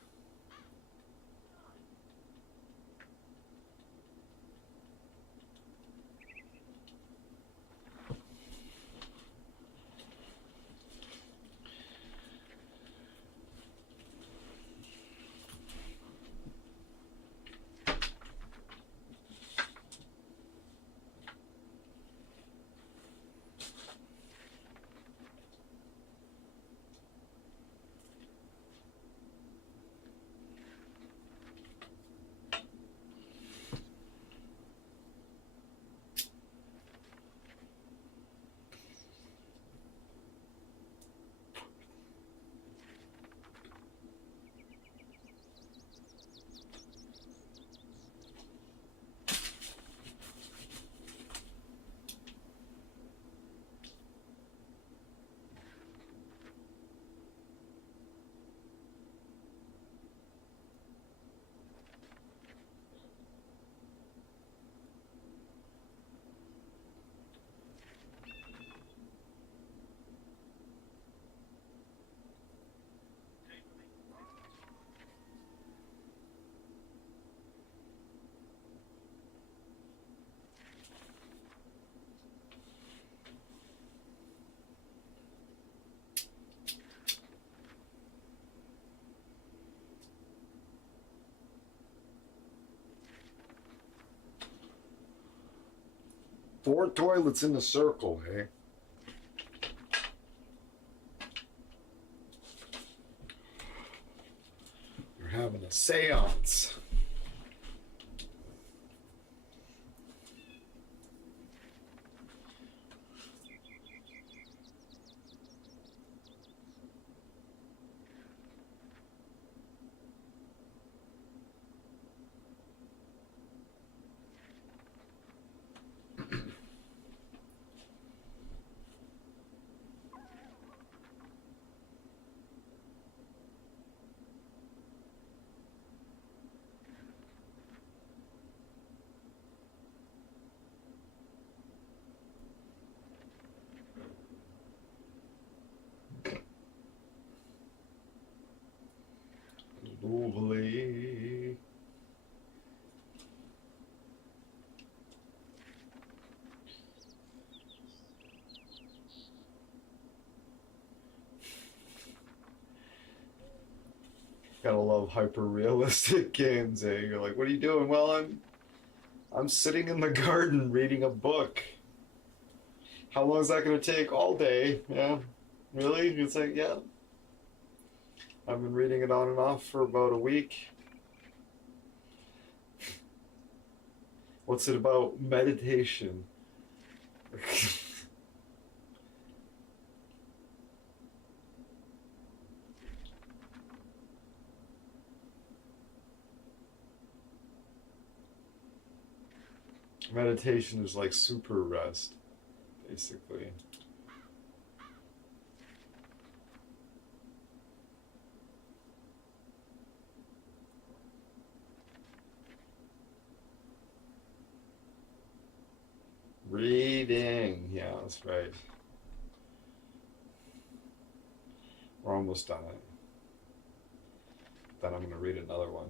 Four toilets in a circle, eh? You're having a seance. Lovely. Gotta love hyper realistic games, eh? You're like, what are you doing? Well, I'm sitting in the garden reading a book. How long is that gonna take? All day. Yeah. Really? It's like, yeah. I've been reading it on and off for about a week. What's it about? Meditation. Meditation is like super rest, basically. Reading. Yeah, that's right. We're almost done it. Then I'm going to read another one.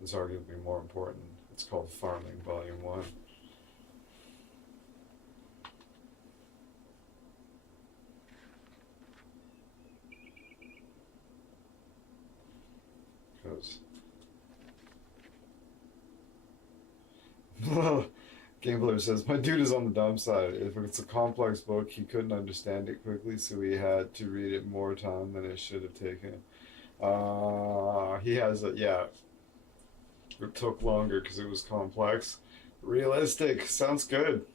It's arguably more important. It's called Farming, Volume 1. Because Gambler says, my dude is on the dumb side. If it's a complex book, he couldn't understand it quickly, so he had to read it more time than it should have taken. He has a, yeah. It took longer because it was complex. Realistic. Sounds good.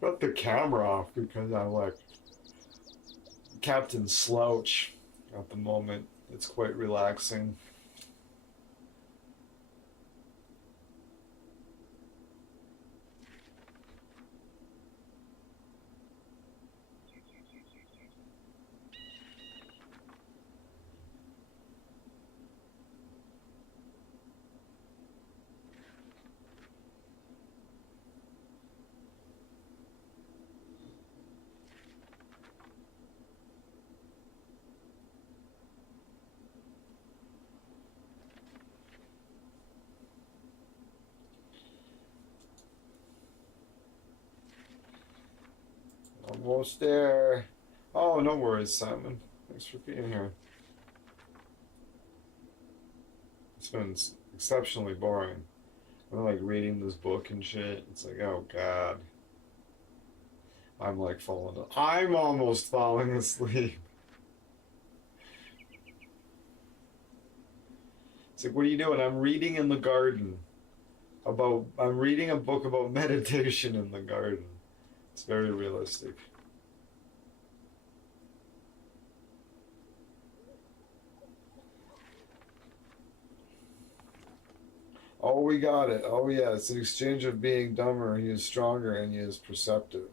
Got the camera off because I'm like Captain Slouch at the moment. It's quite relaxing. Almost there. Oh, no worries, Simon. Thanks for being here. It's been exceptionally boring. I'm like reading this book and shit. It's like, oh god. I'm like I'm almost falling asleep. It's like, what are you doing? I'm reading in the garden. I'm reading a book about meditation in the garden. It's very realistic. Oh, we got it. Oh, yeah. It's an exchange of being dumber. He is stronger and he is perceptive.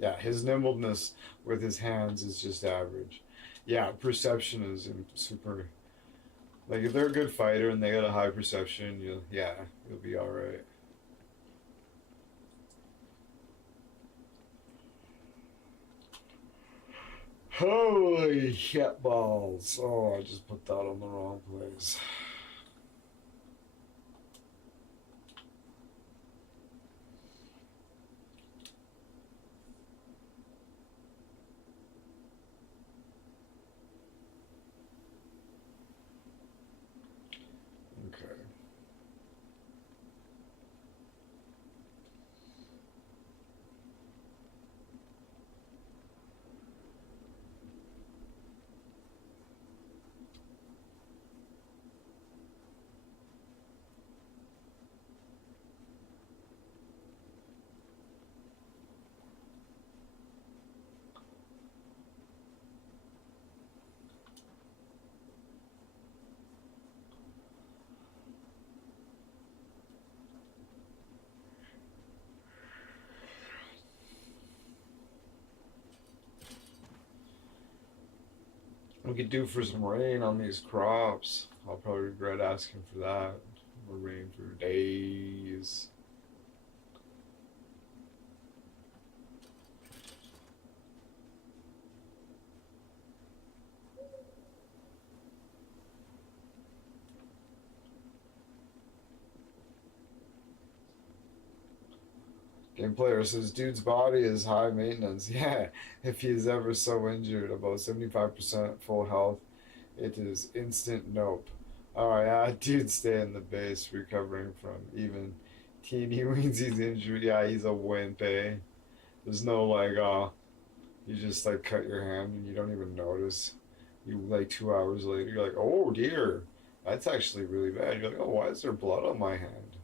Yeah, his nimbleness with his hands is just average. Yeah, perception is super. Like, if they're a good fighter and they got a high perception, you'll be alright. Holy shit balls. Oh, I just put that on the wrong place. Okay. We could do for some rain on these crops. I'll probably regret asking for that. More rain for days. Game player says, dude's body is high maintenance. Yeah, if he is ever so injured, about 75% full health, it is instant nope. Alright, dude, stay in the base, recovering from even teeny weensy's injury. Yeah, he's a wimp, eh? There's no like, you just like cut your hand and you don't even notice. You like 2 hours later, you're like, oh dear, that's actually really bad. You're like, oh, why is there blood on my hand?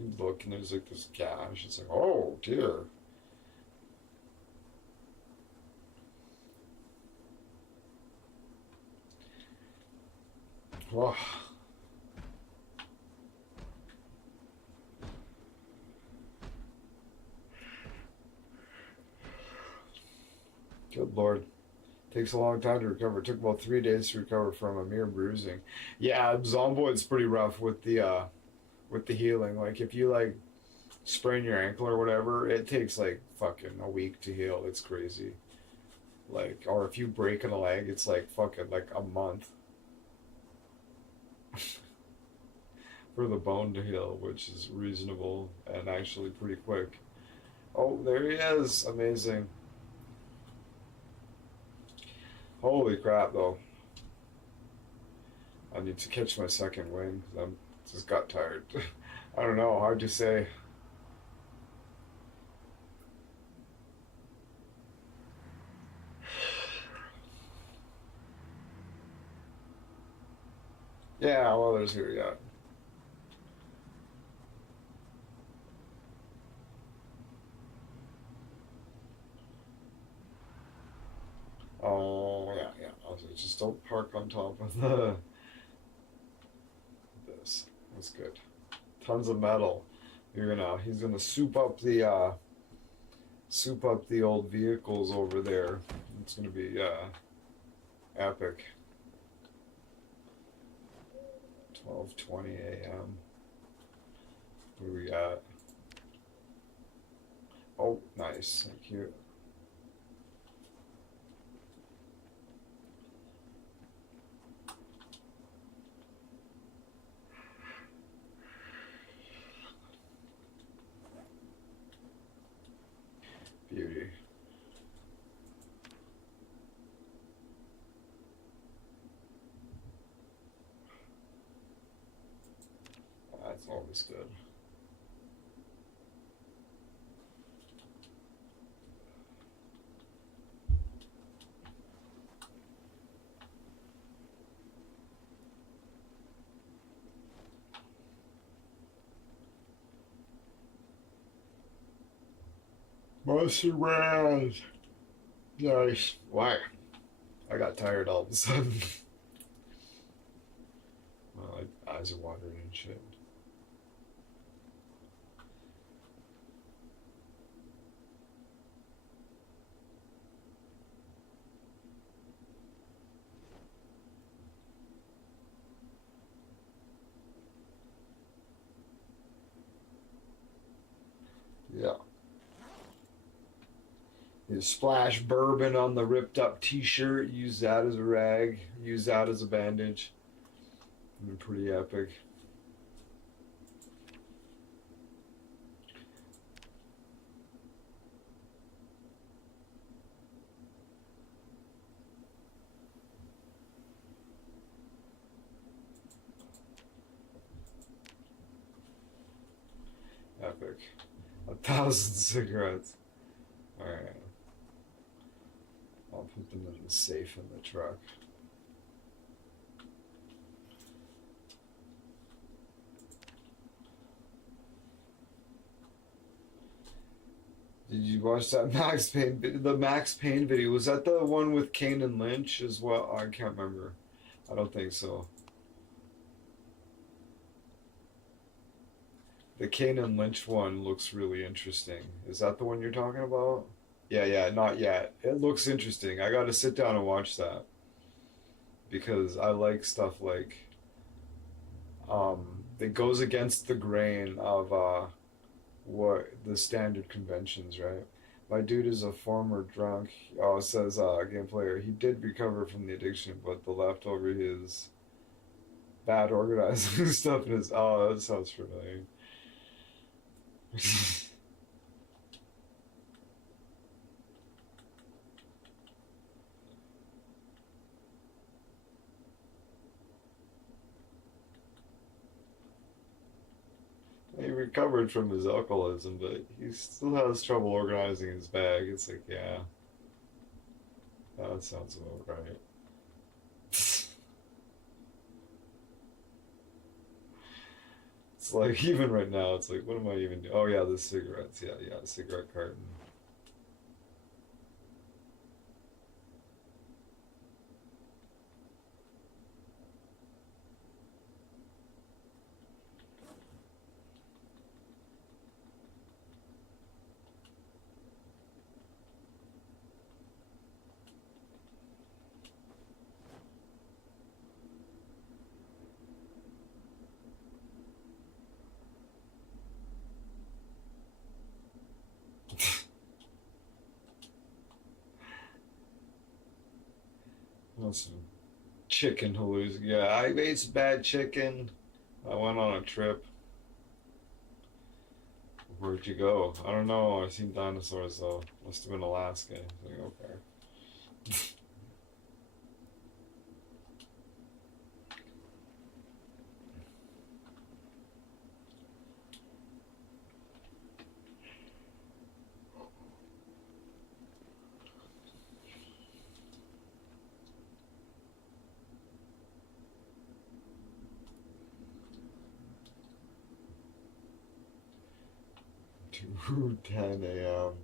You look and there's like this gash. It's like, oh dear. Whoa. Good lord. Takes a long time to recover. It took about 3 days to recover from a mere bruising. Yeah, Zomboid's pretty rough with the healing. Like if you like sprain your ankle or whatever, it takes like fucking a week to heal. It's crazy. Like, or if you break a leg, it's like fucking like a month for the bone to heal, which is reasonable and actually pretty quick. Oh, there he is. Amazing. Holy crap, though. I need to catch my second wing because I'm just got tired. I don't know, hard to say. Yeah, well, there's here, yeah. Oh, yeah, yeah. Just don't park on top of this. That's good. Tons of metal. He's gonna soup up the old vehicles over there. It's gonna be epic. 12:20 a.m. What do we got? Oh, nice. Thank you. always good. Mustard Raz. Nice. Why? I got tired all of a sudden. My eyes are watering and shit. Yeah. You splash bourbon on the ripped up t-shirt, use that as a rag, use that as a bandage. Pretty epic. Epic. 1,000 cigarettes. Alright. I'll put them in the safe in the truck. Did you watch that Max Payne? The Max Payne video, was that the one with Kane and Lynch as well? I can't remember. I don't think so. The Kane and Lynch one looks really interesting. Is that the one you're talking about? Yeah, not yet. It looks interesting. I gotta sit down and watch that. Because I like stuff like it goes against the grain of what the standard conventions, right? My dude is a former drunk. Oh, it says game player. He did recover from the addiction, but the leftover is bad organizing stuff in his. Oh, that sounds familiar. He recovered from his alcoholism, but he still has trouble organizing his bag. It's like, yeah, that sounds about right. It's like, even right now, it's like, what am I even doing? Oh, yeah, the cigarettes. Yeah, cigarette carton. Some chicken hallucination. Yeah, I ate some bad chicken. I went on a trip. Where'd you go? I don't know. I've seen dinosaurs though. Must have been Alaska. Like, okay. To 10 a.m.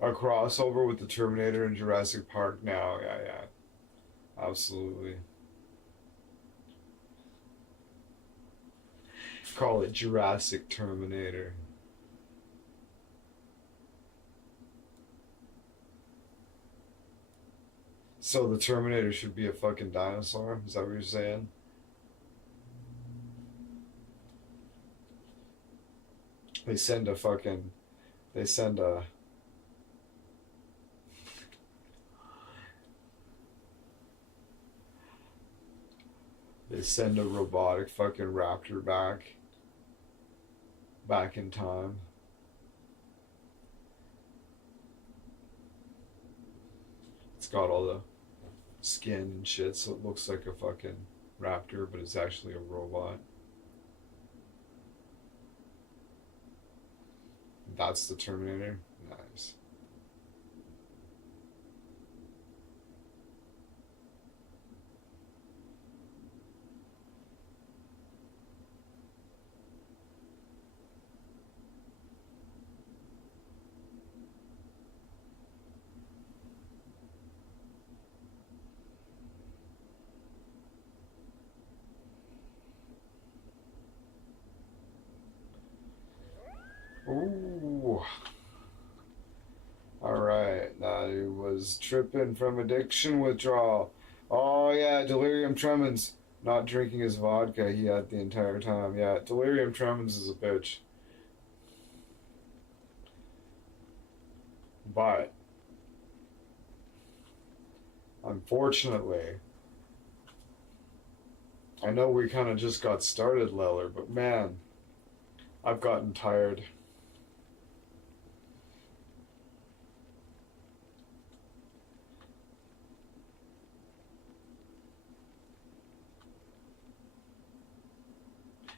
A crossover with the Terminator and Jurassic Park now. Yeah. Absolutely. Call it Jurassic Terminator. So the Terminator should be a fucking dinosaur? Is that what you're saying? They send a fucking. They send a. They send a robotic fucking raptor back in time. It's got all the skin and shit, so it looks like a fucking raptor, but it's actually a robot. That's the Terminator? Nice. Ooh. Alright, I was tripping from addiction withdrawal. Oh yeah, delirium tremens. Not drinking his vodka he had the entire time. Yeah, delirium tremens is a bitch. But, unfortunately, I know we kind of just got started, Leller, but man, I've gotten tired.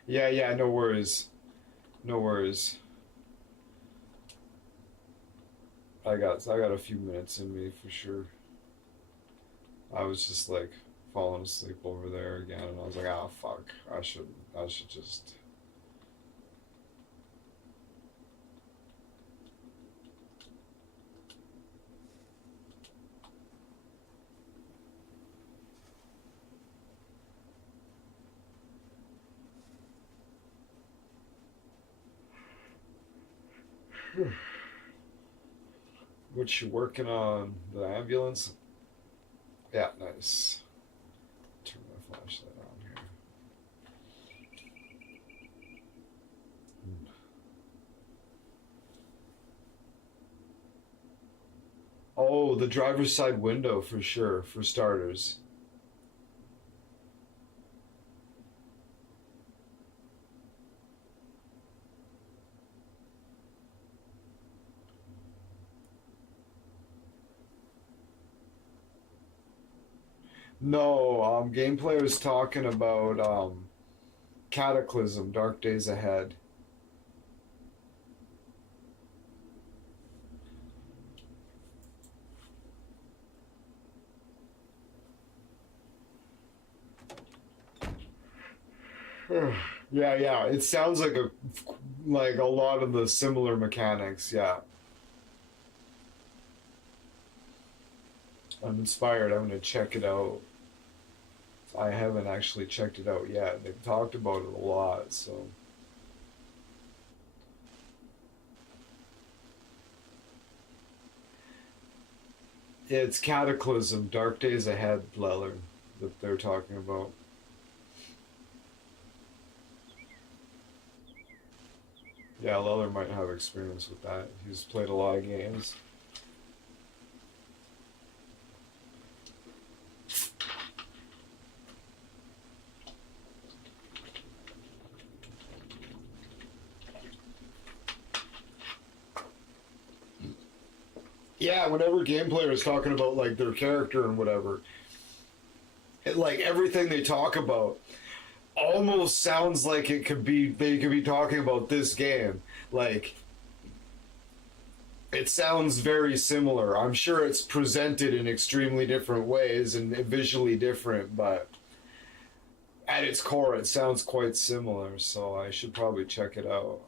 Yeah, no worries. No worries. I got a few minutes in me for sure. I was just like falling asleep over there again, and I was like, oh fuck, I should just. What you working on? The ambulance? Yeah, nice. Turn my flashlight on here. Oh, the driver's side window for sure, for starters. No, gameplay was talking about Cataclysm, Dark Days Ahead. Yeah. It sounds like a lot of the similar mechanics. Yeah. I'm inspired. I'm gonna check it out. I haven't actually checked it out yet. They've talked about it a lot, so. It's Cataclysm, Dark Days Ahead, Leller, that they're talking about. Yeah, Leller might have experience with that. He's played a lot of games. Yeah, whenever gameplay is talking about like their character and whatever, like everything they talk about almost sounds like they could be talking about this game. Like it sounds very similar. I'm sure it's presented in extremely different ways and visually different, but at its core it sounds quite similar, so I should probably check it out.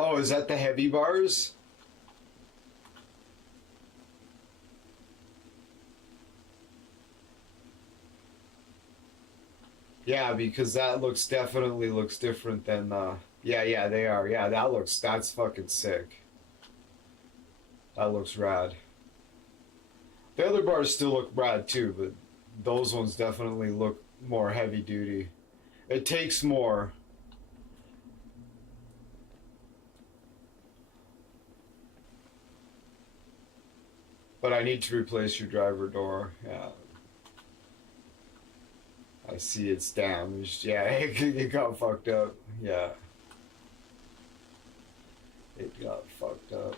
Oh, is that the heavy bars? Yeah, because that definitely looks different than yeah, they are. Yeah, that's fucking sick. That looks rad. The other bars still look rad too, but those ones definitely look more heavy duty. It takes more. But I need to replace your driver door. Yeah. I see it's damaged. Yeah, it got fucked up. Yeah. It got fucked up.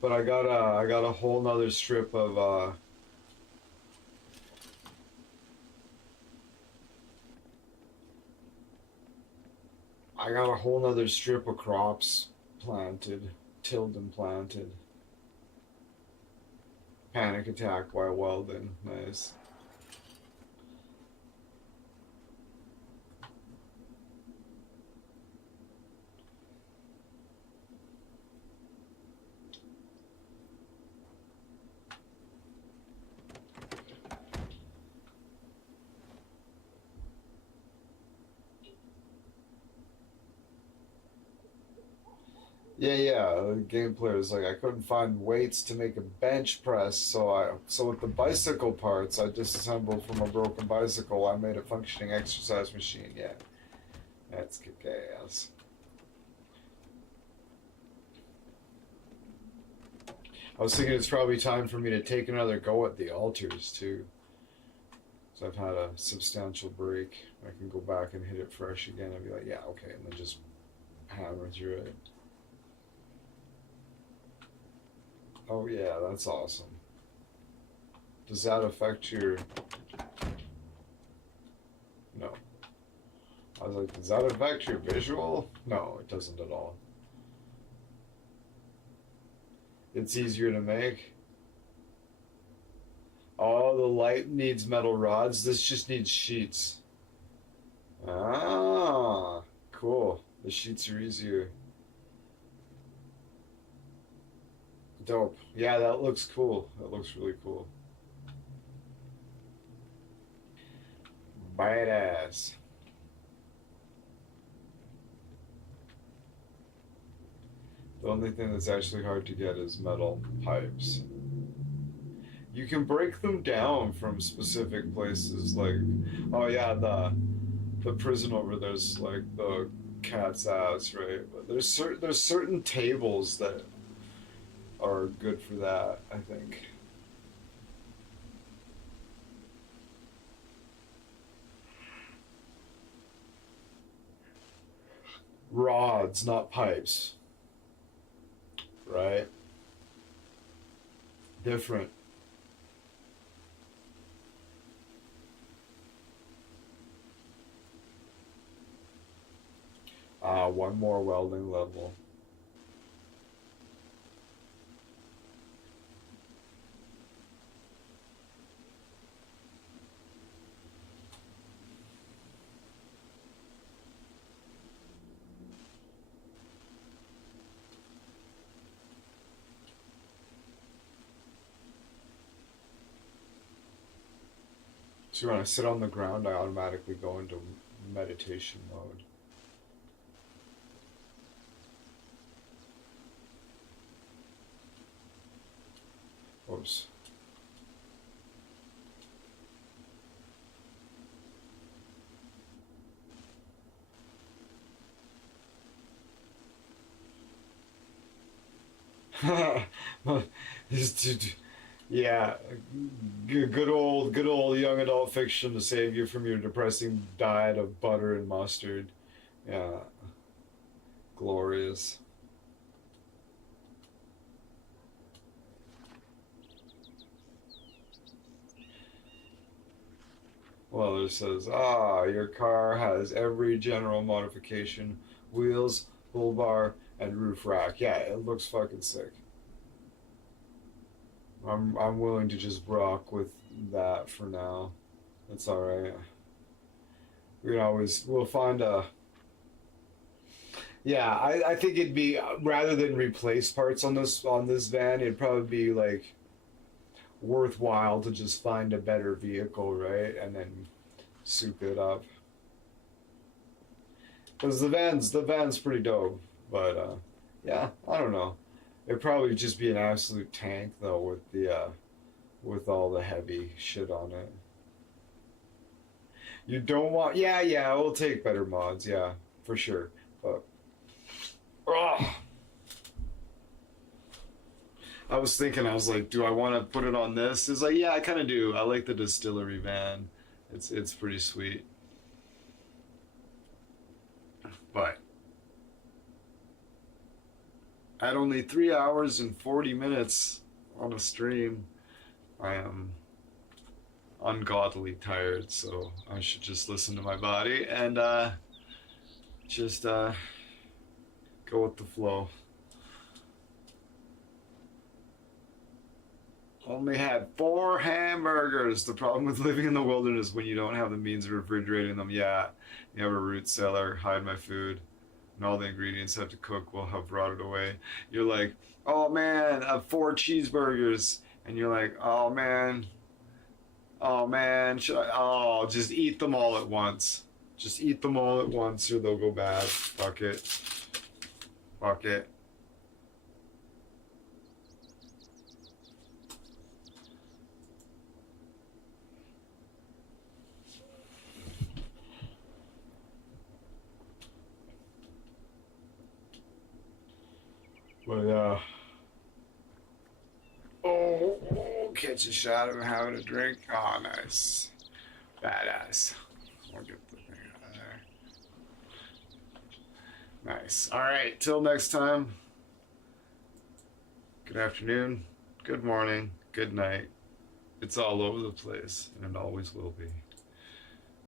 But I got a whole nother strip of I got a whole nother strip of crops planted, tilled and planted. Panic attack while welding. Nice. Yeah. The game player is like, I couldn't find weights to make a bench press, so with the bicycle parts I disassembled from a broken bicycle, I made a functioning exercise machine. Yeah, that's kick ass. I was thinking it's probably time for me to take another go at the altars too. So I've had a substantial break. I can go back and hit it fresh again and be like, yeah, okay, and then just hammer through it. Oh yeah, that's awesome. Does that affect your... No. I was like, does that affect your visual? No, it doesn't at all. It's easier to make. Oh, the light needs metal rods. This just needs sheets. Ah, cool. The sheets are easier. Dope. Yeah, that looks cool. That looks really cool. Badass. The only thing that's actually hard to get is metal pipes. You can break them down from specific places, like, oh yeah, the prison over there's like the cat's ass, right? But there's certain tables that are good for that, I think. Rods, not pipes. Right? Different. One more welding level. So when I sit on the ground, I automatically go into meditation mode. Oops. This dude, yeah, good old young adult fiction to save you from your depressing diet of butter and mustard. Yeah, glorious. Well, it says, your car has every general modification: wheels, bull bar, and roof rack. Yeah, it looks fucking sick. I'm willing to just rock with that for now. That's all right. We'll find a... Yeah, I think it'd be, rather than replace parts on this van, it'd probably be like worthwhile to just find a better vehicle, right? And then soup it up. Because the van's pretty dope. But yeah, I don't know. It'd probably just be an absolute tank though with the with all the heavy shit on it. You don't want, yeah, we'll take better mods, yeah, for sure. But ugh. I was thinking, I was like, do I want to put it on this? It's like, yeah, I kind of do. I like the distillery van. It's pretty sweet. But at only 3 hours and 40 minutes on a stream, I am ungodly tired, so I should just listen to my body and just go with the flow. Only had 4 hamburgers. The problem with living in the wilderness when you don't have the means of refrigerating them, yeah. You have a root cellar, hide my food, and all the ingredients I have to cook will have rotted away. You're like, oh man, I have 4 cheeseburgers. And you're like, oh man, should I? Oh, just eat them all at once. Just eat them all at once or they'll go bad. Fuck it. Fuck it. But oh, catch a shot of having a drink. Oh, nice. Badass. I'll get the thing out of there. Nice. All right. Till next time. Good afternoon. Good morning. Good night. It's all over the place, and it always will be.